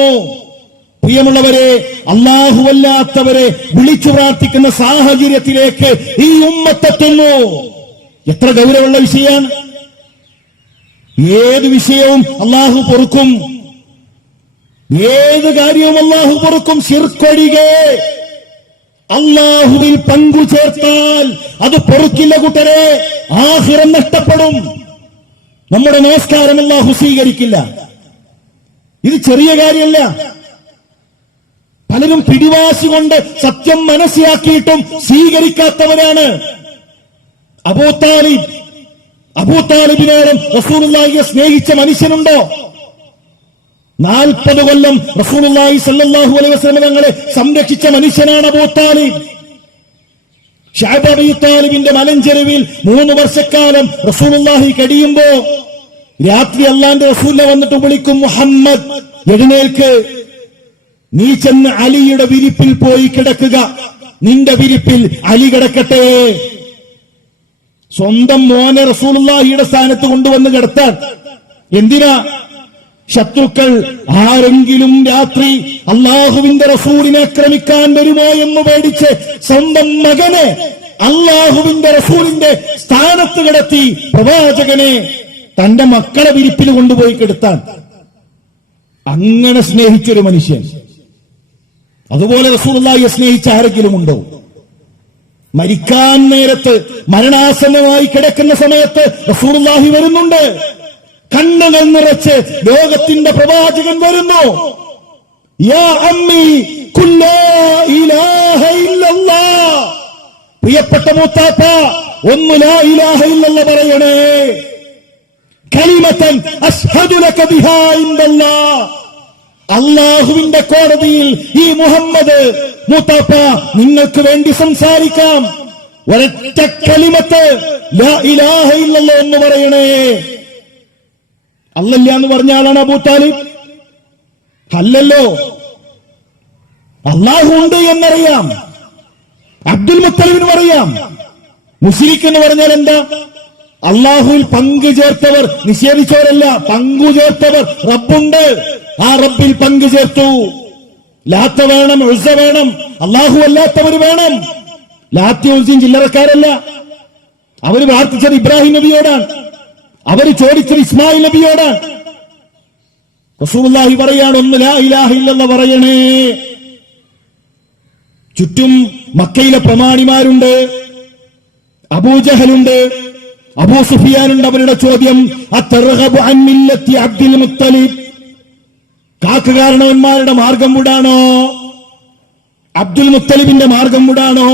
പ്രിയമുള്ളവരെ, അല്ലാഹുവല്ലാത്തവരെ വിളിച്ചു പ്രാർത്ഥിക്കുന്ന സാഹചര്യത്തിലേക്ക് ഈ ഉമ്മത്തെത്തുന്നു. എത്ര ഗൗരവമുള്ള വിഷയമാണ്! ഏത് വിഷയവും അല്ലാഹു പൊറുക്കും, ഏത് കാര്യവും അല്ലാഹു പൊറുക്കും. ശിർക്കൊഴികെ അല്ലാഹുവിൽ പങ്കു ചേർത്താൽ അത് പൊറുക്കില്ല കൂട്ടരെ. ആഖിറം നഷ്ടപ്പെടും. നമ്മുടെ നമസ്കാരം അല്ലാഹു സ്വീകരിക്കില്ല. ഇത് ചെറിയ കാര്യമല്ല. പലരും പിടിവാശി കൊണ്ട് സത്യം മനസ്സിലാക്കിയിട്ടും സ്വീകരിക്കാത്തവരാണ്. അബൂതാലിബിനോളം റസൂലുള്ളാഹിയെ സ്നേഹിച്ച മനുഷ്യനുണ്ടോ? 40 കൊല്ലം റസൂലുള്ളാഹി സ്വല്ലല്ലാഹു അലൈഹി വസല്ലം തങ്ങളെ സംരക്ഷിച്ച മനുഷ്യനാണ് അബൂതാലിബ്. ഷഅബ് അബീ താലിബിന്റെ മലഞ്ചെരുവിൽ 3 വർഷക്കാലം റസൂലുള്ളാഹി കഴിയുമ്പോ രാത്രി അള്ളാന്റെ റസൂലിനെ വന്നിട്ട് വിളിക്കും, മുഹമ്മദ് എഴുന്നേൽക്ക്, നീ ചെന്ന് അലിയുടെ വിരിപ്പിൽ പോയി കിടക്കുക, നിന്റെ വിരിപ്പിൽ അലി കിടക്കട്ടെ. സ്വന്തം മോനെ റസൂലുള്ളാഹിയുടെ സ്ഥാനത്ത് കൊണ്ടുവന്ന് കിടത്താൻ. എന്തിനാ? ശത്രുക്കൾ ആരെങ്കിലും രാത്രി അള്ളാഹുവിന്റെ റസൂലിനെ ആക്രമിക്കാൻ വരുമോ എന്ന് പേടിച്ച് സ്വന്തം മകനെ അള്ളാഹുവിന്റെ റസൂലിന്റെ സ്ഥാനത്ത് കിടത്തി പ്രവാചകനെ തന്റെ മക്കളെ വിരിപ്പിൽ കൊണ്ടുപോയി കിടത്താൻ. അങ്ങനെ സ്നേഹിച്ചൊരു മനുഷ്യൻ. അതുപോലെ റസൂലുള്ളാഹിയെ സ്നേഹിച്ച ആരെങ്കിലും ഉണ്ടോ? മരിക്കാൻ നേരത്ത്, മരണാസന്നമായി കിടക്കുന്ന സമയത്ത് റസൂലുള്ളാഹി വരുന്നുണ്ട്. കണ്ണുകൾ നിറച്ച് ലോകത്തിന്റെ പ്രവാചകൻ വരുന്നു. യാ അമ്മി ഖുൽ ലാ ഇലാഹ ഇല്ലല്ലാഹ്, പ്രിയപ്പെട്ട മൂത്താപ്പ, ഒന്ന് ലാ ഇലാഹ ഇല്ലല്ലാഹ് പറയണേ. കലിമത്തൻ അശ്ഹദു ലക ബിഹാ ഇൻദല്ലാഹ്, അള്ളാഹുവിന്റെ കോടതിയിൽ ഈ മുഹമ്മദ് മൂത്താപ്പ നിങ്ങൾക്ക് വേണ്ടി സംസാരിക്കാം. ഒരൊറ്റ കലിമത്ത് ലാ ഇലാഹ ഇല്ലല്ലാഹ് എന്ന് പറയണേ. അല്ലല്ല എന്ന് പറഞ്ഞ ആളാണ് അബൂ താലിബ്? അല്ലല്ലോ. അള്ളാഹു ഉണ്ട് എന്നറിയാം, അബ്ദുൽ മുത്തലിബിന് പറയാം. മുശ്രിക്ക് എന്ന് പറഞ്ഞാൽ എന്താ? അള്ളാഹുവിൽ പങ്കു ചേർത്തവർ, നിഷേധിച്ചവരല്ല, പങ്കു ചേർത്തവർ. റബ്ബുണ്ട്, ആ റബ്ബിൽ പങ്കു ചേർത്തു. ലാത്ത വേണം, ഉസ്സ വേണം, അള്ളാഹു അല്ലാത്തവർ വേണം. ലാത്തി ഉസ്സയും ചില്ലറക്കാരല്ല. അവര് പ്രാർത്ഥിച്ചത് ഇബ്രാഹിം നബിയോടാണ്, അവര് ചോദിച്ചത് ഇസ്മായിൽ നബിയോടാണ്. റസൂലുള്ളാഹി പറയാണ്, ഒന്ന് ലാ ഇലാഹ ഇല്ലല്ലാഹ് പറയണേ. ചുറ്റും മക്കയിലെ പ്രമാണിമാരുണ്ട്, അബൂജഹലുണ്ട്, അബൂ സുഫിയാനുണ്ട്. അവരുടെ ചോദ്യം, അത്തർഗബു അൻ മില്ലത്തി അബ്ദുൽ മുത്തലിബ്, കാക്കുകാരണവന്മാരുടെ മാർഗം വിടാണോ? അബ്ദുൽ മുത്തലിബിന്റെ മാർഗം വിടാണോ?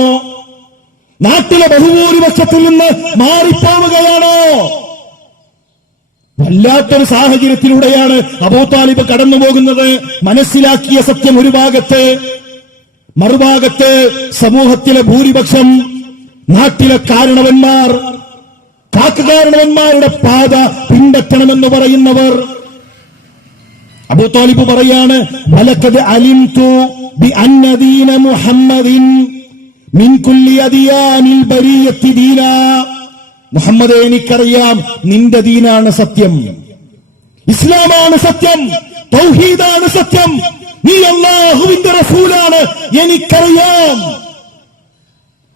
നാട്ടിലെ ബഹുഭൂരിപക്ഷത്തിൽ നിന്ന് മാറിപ്പോവുകയാണോ? വല്ലാത്തൊരു സാഹചര്യത്തിലൂടെയാണ് അബൂ താലിബ് കടന്നു പോകുന്നത്. മനസ്സിലാക്കിയ സത്യം ഒരു ഭാഗത്ത്, മറുഭാഗത്ത് സമൂഹത്തിലെ ഭൂരിപക്ഷം, നാട്ടിലെ കാരണവന്മാർ, കാരണവന്മാരുടെ പാത പിൻപറ്റണമെന്ന് പറയുന്നവർ. അബൂ താലിബ് പറയാണ്, വലഖദ് അലിംതു ബി അന്ന ദീന മുഹമ്മദിൻ മിൻ കുല്ലി അദിയാനിൽ ബരിയത്തി ദീനാ. മുഹമ്മദേ, എനിക്കറിയാം നിന്റെ ദീനാണ് സത്യം, ഇസ്ലാമാണ് സത്യം, തൗഹീദാണ് സത്യം, നീ അല്ലാഹുവിന്റെ റസൂലാണ്, എനിക്കറിയാം.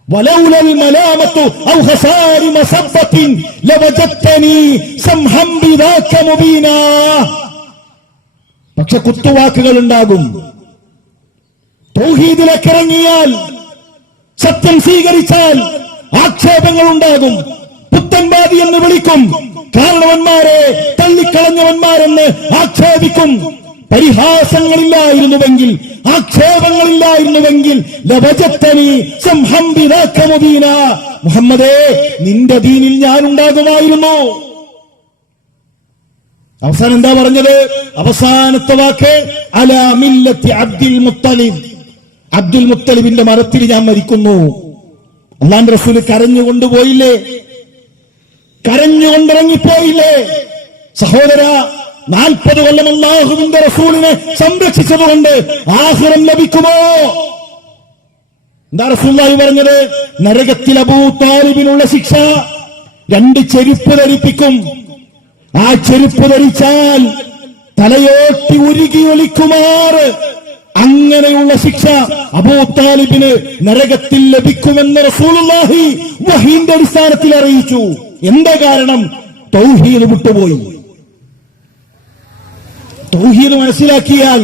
വലൗലൽ മലാമത്തു ഔ ഖസാരി മസബ്ബത്തിൻ ലവജത്തനി സംഹം ബിദാക മുബീനാ. പക്ഷെ കുത്തുവാക്കുകൾ ഉണ്ടാകും. തൗഹീദിലേക്ക് ഇറങ്ങിയാൽ, സത്യം സ്വീകരിച്ചാൽ ആക്ഷേപങ്ങൾ ഉണ്ടാകും. പുത്തൻവാദി എന്ന് വിളിക്കും, കാരണവന്മാരെ തള്ളിക്കളഞ്ഞവന്മാരെന്ന് ആക്ഷേപിക്കും. പരിഹാസങ്ങളില്ലായിരുന്നുവെങ്കിൽ, ആക്ഷേപങ്ങളില്ലായിരുന്നുവെങ്കിൽ ലവജത്തനി സംഹം ബിദാക മുബീനാ, മുഹമ്മദേ നിന്റെ ദീനിൽ ഞാൻ ഉണ്ടാകുമായിരുന്നു. അവസാനം എന്താ പറഞ്ഞത്? അവസാനത്തെ വാക്ക് അലാ മില്ലത്തി അബ്ദുൽ മുത്തലിബ്, അബ്ദുൽ മുത്തലിബിന്റെ മരത്തിൽ ഞാൻ മരിക്കുന്നു. അല്ലാഹുവിന്റെ റസൂൽ കരഞ്ഞുകൊണ്ടുപോയില്ലേ? കരഞ്ഞുകൊണ്ടിറങ്ങിപ്പോയില്ലേ? സഹോദര, 40 കൊല്ലം അല്ലാഹുവിന്റെ റസൂലിനെ സംരക്ഷിച്ചതുകൊണ്ട് ആഖിറം ലഭിക്കുമോ? എന്താ റസൂലുള്ളാഹി പറഞ്ഞത്? നരകത്തിൽ അബൂ താലിബിനുള്ള ശിക്ഷ 2 ചെരുപ്പ് ധരിപ്പിക്കും. ആ ചെരുപ്പ് ധരിച്ചാൽ തലയോട്ടി ഉരുകി ഒലിക്കുമാറ് അങ്ങനെയുള്ള ശിക്ഷ അബൂ താലിബിന് നരകത്തിൽ ലഭിക്കുമെന്ന് റസൂലുള്ളാഹി വഹീന്റെ അടിസ്ഥാനത്തിൽ അറിയിച്ചു. എന്താ കാരണം? തൗഹീദ് വിട്ടുപോയി. തൗഹീദ് മനസ്സിലാക്കിയാൽ,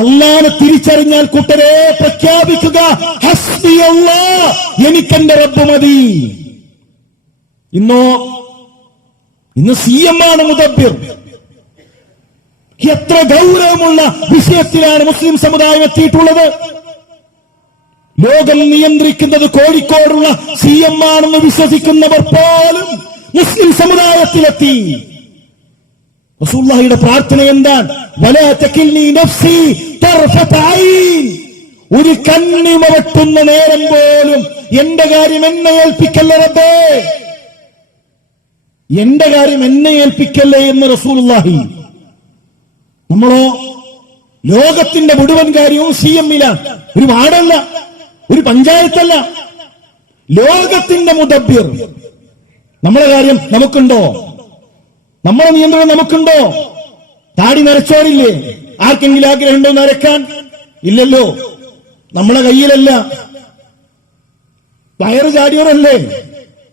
അല്ലാഹനെ തിരിച്ചറിഞ്ഞാൽ കൂട്ടരെ പ്രഖ്യാപിക്കുക, ഹസ്ബി അല്ലാഹ്, എനിക്കെന്റെ റബ്ബ് മതി. ഇന്ന് CM ആണ് മുദബ്ബിർ. എത്ര ഗൗരവമുള്ള വിഷയത്തിലാണ് മുസ്ലിം സമുദായം എത്തിയിട്ടുള്ളത്. ലോകം നിയന്ത്രിക്കുന്നത് കോഴിക്കോടുള്ള CM ആണെന്ന് വിശ്വസിക്കുന്നവർ പോലും മുസ്ലിം സമുദായത്തിലെത്തി. റസൂലുള്ളാഹിയുടെ പ്രാർത്ഥന എന്താണ്? വലാ തകിൽനി നഫ്സി തർഫത ഐൻ, ഒരു കണ്ണിമ വെട്ടുന്ന നേരം പോലും എന്റെ കാര്യം എന്നെ ഏൽപ്പിക്കല്ല റബ്ബേ. എന്റെ കാര്യം എന്നെ ഏൽപ്പിക്കല്ലേ എന്ന് റസൂലുള്ളാഹി. നമ്മളോ ലോകത്തിന്റെ മുഴുവൻ കാര്യവും CM-ലാണ്. ഒരു വാർഡല്ല, ഒരു പഞ്ചായത്തല്ല, ലോകത്തിന്റെ മുദബ്ബിർ. നമ്മളെ കാര്യം നമുക്കുണ്ടോ? നമ്മളെ നിയന്ത്രണം നമുക്കുണ്ടോ? താടി നരച്ചോരില്ലേ? ആർക്കെങ്കിലും ആഗ്രഹമുണ്ടോ നരക്കാൻ? ഇല്ലല്ലോ. നമ്മളെ കയ്യിലല്ല. വയറ് ചാടിയോരല്ലേ?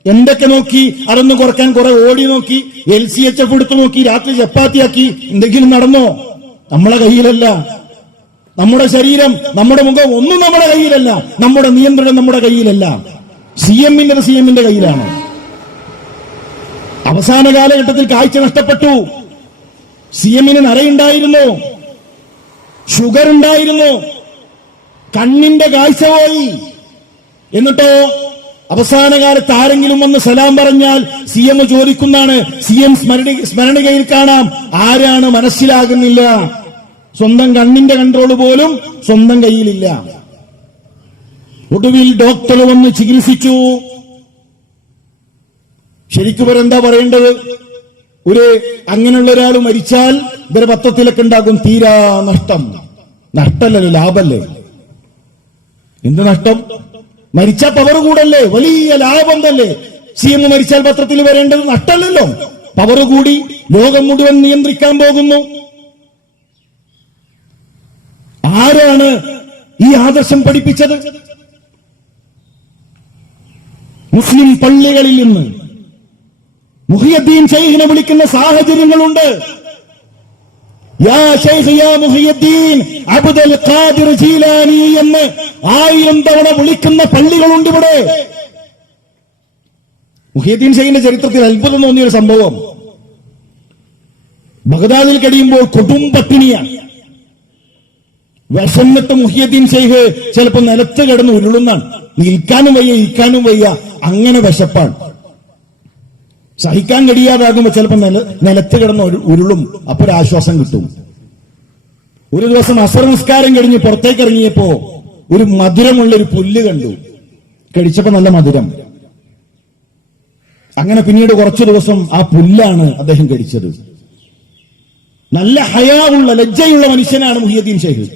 എന്തൊക്കെ നോക്കി അതൊന്ന് കുറക്കാൻ കുറെ ഓടി നോക്കി, LCHF എടുത്തു നോക്കി, രാത്രി ചപ്പാത്തിയാക്കി, എന്തെങ്കിലും നടന്നോ? നമ്മളെ കയ്യിലല്ല. നമ്മുടെ ശരീരം, നമ്മുടെ മുഖം ഒന്നും നമ്മുടെ കയ്യിലല്ല. നമ്മുടെ നിയന്ത്രണം നമ്മുടെ കയ്യിലല്ല. CM-ന്റെ കയ്യിലാണ്. അവസാന കാലഘട്ടത്തിൽ കാഴ്ച നഷ്ടപ്പെട്ടു. CM-ന് നരയുണ്ടായിരുന്നു, ഷുഗർ ഉണ്ടായിരുന്നു, കണ്ണിന്റെ കാഴ്ച പോയി. എന്നിട്ടോ അവസാന കാലത്ത് ആരെങ്കിലും വന്ന് സലാം പറഞ്ഞാൽ CM ചോദിക്കുന്നതാണ്. CM സ്മരണികയിൽ കാണാം, ആരാണ് മനസ്സിലാകുന്നില്ല. സ്വന്തം കണ്ണിന്റെ കൺട്രോൾ പോലും സ്വന്തം കയ്യിലില്ല. ഒടുവിൽ ഡോക്ടർ വന്ന് ചികിത്സിച്ചു. ശരിക്കും ഇവരെന്താ പറയേണ്ടത്? അങ്ങനെയുള്ള ഒരാൾ മരിച്ചാൽ ഇവരെ പത്രത്തിലൊക്കെ ഉണ്ടാകും തീരാ നഷ്ടം. നഷ്ടല്ലല്ലോ, ലാഭല്ലേ. എന്ത് നഷ്ടം? മരിച്ച പവർ കൂടല്ലേ, വലിയ ലാഭം തന്നെ. CM മരിച്ചാൽ പത്രത്തിൽ വരേണ്ടത് നഷ്ടമല്ലല്ലോ, പവർ കൂടി, ലോകം മുഴുവൻ നിയന്ത്രിക്കാൻ പോകുന്നു. ആരാണ് ഈ ആദർശം പഠിപ്പിച്ചത്? മുസ്ലിം പള്ളികളിൽ നിന്ന് മുഹിയുദ്ദീൻ ശൈഖിനെ വിളിക്കുന്ന സാഹചര്യങ്ങളുണ്ട്. യാ ശൈഖ് യാ മുഹിയുദ്ദീൻ അബ്ദുൽ ഖാദിർ ജീലാനി എന്ന് 1000 തവണ വിളിക്കുന്ന പള്ളികളുണ്ട് ഇവിടെ. മുഹിയുദ്ദീൻ ശൈഖിന്റെ ചരിത്രത്തിൽ അത്ഭുതം തോന്നിയൊരു സംഭവം, ബഗ്ദാദിൽ കഴിയുമ്പോൾ കൊടും പട്ടിണിയാണ്. വിശന്നിട്ട് മുഹിയുദ്ദീൻ ശൈഖ് ചിലപ്പോൾ നിലത്ത് കിടന്ന് ഉരുളുന്നാണ്. നിൽക്കാനും വയ്യ, ഇരിക്കാനും വയ്യ, അങ്ങനെ വിശപ്പാണ്. സഹിക്കാൻ കഴിയാതാകുമ്പോ ചിലപ്പോൾ നിലത്ത് കിടന്ന് ഉരുളും. അപ്പൊ ഒരു ആശ്വാസം കിട്ടും. ഒരു ദിവസം അസർ നിസ്കാരം കഴിഞ്ഞ് പുറത്തേക്ക് ഇറങ്ങിയപ്പോ ഒരു മധുരമുള്ള ഒരു പുല്ല് കണ്ടു. കഴിച്ചപ്പോ നല്ല മധുരം. അങ്ങനെ പിന്നീട് കുറച്ചു ദിവസം ആ പുല്ലാണ് അദ്ദേഹം കഴിച്ചത്. നല്ല ഹയാവുള്ള, ലജ്ജയുള്ള മനുഷ്യനാണ് മുഹിയുദ്ദീൻ ശൈഖ്.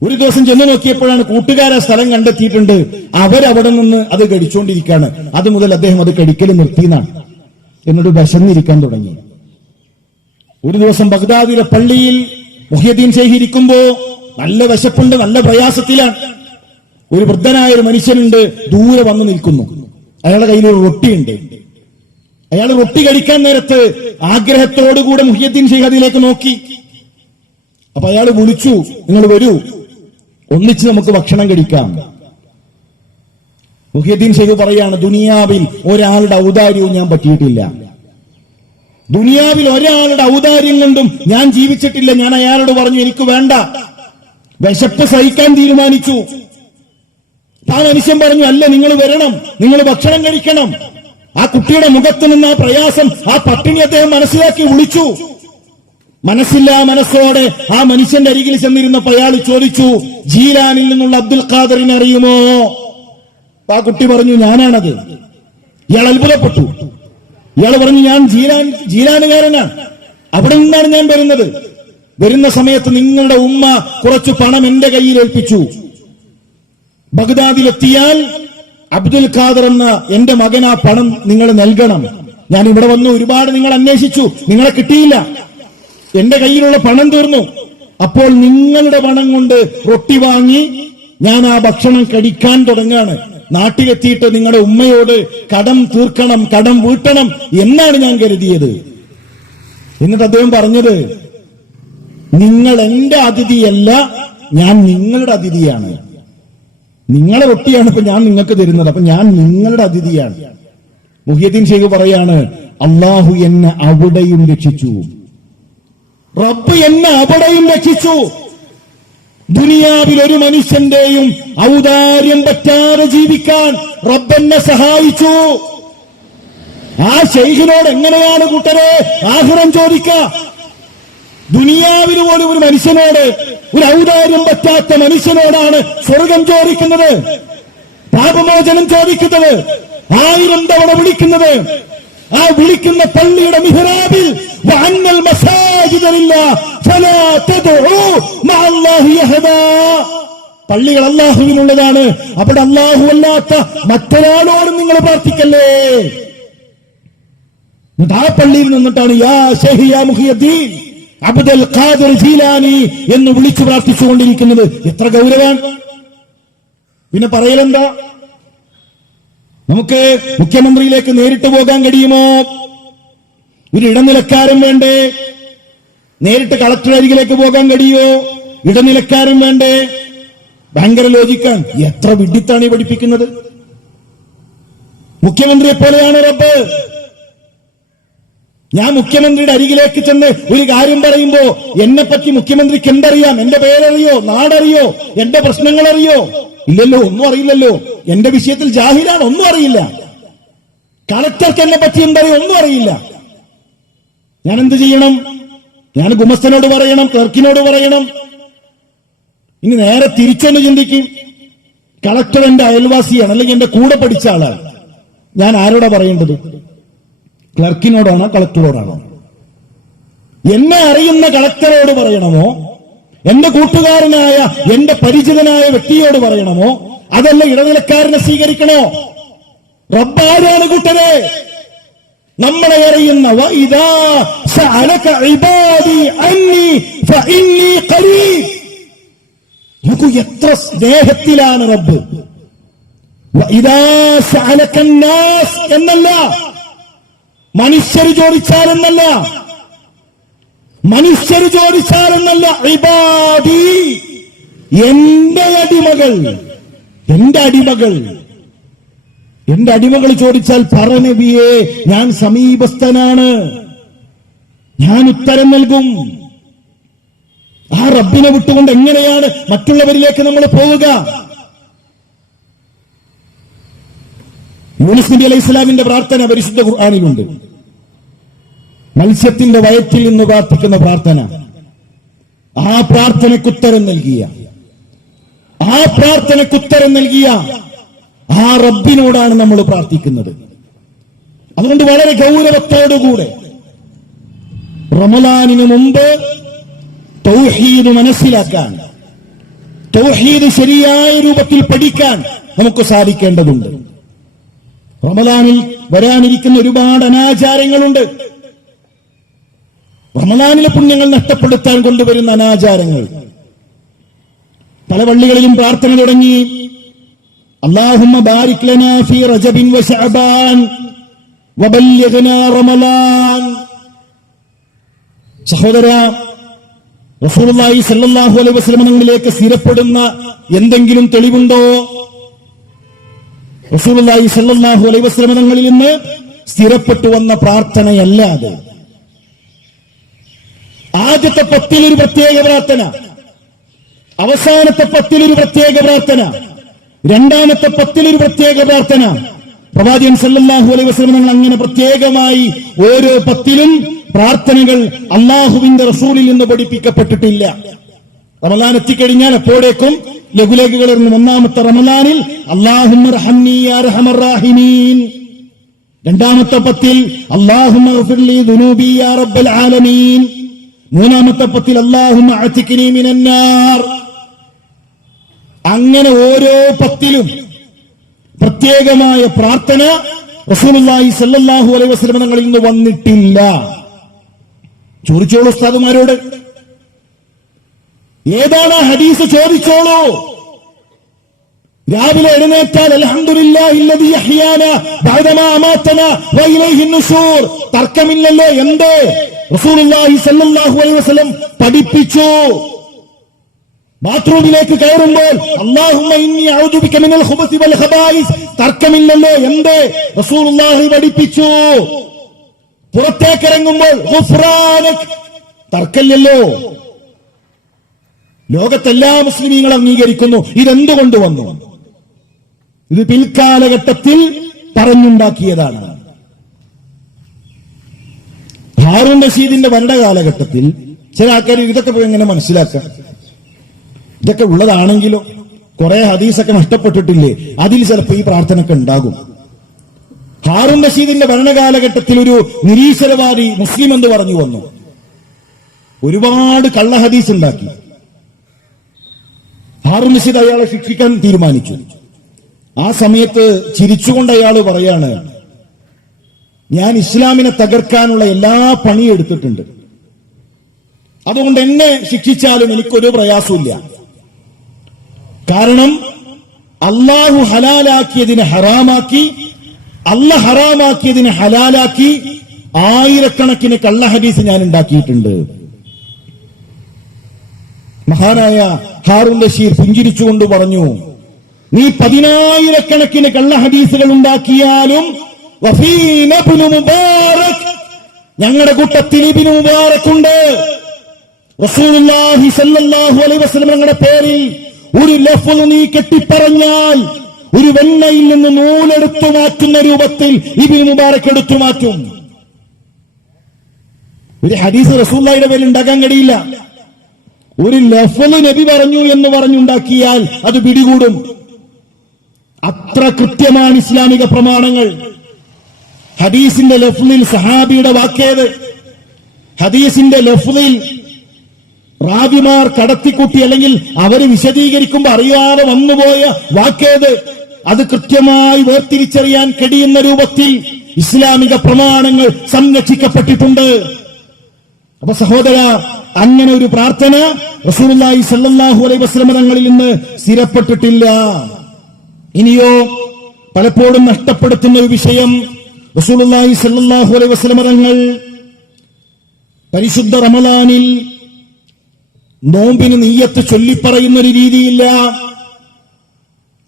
ഒരു ദിവസം ചെന്ന് നോക്കിയപ്പോഴാണ് കൂട്ടുകാരെ സ്ഥലം കണ്ടെത്തിയിട്ടുണ്ട്. അവരവിടെ നിന്ന് അത് കഴിച്ചുകൊണ്ടിരിക്കുകയാണ്. അത് മുതൽ അദ്ദേഹം അത് കഴിക്കൽ നിർത്തിയെന്നാണ്. എന്നിട്ട് വിശന്നിരിക്കാൻ തുടങ്ങി. ഒരു ദിവസം ബഗ്ദാദിലെ പള്ളിയിൽ മുഹിയുദ്ദീൻ ശൈഖ് ഇരിക്കുമ്പോ നല്ല വിശപ്പുണ്ട്, നല്ല പ്രയാസത്തിലാണ്. ഒരു വൃദ്ധനായ ഒരു മനുഷ്യനുണ്ട്, ദൂരെ വന്നു നിൽക്കുന്നു. അയാളുടെ കയ്യിൽ ഒരു റൊട്ടിയുണ്ട്. അയാൾ റൊട്ടി കഴിക്കാൻ നേരത്ത് ആഗ്രഹത്തോടുകൂടെ മുഹിയുദ്ദീൻ ശൈഖ് അതിലേക്ക് നോക്കി. അപ്പൊ അയാൾ വിളിച്ചു, നിങ്ങൾ വരൂ, ഒന്നിച്ച് നമുക്ക് ഭക്ഷണം കഴിക്കാം. മുഹിയുദ്ദീൻ ശൈഖ് പറയാണ്, ദുനിയാവിൽ ഒരാളുടെ ഔദാര്യവും ഞാൻ പറ്റിയിട്ടില്ല. ദുനിയാവിൽ ഒരാളുടെ ഔദാര്യം കൊണ്ടും ഞാൻ ജീവിച്ചിട്ടില്ല. ഞാൻ അയാളോട് പറഞ്ഞു, എനിക്ക് വേണ്ട, വിശപ്പ് സഹിക്കാൻ തീരുമാനിച്ചു. ആ മനുഷ്യൻ പറഞ്ഞു, അല്ല, നിങ്ങൾ വരണം, നിങ്ങൾ ഭക്ഷണം കഴിക്കണം. ആ കുട്ടിയുടെ മുഖത്ത് നിന്ന് ആ പ്രയാസം, ആ പട്ടിണി അദ്ദേഹം മനസ്സിലാക്കി വിളിച്ചു. മനസ്സില്ലാ മനസ്സോടെ ആ മനുഷ്യന്റെ അരികിൽ ചെന്നിരുന്നപ്പോ അയാൾ ചോദിച്ചു, ജീലാനിൽ നിന്നുള്ള അബ്ദുൽ ഖാദറിനെ അറിയുമോ? ആ കുട്ടി പറഞ്ഞു, ഞാനാണത്. ഇയാൾ അത്ഭുതപ്പെട്ടു. ഇയാൾ പറഞ്ഞു, ഞാൻ ജീലാനുകാരനാണ്, അവിടെ നിന്നാണ് ഞാൻ വരുന്നത്. വരുന്ന സമയത്ത് നിങ്ങളുടെ ഉമ്മ കുറച്ചു പണം എന്റെ കയ്യിൽ ഏൽപ്പിച്ചു. ബഗ്ദാദിലെത്തിയാൽ അബ്ദുൽ ഖാദർ എന്ന എന്റെ മകൻ ആ പണം നിങ്ങൾ നൽകണം. ഞാൻ ഇവിടെ വന്നു, ഒരുപാട് നിങ്ങൾ അന്വേഷിച്ചു, നിങ്ങളെ കിട്ടിയില്ല. എന്റെ കയ്യിലുള്ള പണം തീർന്നു. അപ്പോൾ നിങ്ങളുടെ പണം കൊണ്ട് റൊട്ടി വാങ്ങി ഞാൻ ആ ഭക്ഷണം കഴിക്കാൻ തുടങ്ങാണ്. നാട്ടിലെത്തിയിട്ട് നിങ്ങളുടെ ഉമ്മയോട് കടം തീർക്കണം, കടം വീട്ടണം എന്നാണ് ഞാൻ കരുതിയത്. എന്നിട്ട് അദ്ദേഹം പറഞ്ഞത്, നിങ്ങൾ എന്റെ അതിഥിയല്ല, ഞാൻ നിങ്ങളുടെ അതിഥിയാണ്. നിങ്ങളെ റൊട്ടിയാണ് ഇപ്പൊ ഞാൻ നിങ്ങൾക്ക് തരുന്നത്, അപ്പൊ ഞാൻ നിങ്ങളുടെ അതിഥിയാണ്. മുഹിയുദ്ദീൻ ശൈഖ് പറയാണ്, അള്ളാഹു എന്നെ അവിടെയും രക്ഷിച്ചു, റബ്ബ് എന്നെ അവിടെയും രക്ഷിച്ചു. ദുനിയാവിൽ ഒരു മനുഷ്യന്റെയും ഔദാര്യം പറ്റാതെ ജീവിക്കാൻ റബ്ബ് എന്നെ സഹായിച്ചു. ആ ശൈഖിനോട് എങ്ങനെയാണ് കൂട്ടരെ ആഖിറം ചോദിക്ക? ദുനിയാവിൽ പോലും ഒരു മനുഷ്യനോട്, ഒരു ഔദാര്യം പറ്റാത്ത മനുഷ്യനോടാണ് സ്വർഗം ചോദിക്കുന്നത്, പാപമോചനം ചോദിക്കുന്നത്, 1000 തവണ വിളിക്കുന്നത്. ആ വിളിക്കുന്ന പള്ളിയുടെ മിഹ്റാബിൽ വഅന്നൽ മസാജിദ ലില്ലാഹ് ഫലാ തദ്ഉ മഅല്ലാഹി അഹദാ, പള്ളികൾ അല്ലാഹുവിനുള്ളതാണ്, അവിടെ അല്ലാഹു അല്ലാത്ത മറ്റൊരാളോട് നിങ്ങൾ പ്രാർത്ഥിക്കല്ലേ. ആ പള്ളിയിൽ നിന്നിട്ടാണ് യാ ശൈഖ് യാ മുഹിയുദ്ദീൻ അബ്ദുൽ ഖാദിർ ജീലാനി എന്ന് വിളിച്ചു പ്രാർത്ഥിച്ചുകൊണ്ടിരിക്കുന്നത്. എത്ര ഗൗരവമാണ്. പിന്നെ പറയലെന്താ? നമുക്ക് മുഖ്യമന്ത്രിയിലേക്ക് നേരിട്ട് പോകാൻ കഴിയുമോ? ഒരു ഇടനിലക്കാരൻ വേണ്ടേ? നേരിട്ട് കളക്ടർ അരികിലേക്ക് പോകാൻ കഴിയോ? ഇടനിലക്കാരൻ വേണ്ടേ? ഭയങ്കര ലോജിക്കാൻ. എത്ര വിഡ്ഢിത്താണ് ഈ പഠിപ്പിക്കുന്നത്. മുഖ്യമന്ത്രിയെ പോലെയാണ് റബ്ബ്. ഞാൻ മുഖ്യമന്ത്രിയുടെ അരികിലേക്ക് ചെന്ന് ഒരു കാര്യം പറയുമ്പോ എന്നെപ്പറ്റി മുഖ്യമന്ത്രിക്ക് എന്തറിയാം? എന്റെ പേരറിയോ? നാടറിയോ? എന്റെ പ്രശ്നങ്ങൾ അറിയോ? ഇല്ലല്ലോ, ഒന്നും അറിയില്ലല്ലോ. എന്റെ വിഷയത്തിൽ ജാഹിലാണ്, ഒന്നും അറിയില്ല. കളക്ടർക്ക് എന്നെ പറ്റി എന്തറിയോ? ഒന്നും അറിയില്ല. ഞാൻ എന്ത് ചെയ്യണം? ഞാൻ ഗുമസ്തനോട് പറയണം, ക്ലർക്കിനോട് പറയണം. ഇനി നേരെ തിരിച്ചൊന്ന് ചിന്തിക്കും. കളക്ടർ എന്റെ അയൽവാസിയാണ്, അല്ലെങ്കിൽ എന്റെ കൂടെ പഠിച്ച ആളാണ്. ഞാൻ ആരോടാ പറയേണ്ടത്? ക്ലർക്കിനോടാണോ കളക്ടറോടാണോ? എന്നെ അറിയുന്ന കളക്ടറോട് പറയണമോ? എന്റെ കൂട്ടുകാരനായ എന്റെ പരിചിതനായ വ്യക്തിയോട് പറയണമോ? അതല്ല ഇടനിലക്കാരനെ സ്വീകരിക്കണോ? റബ്ബാരാണ് കൂട്ടരെ, നമ്മളെ അറിയുന്ന. വഇദാ സഅലക ഇബാദി അന്നി ഫഇന്നി ഖരീബ്. നോക്കൂ എത്ര സ്നേഹത്തിലാണ് റബ്ബ്. വഇദാ സഅലക അന്നാസ് എന്നല്ല, മനുഷ്യർ ചോദിച്ചാലെന്നല്ല, മനുഷ്യർ ചോദിച്ചാലെന്നല്ല. ഇബാദി, എന്റെ അടിമകൾ, എന്റെ അടിമകൾ, എന്റെ അടിമകൾ ചോദിച്ചാൽ പറ നബിയേ, ഞാൻ സമീപസ്ഥനാണ്, ഞാൻ ഉത്തരം നൽകും. ആ റബ്ബിനെ വിട്ടുകൊണ്ട് എങ്ങനെയാണ് മറ്റുള്ളവരിലേക്ക് നമ്മൾ പോവുക? യൂനുസ് നബി അലൈഹി സ്വലാമിന്റെ പ്രാർത്ഥന പരിശുദ്ധ ഖുർആനിലുണ്ട്. മത്സ്യത്തിന്റെ വയറ്റിൽ നിന്ന് പ്രാർത്ഥിക്കുന്ന പ്രാർത്ഥന. ആ പ്രാർത്ഥനയ്ക്കുത്തരം നൽകിയ, ആ പ്രാർത്ഥനയ്ക്കുത്തരം നൽകിയ ആ റബ്ബിനോടാണ് നമ്മൾ പ്രാർത്ഥിക്കുന്നത്. അതുകൊണ്ട് വളരെ ഗൗരവത്തോടുകൂടെ റമളാനിന് മുമ്പ് തൗഹീദ് മനസ്സിലാക്കാൻ, തൗഹീദ് ശരിയായ രൂപത്തിൽ പഠിക്കാൻ നമുക്ക് സാധിക്കേണ്ടതുണ്ട്. റമളാനിൽ വരാനിരിക്കുന്ന ഒരുപാട് അനാചാരങ്ങളുണ്ട്. റമളാനിലെ പുണ്യങ്ങൾ നഷ്ടപ്പെടുത്താൻ കൊണ്ടുവരുന്ന അനാചാരങ്ങൾ. പല പള്ളികളിലും പ്രാർത്ഥന തുടങ്ങി, അല്ലാഹുമ്മ ബാരിക് ലനാ ഫീ റജബിൻ വ ശഅബാൻ വബല്ലിഗ്നാ റമളാൻ. സഹോദര, റസൂലുള്ളാഹി സ്വല്ലല്ലാഹു അലൈഹി വസല്ലം തങ്ങളിലേക്ക് സ്ഥിരപ്പെടുന്ന എന്തെങ്കിലും തെളിവുണ്ടോ? റസൂലുള്ളാഹി സ്വല്ലല്ലാഹു അലൈഹി വസല്ലം തങ്ങളിൽ നിന്ന് സ്ഥിരപ്പെട്ടു വന്ന പ്രാർത്ഥനയല്ലാതെ ആദ്യത്തെ 10 ഒരു പ്രത്യേക പ്രാർത്ഥന, അവസാനത്തെ 10 ഒരു പ്രത്യേക പ്രാർത്ഥന, രണ്ടാമത്തെ 10 ഒരു പ്രത്യേക പ്രാർത്ഥന. പ്രവാചകൻ സല്ലല്ലാഹു അലൈഹി വസല്ലം തങ്ങൾ അങ്ങനെ പ്രത്യേകമായി ഓരോ 10 പ്രാർത്ഥനകൾ അള്ളാഹുവിന്റെ റസൂലിൽ നിന്ന് പഠിപ്പിക്കപ്പെട്ടിട്ടില്ല. റമളാൻ എത്തിക്കഴിഞ്ഞാൽ അപ്പോഴേക്കും ലഘുലേഖകൾ ഇറങ്ങും. ഒന്നാമത്തെ റമളാനിൽ അല്ലാഹുമ്മ റഹ്മനി യാ അർഹമർ റഹീമീൻ. രണ്ടാമത്തെ 10 അല്ലാഹുമ്മ ഗ്ഫിർലി ദുനൂബി യാ റബ്ബൽ ആലമീൻ. മൂന്നാമത്തെ 10 അല്ലാഹുമ്മ അഅ്തിഖ്നി മിനൻ നാർ. അങ്ങനെ ഓരോ 10 പ്രത്യേകമായ പ്രാർത്ഥന റസൂലുള്ളാഹി സ്വല്ലല്ലാഹു അലൈഹി വസല്ലം തങ്ങളിൽ നിന്ന് വന്നിട്ടില്ല. ചോദിച്ചോളൂ ഉസ്താദുമാരോട്, ഏതാണ് ഹദീസ്? ചോദിച്ചോളൂ. രാവിലെ എഴുന്നേറ്റാൽ അൽഹംദുലില്ലാഹില്ലദീ അഹ്യാനാ ബഅദമാ അമാതനാ വ ഇലൈഹി നുശൂർ. തർക്കമില്ലല്ലോ. എന്തേ? റസൂലുള്ളാഹി സ്വല്ലല്ലാഹു അലൈഹി വസല്ലം പഠിപ്പിച്ചു. ബാത്റൂമിലേക്ക് കയറുമ്പോൾ അല്ലാഹുമ്മ ഇന്നി അഊദു ബിക മിനൽ ഖുബസി വൽ ഖബായിസ്. തർക്കമില്ലല്ലോ. എന്തേ? റസൂലുള്ളാഹി പഠിപ്പിച്ചു. പുറത്തേക്കിറങ്ങുമ്പോൾ ഗുഫ്രാനക്. തർക്കമില്ലല്ലോ. ലോകത്തെല്ലാ മുസ്ലിമീങ്ങളും അംഗീകരിക്കുന്നു. ഇതെന്തുകൊണ്ട് വന്നു? ഇത് പിൽക്കാലഘട്ടത്തിൽ പറഞ്ഞുണ്ടാക്കിയതാണ്. ഹാറൂൻ റഷീദിന്റെ ഭരണകാലഘട്ടത്തിൽ ചില ആൾക്കാർ ഇതൊക്കെ പോയി എങ്ങനെ മനസ്സിലാക്കാം? ഇതൊക്കെ ഉള്ളതാണെങ്കിലോ കുറെ ഹദീസൊക്കെ നഷ്ടപ്പെട്ടിട്ടില്ലേ, അതിൽ ചിലപ്പോൾ ഈ പ്രാർത്ഥനയൊക്കെ ഉണ്ടാകും. ഹാറൂൻ റഷീദിന്റെ ഭരണകാലഘട്ടത്തിൽ ഒരു നിരീശ്വരവാദി മുസ്ലിം എന്ന് പറഞ്ഞു വന്നു. ഒരുപാട് കള്ള ഹദീസ് ഉണ്ടാക്കി. ഹാറൂൻ റഷീദ് അയാളെ ശിക്ഷിക്കാൻ തീരുമാനിച്ചു. ആ സമയത്ത് ചിരിച്ചുകൊണ്ട് അയാൾ പറയാണ്, ഞാൻ ഇസ്ലാമിനെ തകർക്കാനുള്ള എല്ലാ പണിയും എടുത്തിട്ടുണ്ട്, അതുകൊണ്ട് എന്നെ ശിക്ഷിച്ചാലും എനിക്കൊരു പ്രയാസമില്ല. കാരണം അള്ളാഹു ഹലാലാക്കിയതിനെ ഹറാമാക്കി, അള്ളാഹ് ഹറാമാക്കിയതിനെ ഹലാലാക്കി ആയിരക്കണക്കിന് കള്ള ഹദീസ് ഞാൻ ഉണ്ടാക്കിയിട്ടുണ്ട്. മഹാനായ ഹാറൂൻ റഷീദ് പുഞ്ചിരിച്ചുകൊണ്ട് പറഞ്ഞു, നീ 10,000-കണക്കിന് കള്ള ഹദീസുകൾ ഉണ്ടാക്കിയാലും ഞങ്ങളുടെ കൂട്ടത്തിൽ ഇബ്നു മുബാറക് ഉണ്ട്. റസൂലുള്ളാഹി സ്വല്ലല്ലാഹു അലൈഹി വസല്ലം ഞങ്ങളുടെ പേരിൽ ഒരു ലഫ്ള് നീ കെട്ടിപ്പറഞ്ഞാൽ ഒരു വെണ്ണയിൽ നിന്ന് നൂലെടുത്തു മാറ്റുന്ന രൂപത്തിൽ ഇബ്നു മുബാറക് എടുത്തു മാറ്റും. ഒരു ഹദീസ് റസൂലുള്ളാഹിയുടെ പേരിൽ ഉണ്ടാക്കാൻ കഴിയില്ല. ഒരു ലഫ്ള് നബി പറഞ്ഞു എന്ന് പറഞ്ഞുണ്ടാക്കിയാൽ അത് പിടികൂടും. അത്ര കൃത്യമാണ് ഇസ്ലാമിക പ്രമാണങ്ങൾ. ഹദീസിന്റെ ലഫ്ളിൽ സഹാബിയുടെ വാക്കേത്, ഹദീസിന്റെ ലഫ്ളിൽ റാവിമാർ കടത്തിക്കുട്ടി അല്ലെങ്കിൽ അവര് വിശദീകരിക്കുമ്പോൾ അറിയാതെ വന്നുപോയ വാക്കേത്, അത് കൃത്യമായി വേർതിരിച്ചറിയാൻ കഴിയുന്ന രൂപത്തിൽ ഇസ്ലാമിക പ്രമാണങ്ങൾ സംരക്ഷിക്കപ്പെട്ടിട്ടുണ്ട്. അപ്പൊ സഹോദര, അങ്ങനെ ഒരു പ്രാർത്ഥന റസൂലുള്ളാഹി സ്വല്ലല്ലാഹു അലൈഹി വസല്ലം തങ്ങളിൽ നിന്ന് സ്ഥിരപ്പെട്ടിട്ടില്ല. ഇനിയോ പലപ്പോഴും നഷ്ടപ്പെടുത്തുന്ന ഒരു വിഷയം, റസൂലുള്ളാഹി സ്വല്ലല്ലാഹു അലൈഹി വസല്ലം തങ്ങൾ പരിശുദ്ധ റമളാനിൽ നോമ്പിന് നിയ്യത്ത് ചൊല്ലിപ്പറയുന്ന ഒരു രീതിയില്ല.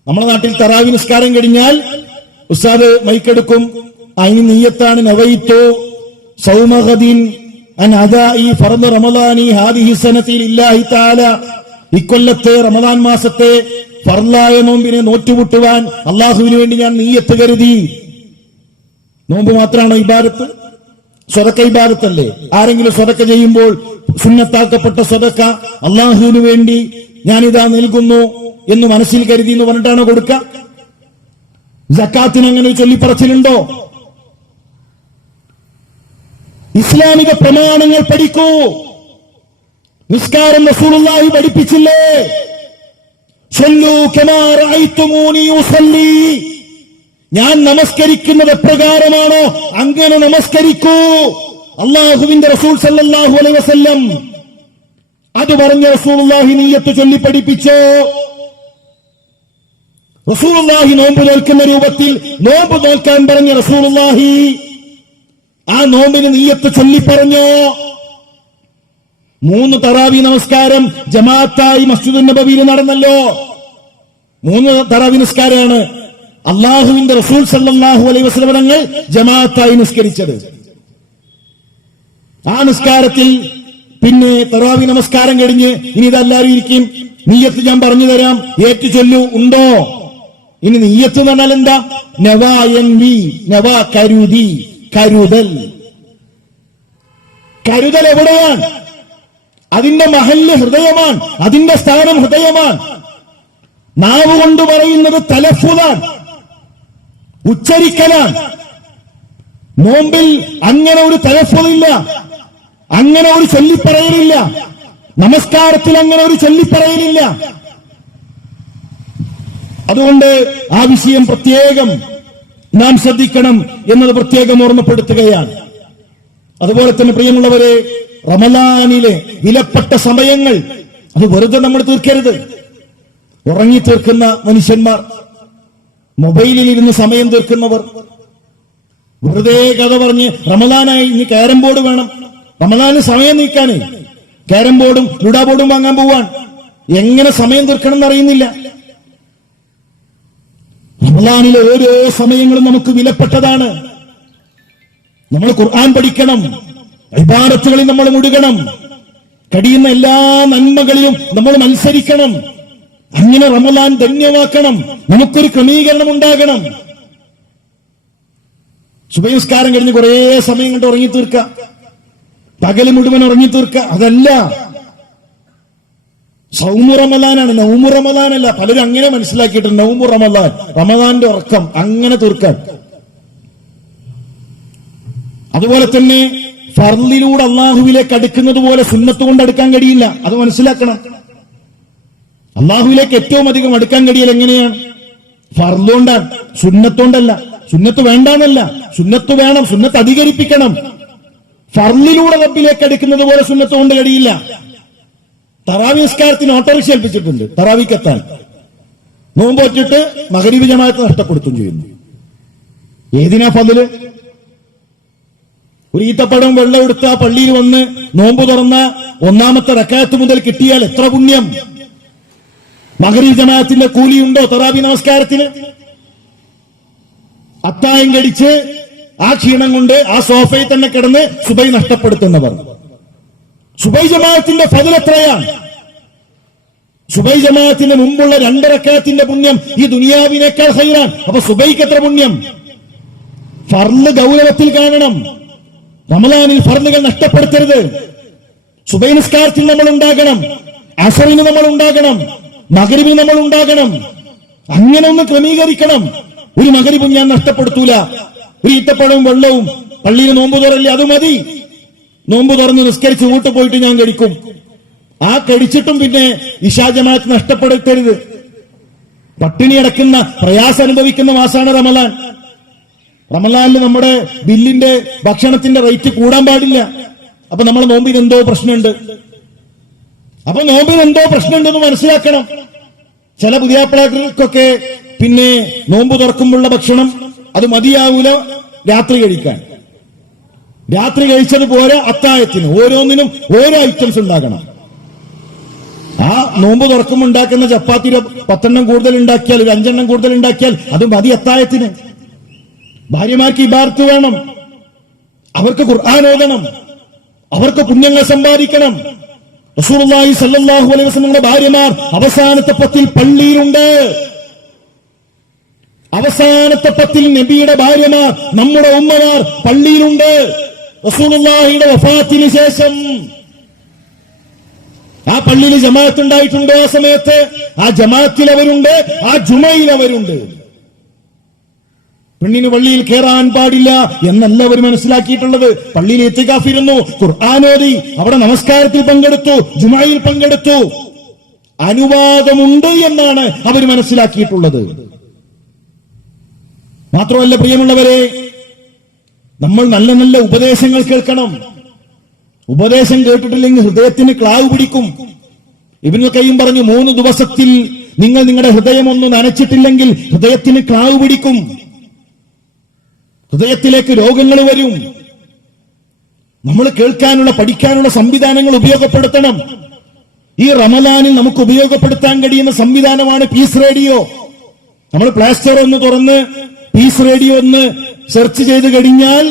നമ്മുടെ നാട്ടിൽ തറാവി നിസ്കാരം കഴിഞ്ഞാൽ ഉസ്താദ് മൈക്കെടുക്കും, അതിന് നിയ്യത്താണ് നവൈത്തു സൗമഗദിൻ അൻ അദാഇ ഫർദ് റമളാനി ഹാദിഹി സനതി ലില്ലാഹി തആല, ഇക്കൊല്ലത്തെ റമളാൻ മാസത്തെ ഫർളായ നോമ്പിനെ നോറ്റുമുട്ടുവാൻ അള്ളാഹുവിന് വേണ്ടി ഞാൻ നിയ്യത്ത് കരുതി. നോമ്പ് മാത്രമാണോ ഇബാദത്ത്? സ്വതക്ക ഇബാദത്തല്ലേ? ആരെങ്കിലും സ്വതക്ക ചെയ്യുമ്പോൾ സുന്നത്താക്കപ്പെട്ട സ്വതക്ക അള്ളാഹുവിന് വേണ്ടി ഞാനിതാ നൽകുന്നു എന്ന് മനസ്സിൽ കരുതി എന്ന് പറഞ്ഞിട്ടാണോ കൊടുക്ക? സക്കാത്തിന് അങ്ങനെ ഒരു ചൊല്ലിപ്പറച്ചിലുണ്ടോ? ഇസ്ലാമിക പ്രമാണങ്ങൾ പഠിക്കൂ. നിസ്കാരം റസൂലുള്ളാഹി പഠിപ്പിച്ചില്ലേ? സ്വല്ലൂ കമാ റഅയ്തുമൂനി ഉസല്ലി, ഞാൻ നമസ്കരിക്കുന്നത് എപ്രകാരമാണോ അങ്ങനെ നമസ്കരിക്കൂ. അള്ളാഹുവിന്റെ റസൂൽ സല്ലല്ലാഹു അലൈഹി വസല്ലം അത് പറഞ്ഞ റസൂലുള്ളാഹി നിയ്യത്ത് ചൊല്ലി പഠിപ്പിച്ചോ? റസൂലുള്ളാഹി നോമ്പ് നോൽക്കുന്ന രൂപത്തിൽ നോമ്പ് നോൽക്കാൻ പറഞ്ഞ റസൂലുള്ളാഹി ആ നോമ്പിന് നിയ്യത്ത് ചൊല്ലി പറഞ്ഞോ? 3 തറാവി നമസ്കാരം ജമാഅത്തായി മസ്ജിദുൻ നബവിയിൽ നടന്നല്ലോ. 3 തറാവി നിസ്കാരമാണ് അള്ളാഹുവിന്റെ റസൂൽ സല്ലല്ലാഹു അലൈഹി വസല്ലം തങ്ങൾ ജമാഅത്തായി നിസ്കരിച്ചത്. ആ നിസ്കാരത്തിൽ പിന്നെ തറാവി നമസ്കാരം കഴിഞ്ഞ് ഇനി ഇതെല്ലാവരും ഇരിക്കും, നിയ്യത്ത് ഞാൻ പറഞ്ഞു തരാം, ഏറ്റു ചൊല്ലു ഉണ്ടോ? ഇനി നിയ്യത്ത് എന്ന് പറഞ്ഞാൽ എന്താ? നവായൻവി, നവാ കരുതി, കരുതൽ. കരുതൽ എവിടെയാണ്? അതിന്റെ മഹല്ല് ഹൃദയമാണ്, അതിന്റെ സ്ഥാനം ഹൃദയമാണ്. നാവ് കൊണ്ട് പറയുന്നത് തലഫുദാണ്, ഉച്ചരിക്കലാണ്. നോമ്പിൽ അങ്ങനെ ഒരു തലഫുദില്ല, അങ്ങനെ ഒരു ചൊല്ലിപ്പറയലില്ല. നമസ്കാരത്തിൽ അങ്ങനെ ഒരു ചൊല്ലിപ്പറയലില്ല. അതുകൊണ്ട് ആ വിഷയം പ്രത്യേകം നാം ശ്രദ്ധിക്കണം എന്നത് പ്രത്യേകം ഓർമ്മപ്പെടുത്തുകയാണ്. അതുപോലെ തന്നെ പ്രിയമുള്ളവരെ, റമളാനിലെ വിലപ്പെട്ട സമയങ്ങൾ അത് വെറുതെ നമ്മൾ തീർക്കരുത്. ഉറങ്ങി തീർക്കുന്ന മനുഷ്യന്മാർ, മൊബൈലിൽ ഇരുന്ന് സമയം തീർക്കുന്നവർ, വെറുതെ കഥ പറഞ്ഞ് റമളാനായി ഇനി ക്യാരം ബോർഡ് വേണം, റമളാന് സമയം നീക്കാനേ ക്യാരം ബോർഡും ലുഡാ ബോർഡും വാങ്ങാൻ പോവാൻ, എങ്ങനെ സമയം തീർക്കണം എന്നറിയുന്നില്ല. റമളാനിലെ ഓരോ സമയങ്ങളും നമുക്ക് വിലപ്പെട്ടതാണ്. നമ്മൾ ഖുർആൻ പഠിക്കണം, ഇബാദത്തുകളിൽ നമ്മൾ മുഴുകണം, കഴിയുന്ന എല്ലാ നന്മകളിലും നമ്മൾ മത്സരിക്കണം. അങ്ങനെ റമളാൻ ധന്യമാക്കണം. നമുക്കൊരു ക്രമീകരണം ഉണ്ടാകണം. സുബഹി നിസ്കാരം കഴിഞ്ഞ് കുറെ സമയം കൊണ്ട് ഉറങ്ങി തീർക്കുക, പകല് മുഴുവൻ ഉറങ്ങി തീർക്കുക, അതല്ല. സൗമു റമളാനാണ്, നൗമു റമളാനല്ല. പലരും അങ്ങനെ മനസ്സിലാക്കിയിട്ടുണ്ട്, നൗമു റമളാൻ, റമളാന്റെ ഉറക്കം അങ്ങനെ തീർക്കാൻ. അതുപോലെ തന്നെ ഫർളിലൂടെ അള്ളാഹുവിലേക്ക് അടുക്കുന്നത് പോലെ സുന്നത്ത് കൊണ്ട് അടുക്കാൻ കഴിയില്ല. അത് മനസ്സിലാക്കണം. അള്ളാഹുവിലേക്ക് ഏറ്റവും അധികം അടുക്കാൻ കഴിയൽ എങ്ങനെയാണ്? ഫർളുകൊണ്ടാണ്, സുന്നത്തുകൊണ്ടല്ല. സുന്നത്ത് വേണ്ടാന്നല്ല, സുന്നത്ത് വേണം, സുന്നത്ത് അധികരിപ്പിക്കണം. ഫർളിലൂടെ റബ്ബിലേക്ക് അടുക്കുന്നത് പോലെ സുന്നത്ത് കൊണ്ട് കഴിയില്ല. തറാവി നിസ്കാരത്തിന് ഓട്ടോറിക്ഷ ഏൽപ്പിച്ചിട്ടുണ്ട്, തറാവിക്കെത്താൻ നോമ്പ് വെച്ചിട്ട് മഗ്‌രിബ് ജമാഅത്ത് നഷ്ടപ്പെടുത്തുകയും ചെയ്യുന്നു. ഏതിനാ ഫضല്? ഒരു ഈത്തപ്പഴം വെള്ളം എടുത്ത് ആ പള്ളിയിൽ വന്ന് നോമ്പ് തുറന്ന ഒന്നാമത്തെ റക്അത്ത് മുതൽ കിട്ടിയാൽ എത്ര പുണ്യം! മഗ്‌രിബ് ജമാഅത്തിന്റെ കൂലിയുണ്ടോ തറാവി നമസ്കാരത്തിന്? അത്തായം കടിച്ച് ആ ക്ഷീണം കൊണ്ട് ആ സോഫയിൽ തന്നെ കിടന്ന് സുബൈ നഷ്ടപ്പെടുത്തുന്നവർ. സുബൈ ജമാഅത്തിന്റെ ഫضൽ എത്രയാണ്? സുബൈ ജമാഅത്തിന് മുമ്പുള്ള 2 റക്അത്തിന്റെ പുണ്യം ഈ ദുനിയാവിനേക്കാൾ ഖൈറാണ്. അപ്പൊ സുബൈക്ക് എത്ര പുണ്യം? ഫർള് ഗൗരവത്തിൽ കാണണം. റമളാനിൽ ഫർളുകൾ നഷ്ടപ്പെടുത്തരുത്. സുബൈ നിസ്കാരത്തിൽ നമ്മൾ ഉണ്ടാകണം, അസറിന് നമ്മൾ ഉണ്ടാകണം, മഗ്‌രിബിന് നമ്മൾ ഉണ്ടാകണം. അങ്ങനെ ഒന്ന് ക്രമീകരിക്കണം. ഒരു മഗ്‌രിബും ഞാൻ നഷ്ടപ്പെടുത്തൂല. ഒരു ഈത്തപ്പഴവും വെള്ളവും പള്ളിയിൽ നോമ്പ് തുറല്ലേ, അത് മതി. നോമ്പ് തുറന്ന് നിസ്കരിച്ച് വീട്ടിൽ പോയിട്ട് ഞാൻ കഴിക്കും. ആ കഴിച്ചിട്ടും പിന്നെ ഇശാ ജമാഅത്ത് നഷ്ടപ്പെടുത്തരുത്. പട്ടിണി അടക്കുന്ന പ്രയാസം അനുഭവിക്കുന്ന മാസമാണ് റമളാൻ. റമളാനിൽ നമ്മുടെ ബില്ലിന്റെ ഭക്ഷണത്തിന്റെ റേറ്റ് കൂടാൻ പാടില്ല. അപ്പൊ നമ്മൾ നോമ്പിന് എന്തോ പ്രശ്നമുണ്ട്. അപ്പൊ നോമ്പിന് എന്തോ പ്രശ്നമുണ്ടെന്ന് മനസ്സിലാക്കണം. ചില പുതിയാപ്പിളകൾക്കൊക്കെ പിന്നെ നോമ്പ് തുറക്കുമ്പോഴുള്ള ഭക്ഷണം അത് മതിയാവൂല രാത്രി കഴിക്കാൻ. രാത്രി കഴിച്ചതുപോലെ അത്താഴത്തിന് ഓരോന്നിനും ഓരോ ഐറ്റംസ് ഉണ്ടാകണം. ആ നോമ്പ് തുറക്കുമ്പോൾ ഉണ്ടാക്കുന്ന ചപ്പാത്തി 10 എണ്ണം കൂടുതൽ ഉണ്ടാക്കിയാൽ, ഒരു 5 എണ്ണം കൂടുതൽ ഉണ്ടാക്കിയാൽ അത് മതി അത്താഴത്തിന്. ഭാര്യമാർക്ക് ഇബാദത്ത് വേണം, അവർക്ക് ഖുർആൻ ഓതണം, അവർക്ക് പുണ്യങ്ങൾ സമ്പാദിക്കണം. റസൂലുള്ളാഹി സ്വല്ലല്ലാഹു അലൈഹി വസല്ലമയുടെ ഭാര്യമാർ അവസാനത്തെ 10 പള്ളിയിലുണ്ട്. അവസാനത്തെ 10 നബിയുടെ ഭാര്യമാർ, നമ്മുടെ ഉമ്മമാർ പള്ളിയിലുണ്ട്. റസൂലുള്ളാഹിയുടെ വഫാത്തിന് ശേഷം ആ പള്ളിയിൽ ജമാഅത്ത് ഉണ്ടായിട്ടുണ്ടോ? ആ സമയത്ത് ആ ജമാഅത്തിൽ അവരുണ്ട്, ആ ജുമയിൽ അവരുണ്ട്. പെണ്ണിന് പള്ളിയിൽ കയറാൻ പാടില്ല എന്നല്ല അവർ മനസ്സിലാക്കിയിട്ടുള്ളത്. പള്ളിയിൽ ഇത്തികാഫിരുന്നു, ഖുർആൻ ഓതി, അവിടെ നമസ്കാരത്തിൽ പങ്കെടുത്തു, ജുമയിൽ പങ്കെടുത്തു. അനുവാദമുണ്ട് എന്നാണ് അവർ മനസ്സിലാക്കിയിട്ടുള്ളത്. മാത്രമല്ല പ്രിയമുള്ളവരെ, നമ്മൾ നല്ല നല്ല ഉപദേശങ്ങൾ കേൾക്കണം. ഉപദേശം കേട്ടിട്ടില്ലെങ്കിൽ ഹൃദയത്തിന് ക്ലാവ് പിടിക്കും. ഇബ്നുൽ ഖയ്യിം പറഞ്ഞു, 3 ദിവസത്തിൽ നിങ്ങൾ നിങ്ങളുടെ ഹൃദയം ഒന്ന് നനച്ചിട്ടില്ലെങ്കിൽ ഹൃദയത്തിന് ക്ലാവ് പിടിക്കും, ഹൃദയത്തിലേക്ക് രോഗങ്ങൾ വരും. നമ്മൾ കേൾക്കാനുള്ള പഠിക്കാനുള്ള സംവിധാനങ്ങൾ ഉപയോഗപ്പെടുത്തണം. ഈ റമളാനിൽ നമുക്ക് ഉപയോഗപ്പെടുത്താൻ കഴിയുന്ന സംവിധാനമാണ് പീസ് റേഡിയോ. നമ്മൾ പ്ലേ സ്റ്റോർ ഒന്ന് തുറന്ന് പീസ് റേഡിയോ ഒന്ന് സെർച്ച് ചെയ്ത് കഴിഞ്ഞാൽ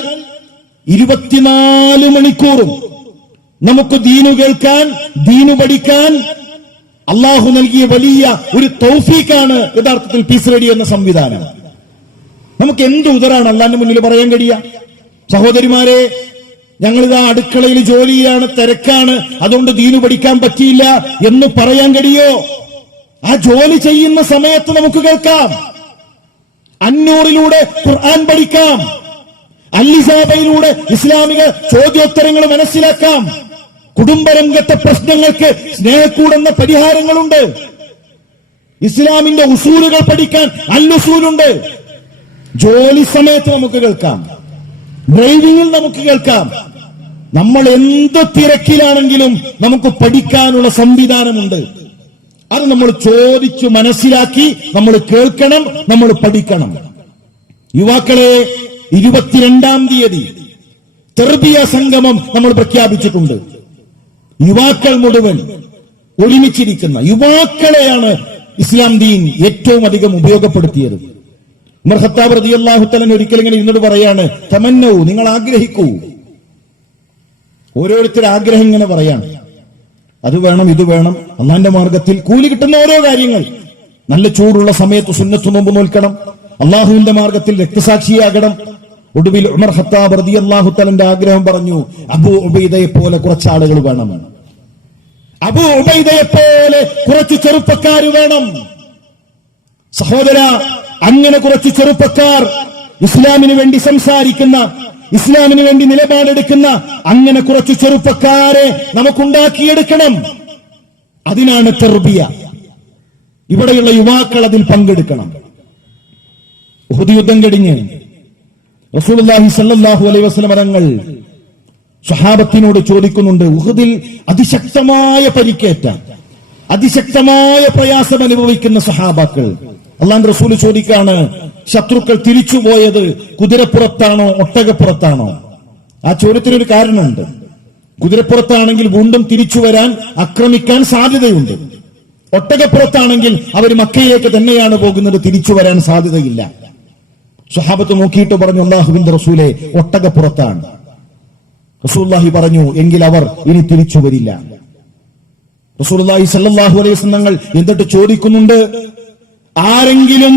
24 മണിക്കൂറും നമുക്ക് ദീനു കേൾക്കാൻ, ദീനു പഠിക്കാൻ അള്ളാഹു നൽകിയ വലിയ ഒരു തൗഫീഖാണ് യഥാർത്ഥത്തിൽ പീസ് റേഡിയോ എന്ന സംവിധാനം. നമുക്ക് എന്ത് ഉദറാണ് അള്ളാന്റെ മുന്നിൽ പറയാൻ കഴിയുക? സഹോദരിമാരെ, ഞങ്ങളിതാ അടുക്കളയിൽ ജോലി ചെയ്യാണ്, തിരക്കാണ്, അതുകൊണ്ട് ദീനു പഠിക്കാൻ പറ്റിയില്ല എന്ന് പറയാൻ കഴിയോ? ആ ജോലി ചെയ്യുന്ന സമയത്ത് നമുക്ക് കേൾക്കാം. അന്നൂറിലൂടെ ഖുർആൻ പഠിക്കാം, അല്ലിസാബയിലൂടെ ഇസ്ലാമിക ചോദ്യോത്തരങ്ങൾ മനസ്സിലാക്കാം. കുടുംബരംഗത്തെ പ്രശ്നങ്ങൾക്ക് സ്നേഹക്കൂടെന്ന പരിഹാരങ്ങളുണ്ട്. ഇസ്ലാമിന്റെ ഉസൂലുകൾ പഠിക്കാൻ അൽ-ഉസൂലുണ്ട്. ജോലി സമയത്ത് നമുക്ക് കേൾക്കാം, ഡ്രൈവിംഗിൽ നമുക്ക് കേൾക്കാം. നമ്മൾ എന്ത് തിരക്കിലാണെങ്കിലും നമുക്ക് പഠിക്കാനുള്ള സംവിധാനമുണ്ട്. അത് നമ്മൾ ചോദിച്ചു മനസ്സിലാക്കി നമ്മൾ കേൾക്കണം, നമ്മൾ പഠിക്കണം. യുവാക്കളെ, 22-ാം തീയതി തെർബിയ സംഗമം നമ്മൾ പ്രഖ്യാപിച്ചിട്ടുണ്ട്. യുവാക്കൾ മുഴുവൻ ഒരുമിച്ചിരിക്കുന്ന യുവാക്കളെയാണ് ഇസ്ലാം ദീൻ ഏറ്റവും അധികം ഉപയോഗപ്പെടുത്തിയത്. ഉമർ ഖത്താബ് റളിയല്ലാഹു തആല ഒരിക്കൽ ഇങ്ങനെ ഇന്നോട് പറയാണ്, തമന്നൗ, നിങ്ങൾ ആഗ്രഹിക്കൂ. ഓരോരുത്തർ ആഗ്രഹം ഇങ്ങനെ പറയാണ്, അത് വേണം, ഇത് വേണം, അള്ളാന്റെ മാർഗത്തിൽ കൂലി കിട്ടുന്ന ഓരോ കാര്യങ്ങൾ. നല്ല ചൂടുള്ള സമയത്ത് സുന്നത്ത് നോമ്പ് നോൽക്കണം, അള്ളാഹുവിന്റെ മാർഗത്തിൽ രക്തസാക്ഷിയാകണം. ഒടുവിൽ ഉമർ ഖത്താബ് റളിയല്ലാഹു തആലയുടെ ആഗ്രഹം പറഞ്ഞു, അബൂ ഉബൈദയെ പോലെ കുറച്ച് ആളുകൾ വേണം, അബൂ ഉബൈദയെ പോലെ കുറച്ച് ചെറുപ്പക്കാർ വേണം. സഹോദര, അങ്ങനെ കുറച്ച് ചെറുപ്പക്കാർ, ഇസ്ലാമിന് വേണ്ടി സംസാരിക്കുന്ന, ഇസ്ലാമിന് വേണ്ടി നിലപാടെടുക്കുന്ന അങ്ങനെ കുറച്ച് ചെറുപ്പക്കാരെ നമുക്കുണ്ടാക്കിയെടുക്കണം. അതിനാണ് തർബിയ. ഇവിടെയുള്ള യുവാക്കൾ അതിൽ പങ്കെടുക്കണം. ഉഹദ് യുദ്ധം കഴിഞ്ഞ് റസൂലുള്ളാഹി സ്വല്ലല്ലാഹു അലൈഹി വസല്ലം തങ്ങൾ സ്വഹാബത്തിനോട് ചോദിക്കുന്നുണ്ട്, ഉഹദിൽ അതിശക്തമായ പരിക്കേറ്റ, അതിശക്തമായ പ്രയാസം അനുഭവിക്കുന്ന സ്വഹാബാക്കൾ, അല്ലാഹുവിന്റെ റസൂൽ ചോദിക്കാണ്, ശത്രുക്കൾ തിരിച്ചുപോയത് കുതിരപ്പുറത്താണോ ഒട്ടകപ്പുറത്താണോ? ആ ചോദ്യത്തിനൊരു കാരണമുണ്ട്. കുതിരപ്പുറത്താണെങ്കിൽ വീണ്ടും തിരിച്ചു വരാൻ ആക്രമിക്കാൻ സാധ്യതയുണ്ട്. ഒട്ടകപ്പുറത്താണെങ്കിൽ അവർ മക്കയിലേക്ക് തന്നെയാണ് പോകുന്നത്, തിരിച്ചു വരാൻ സാധ്യതയില്ല. സ്വഹാബത്ത് നോക്കിയിട്ട് പറഞ്ഞു, അല്ലാഹുവിന്റെ റസൂലെ, ഒട്ടകപ്പുറത്താണ്. റസൂലുള്ളാഹി പറഞ്ഞു, എങ്കിൽ അവർ ഇനി തിരിച്ചു വരില്ല. റസൂലുള്ളാഹി സ്വല്ലല്ലാഹു അലൈഹി വസല്ലം തങ്ങൾ എന്നിട്ട് ചോദിക്കുന്നുണ്ട്, ആരെങ്കിലും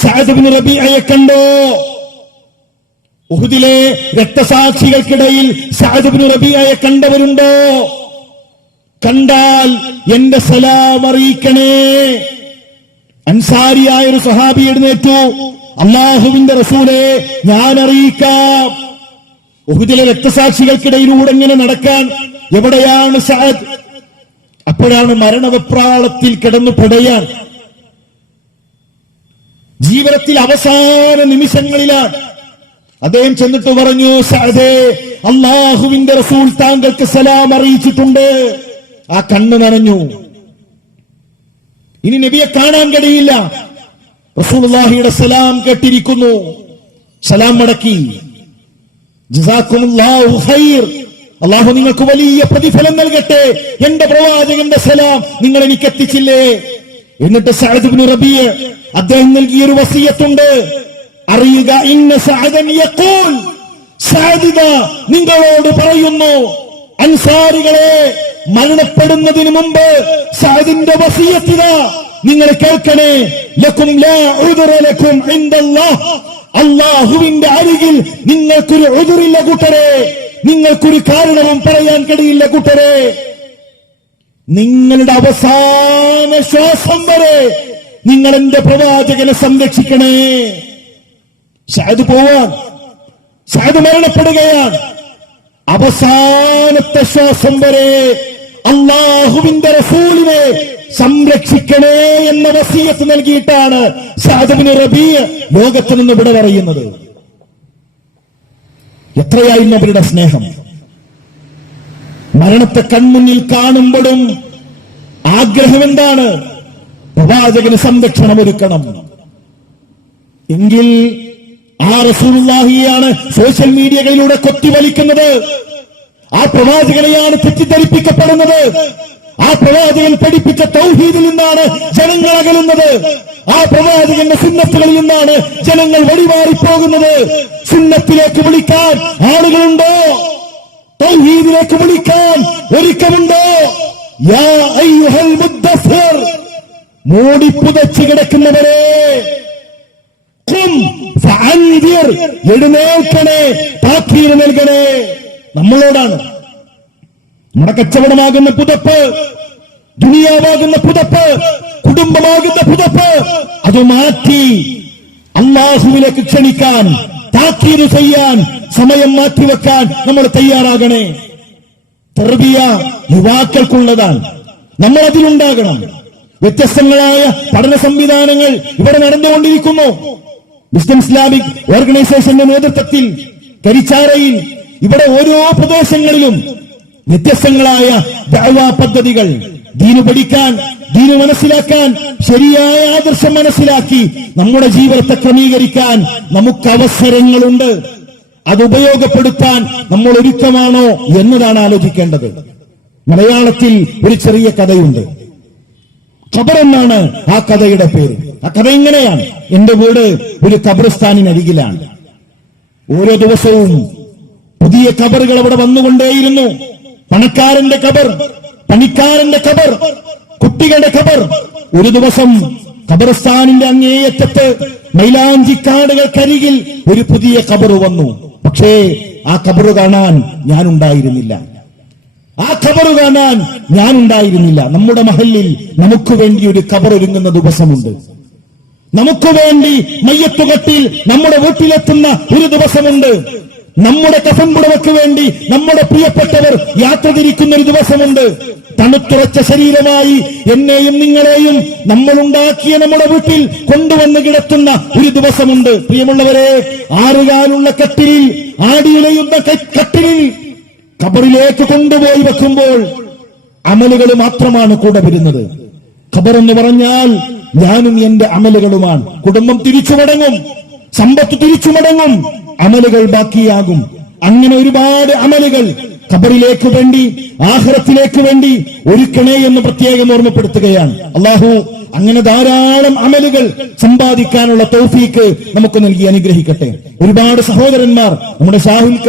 സഅദ് ഇബ്നു റബീഅയെ കണ്ടോ? ഉഹുദിലെ രക്തസാക്ഷികൾക്കിടയിൽ സഅദ് ഇബ്നു റബീഅയെ കണ്ടവരുണ്ടോ? കണ്ടാൽ എന്റെ സലാം അറിയിക്കണേ. അൻസാരിയായ ഒരു സ്വഹാബി എഴുന്നേറ്റു, അല്ലാഹുവിന്റെ റസൂലേ, ഞാൻ അറിയിക്കാം. ഉഹുദിലെ രക്തസാക്ഷികൾക്കിടയിലൂടെ ഇങ്ങനെ നടക്കാൻ എവിടെയാണ് സഅദ്? അപ്പോഴാണ് മരണവെപ്രാളത്തിൽ കിടന്നു പിടയാൻ, ജീവിതത്തിൽ അവസാന നിമിഷങ്ങളിലാണ്. അദ്ദേഹം ചെന്നിട്ട് പറഞ്ഞു, സഅദേ, അല്ലാഹുവിന്റെ റസൂൽ താങ്കൾക്ക് സലാം അറിയിച്ചിട്ടുണ്ട്. ആ കണ്ണ് നനഞ്ഞു. ഇനി നബിയെ കാണാൻ കഴിയില്ല. റസൂലുള്ളാഹിയുടെ സലാം കേട്ടിരിക്കുന്നു. സലാം മടക്കി, ജസാക്കുമുല്ലാഹു ഖൈർ, അല്ലാഹു നിങ്ങൾക്ക് വലിയ പ്രതിഫലം നൽകട്ടെ, എന്റെ പ്രവാചകന്റെ സലാം നിങ്ങൾ എനിക്ക് എത്തിച്ചില്ലേ? എന്നിട്ട് സഅദ് ഇബ്നു റബീഅ അദ്ദേഹം നൽകിയൊരു വസിയത്തുണ്ട്, അറിയുക, ഇന്ന സഅദൻ യഖൂൽ, സഅദ് നിങ്ങളോട് പറയുന്നു, അൻസാരികളെ, മരണപ്പെടുന്നതിന് മുമ്പ് സഅദിന്റെ വസിയത്ത് നിങ്ങൾ കേൾക്കണേ. ലക്കും ലാ ഉദ്റ ലക്കും ഇൻദല്ലാഹ്, അല്ലാഹുവിന്റെ അരികിൽ നിങ്ങൾക്കൊരു ഉദ്റില്ല കൂട്ടരെ, നിങ്ങൾക്കൊരു കാരണവും പറയാൻ കഴിയില്ല കൂട്ടരെ. നിങ്ങളുടെ അവസാന ശ്വാസം വരെ നിങ്ങൾ എന്റെ പ്രവാചകനെ സംരക്ഷിക്കണേ. സഅദ് പോവാൻ, സഅദ് മരണപ്പെടുകയാണ്. അവസാനത്തെ ശ്വാസം വരെ അല്ലാഹുവിന്റെ റസൂലിനെ സംരക്ഷിക്കണേ എന്ന വസിയത്ത് നൽകിയിട്ടാണ് സഅദ് ഇബ്നു റബീഅ ലോകത്ത് നിന്ന് വിട പറയുന്നത്. എത്രയായിരുന്നു അവരുടെ സ്നേഹം! മരണത്തെ കൺമുന്നിൽ കാണുമ്പോഴും ആഗ്രഹം എന്താണ്? പ്രവാചകന് സംരക്ഷണം ഒരുക്കണം. എങ്കിൽ ആ റസൂലുള്ളാഹിയെയാണ് സോഷ്യൽ മീഡിയകളിലൂടെ കൊത്തിവലിക്കുന്നത്. ആ പ്രവാചകനെയാണ് തെറ്റിദ്ധരിപ്പിക്കപ്പെടുന്നത്. ആ പ്രവാചകൻ പഠിപ്പിച്ച തൗഹീദിൽ നിന്നാണ് ജനങ്ങൾ അകലുന്നത്. ആ പ്രവാചകന്റെ സുന്നത്തുകളിൽ നിന്നാണ് ജനങ്ങൾ വഴിമാറിപ്പോകുന്നത്. സുന്നത്തിലേക്ക് വിളിക്കാൻ ആളുകളുണ്ടോ? തൗഹീദിലേക്ക് വിളിക്കാൻ ഒരുക്കമുണ്ടോ? യാ അയ്യുഹൽ മുദ്ദസ്സിർ, മൂടി പുതച്ച് കിടക്കുന്നവരെ, ഖും ഫഅൻദിർ, എഴുന്നേൽക്കണേ, താക്കീത് നൽകണേ. നമ്മളോടാണ്. നമ്മുടെ കച്ചവടമാകുന്ന പുതപ്പ്, ദുനിയാവാകുന്ന പുതപ്പ്, കുടുംബമാകുന്ന പുതപ്പ്, അത് മാറ്റി അല്ലാഹുവിലേക്ക് ക്ഷണിക്കാൻ, താക്കീത് ചെയ്യാൻ, സമയം മാറ്റിവെക്കാൻ നമ്മൾ തയ്യാറാകണേ. തർബിയ യുവാക്കൾക്കുള്ളതാണ്. നമ്മൾ അതിലുണ്ടാകണം. വ്യത്യസ്തങ്ങളായ പഠന സംവിധാനങ്ങൾ ഇവിടെ നടന്നുകൊണ്ടിരിക്കുന്നു. വിസ്ഡം ഇസ്ലാമിക് ഓർഗനൈസേഷന്റെ നേതൃത്വത്തിൽ കരിച്ചാറയിൽ ഇവിടെ ഓരോ പ്രദേശങ്ങളിലും വ്യത്യസ്തങ്ങളായ ദഅവാ പദ്ധതികൾ, ദീന് പഠിക്കാൻ, ദീന് മനസ്സിലാക്കാൻ, ശരിയായ ആദർശം മനസ്സിലാക്കി നമ്മുടെ ജീവിതത്തെ ക്രമീകരിക്കാൻ നമുക്ക് അവസരങ്ങളുണ്ട്. അത് ഉപയോഗപ്പെടുത്താൻ നമ്മൾ ഒരുക്കമാണോ എന്നതാണ് ആലോചിക്കേണ്ടത്. മലയാളത്തിൽ ഒരു ചെറിയ കഥയുണ്ട്. ഖബർ എന്നാണ് ആ കഥയുടെ പേര്. ആ കഥ ഇങ്ങനെയാണ്. എന്റെ വീട് ഒരു ഖബർസ്ഥാനിനരികിലാണ്. ഓരോ ദിവസവും പുതിയ ഖബറുകൾ അവിടെ വന്നുകൊണ്ടേയിരുന്നു. പണക്കാരന്റെ ഖബർ, പണിക്കാരന്റെ ഖബർ, കുട്ടികളുടെ ഖബർ. ഒരു ദിവസം ഖബർസ്ഥാനിന്റെ അങ്ങേയറ്റത്ത് മൈലാഞ്ചിക്കാടുകൾക്കരികിൽ ഒരു പുതിയ ഖബർ വന്നു. പക്ഷേ ആ ഖബർ കാണാൻ ഞാനുണ്ടായിരുന്നില്ല. ആ ഖബർ കാണാൻ ഞാനുണ്ടായിരുന്നില്ല. നമ്മുടെ മഹല്ലിൽ നമുക്ക് വേണ്ടി ഒരു ഖബർ ഒരുങ്ങുന്ന ദിവസമുണ്ട്. നമുക്ക് വേണ്ടി മയ്യത്തുകട്ടിൽ നമ്മുടെ വീട്ടിലെത്തുന്ന ഒരു ദിവസമുണ്ട്. നമ്മുടെ കഫൻ പുടവയ്ക്ക് വേണ്ടി നമ്മുടെ പ്രിയപ്പെട്ടവർ യാത്ര തിരിക്കുന്ന ഒരു ദിവസമുണ്ട്. തണുത്തുറച്ച ശരീരമായി എന്നെയും നിങ്ങളെയും നമ്മളുണ്ടാക്കിയ നമ്മുടെ വീട്ടിൽ കൊണ്ടുവന്ന് കിടത്തുന്ന ഒരു ദിവസമുണ്ട്. പ്രിയമുള്ളവരെ, ആറുകാലുള്ള കട്ടിലിൽ, ആടിയുലയുന്ന കട്ടിലിൽ ഖബറിലേക്ക് കൊണ്ടുപോയി വെക്കുമ്പോൾ അമലുകൾ മാത്രമാണ് കൂടെ വരുന്നത്. ഖബർ എന്ന് പറഞ്ഞാൽ ഞാനും എന്റെ അമലുകളുമാണ്. കുടുംബം തിരിച്ചു മടങ്ങും, സമ്പത്ത് തിരിച്ചു മടങ്ങും, അമലുകൾ ബാക്കിയാകും. അങ്ങനെ ഒരുപാട് അമലുകൾ ഖബറിലേക്ക് വേണ്ടി, ആഖിറത്തിലേക്ക് വേണ്ടി ഒരുക്കണേ എന്ന് പ്രത്യേകം ഓർമ്മപ്പെടുത്തുകയാണ്. അല്ലാഹു അങ്ങനെ ധാരാളം അമലുകൾ സമ്പാദിക്കാനുള്ള തൗഫീക്ക് നമുക്ക് നൽകി അനുഗ്രഹിക്കട്ടെ. ഒരുപാട് സഹോദരന്മാർ, നമ്മുടെ ഷാഹുൽക്ക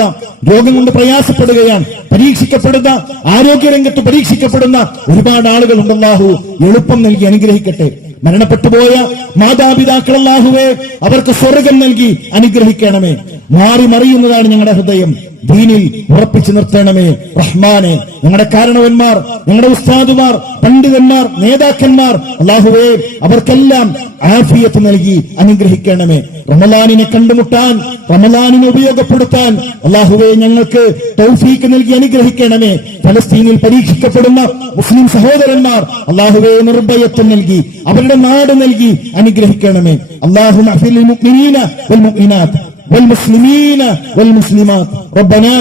രോഗം കൊണ്ട് പ്രയാസപ്പെടുകയാണ്. പരീക്ഷിക്കപ്പെടുന്ന, ആരോഗ്യരംഗത്ത് പരീക്ഷിക്കപ്പെടുന്ന ഒരുപാട് ആളുകളുണ്ട്. അല്ലാഹു എളുപ്പം നൽകി അനുഗ്രഹിക്കട്ടെ. മരണപ്പെട്ടുപോയ മാതാപിതാക്കൾ അല്ലാഹുവേ, അവർക്ക് സ്വർഗം നൽകി അനുഗ്രഹിക്കണമേ. മാറി മറിയുന്നതാണ് ഞങ്ങളുടെ ഹൃദയം, ദീനിൽ ഉറപ്പിച്ചു നിർത്തണമേ റഹ്മാനെ. ഞങ്ങളുടെ കാരണവന്മാർ, ഞങ്ങളുടെ ഉസ്താദുമാർ, പണ്ഡിതന്മാർ, നേതാക്കന്മാർ അല്ലാഹുവേ, അവർക്കെല്ലാം ആഫിയത്ത് നൽകി അനുഗ്രഹിക്കണമേ. റമളാനിനെ കണ്ടുമുട്ടാൻ, റമളാനിനെ ഉപയോഗപ്പെടുത്താൻ അല്ലാഹുവേ ഞങ്ങൾക്ക് തൗഫീക്ക് നൽകി അനുഗ്രഹിക്കണമേ. ഫലസ്തീനിൽ പരീക്ഷിക്കപ്പെടുന്ന മുസ്ലിം സഹോദരന്മാർ അല്ലാഹുവേ നിർഭയത്വം നൽകി, അവരുടെ നാട് നൽകി അനുഗ്രഹിക്കണമേ. അല്ലാഹുമ്മ അഫിൽ മുഅ്മിനീന വൽ മുഅ്മിനാത്ത് والمسلمين والمسلمات ربنا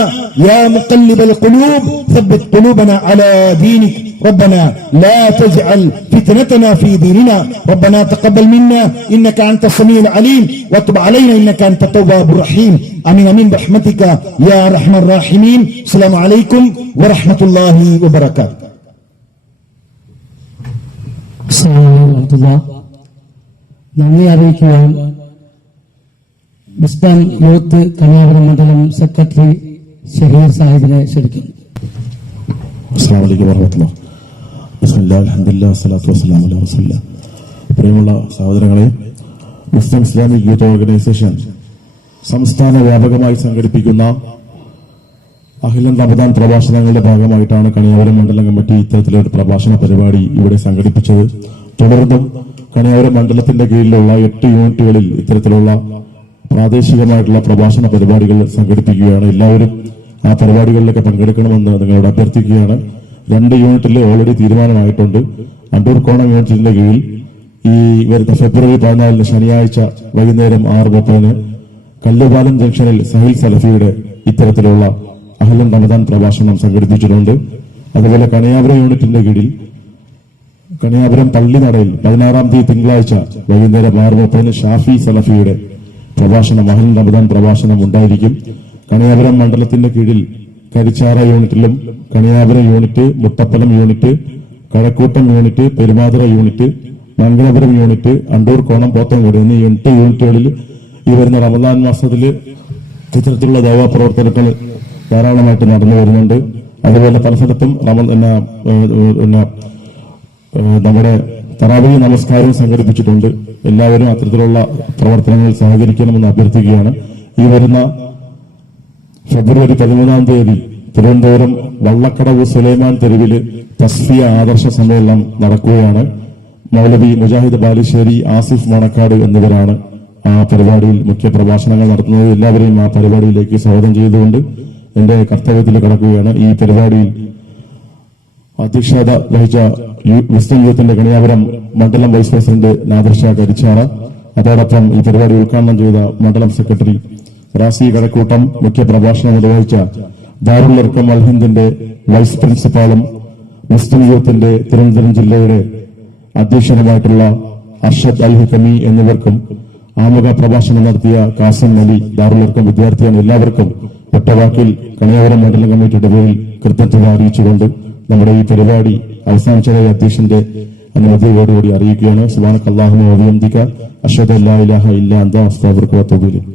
يا مقلب القلوب ثبت قلوبنا على دينك ربنا لا تجعل فتنتنا في ديننا ربنا تقبل منا إنك أنت السميع العليم وتب علينا إنك أنت التواب الرحيم آمين آمين برحمتك يا أرحم الراحمين. السلام عليكم ورحمة الله وبركاته. السلام عليكم ورحمة الله. നന്ദി അറിയിക്കുവാൻ ഇസ്ലാം യൂത്ത് കണിയാപുരം മണ്ഡലം സെക്രട്ടറി ഷഹീർ സാഹിബിനെ ക്ഷണിക്കുന്നു. അസ്സലാമു അലൈക്കും വറഹ്മത്തുള്ളാഹി. ബിസ്മില്ലാഹിൽ അൽഹംദുലില്ലാഹി വസ്സലാത്തു വസ്സലാമു അലാ റസൂലില്ലാഹ്. പ്രിയമുള്ള സഹോദരങ്ങളെ, മുസ്ലിം ഇസ്ലാമിക് യൂത്ത് ഓർഗനൈസേഷൻ സംസ്ഥാന വ്യാപകമായി സംഘടിപ്പിക്കുന്ന അഖിലൻ റമദാൻ പ്രഭാഷണങ്ങളുടെ ഭാഗമായിട്ടാണ് കണിയാപുരം മണ്ഡലം കമ്മിറ്റി ഇത്തരത്തിലൊരു പ്രഭാഷണ പരിപാടി ഇവിടെ സംഘടിപ്പിച്ചത്. തുടർന്നും കണിയാപുരം മണ്ഡലത്തിന്റെ കീഴിലുള്ള 8 യൂണിറ്റുകളിൽ ഇത്തരത്തിലുള്ള പ്രാദേശികമായിട്ടുള്ള പ്രഭാഷണ പരിപാടികൾ സംഘടിപ്പിക്കുകയാണ്. എല്ലാവരും ആ പരിപാടികളിലൊക്കെ പങ്കെടുക്കണമെന്ന് നിങ്ങളോട് അഭ്യർത്ഥിക്കുകയാണ്. 2 യൂണിറ്റിൽ ഓൾറെഡി തീരുമാനമായിട്ടുണ്ട്. അണ്ടൂർക്കോണം യൂണിറ്റിന്റെ കീഴിൽ ഈ വരുന്ന ഫെബ്രുവരി 14 ശനിയാഴ്ച വൈകുന്നേരം 6:30 കല്ലുപാലം ജംഗ്ഷനിൽ സഹിൽ സലഫിയുടെ ഇത്തരത്തിലുള്ള അഹ്ലൻ റമദാൻ പ്രഭാഷണം സംഘടിപ്പിച്ചിട്ടുണ്ട്. അതുപോലെ കണിയാപുരം യൂണിറ്റിന്റെ കീഴിൽ കണിയാപുരം പള്ളിനടയിൽ 16-ാം തീയതി തിങ്കളാഴ്ച വൈകുന്നേരം 6:30 ഷാഫി സലഫിയുടെ പ്രഭാഷണം, അഹ്ലൻ റമദാൻ പ്രഭാഷണം ഉണ്ടായിരിക്കും. കണിയാപുരം മണ്ഡലത്തിന്റെ കീഴിൽ കരിച്ചാറ യൂണിറ്റിലും Kaniyapuram unit, Muttappalam unit, Kazhakkoottam unit, Perumathura unit, Mangalapuram unit, Andoorkonam, Pothencode എന്നീ 8 യൂണിറ്റുകളിൽ ഈ വരുന്ന റമദാൻ മാസത്തിൽ ഇത്തരത്തിലുള്ള ദഅവാ പ്രവർത്തനങ്ങൾ ധാരാളമായിട്ട് നടന്നു വരുന്നുണ്ട്. അതുപോലെ പല സ്ഥലത്തും നമ്മുടെ തറാവീഹ് നമസ്കാരം സംഘടിപ്പിച്ചിട്ടുണ്ട്. എല്ലാവരും അത്തരത്തിലുള്ള പ്രവർത്തനങ്ങളിൽ സഹകരിക്കണമെന്ന് അഭ്യർത്ഥിക്കുകയാണ്. ഈ വരുന്ന ഫെബ്രുവരി 13-ാം തീയതി തിരുവനന്തപുരം വള്ളക്കടവ് സുലൈമാൻ തെരുവിൽ തസ്ഫിയ ആദർശ സമ്മേളനം നടക്കുകയാണ്. മൗലവി മുജാഹിദ് ബാലുശ്ശേരി, ആസിഫ് മണക്കാട് എന്നിവരാണ് ആ പരിപാടിയിൽ മുഖ്യ പ്രഭാഷണങ്ങൾ നടത്തുന്നത്. എല്ലാവരെയും ആ പരിപാടിയിലേക്ക് സ്വാഗതം ചെയ്തുകൊണ്ട് എന്റെ കർത്തവ്യത്തിൽ കടക്കുകയാണ്. ഈ പരിപാടിയിൽ അധ്യക്ഷത വഹിച്ച മുസ്ലിം യൂത്തിന്റെ കണിയാപുരം മണ്ഡലം വൈസ് പ്രസിഡന്റ് നാദിർ ഷാ കരിച്ചാറ, അതോടൊപ്പം ഈ പരിപാടി ഉദ്ഘാടനം ചെയ്ത മണ്ഡലം സെക്രട്ടറി റാസി കഴക്കൂട്ടം, മുഖ്യ പ്രഭാഷണം നിർവഹിച്ച ദാറുൽ ഇർഖം അൽ ഹിന്ദിന്റെ വൈസ് പ്രിൻസിപ്പാളും മുസ്ലിം യൂത്തിന്റെ തിരുവനന്തപുരം ജില്ലയുടെ അധ്യക്ഷനുമായിട്ടുള്ള അർഷദ് അൽ ഹിക്കമി എന്നിവർക്കും ആമുഖ പ്രഭാഷണം നടത്തിയ കാസിം അലി, ദാറുൽ ഇർഖം വിദ്യാർത്ഥിയാണ്, എല്ലാവർക്കും ഒറ്റവാക്കിൽ കണിയാപുരം മണ്ഡലം കമ്മിറ്റിയുടെ പേരിൽ കൃതജ്ഞത അറിയിച്ചുകൊണ്ട് നമ്മുടെ ഈ പരിപാടി അവസാനിച്ചതായി അധ്യക്ഷന്റെ അനുമതിയോടുകൂടി അറിയിക്കുകയാണ്. സുബ്ഹാനക അല്ലാഹുമ്മ വബിഹംദിക അശ്ഹദു അല്ലാ ഇലാഹ ഇല്ലാ അൻത അസ്തഗ്ഫിറുക വഅതൂബു ഇലൈക്.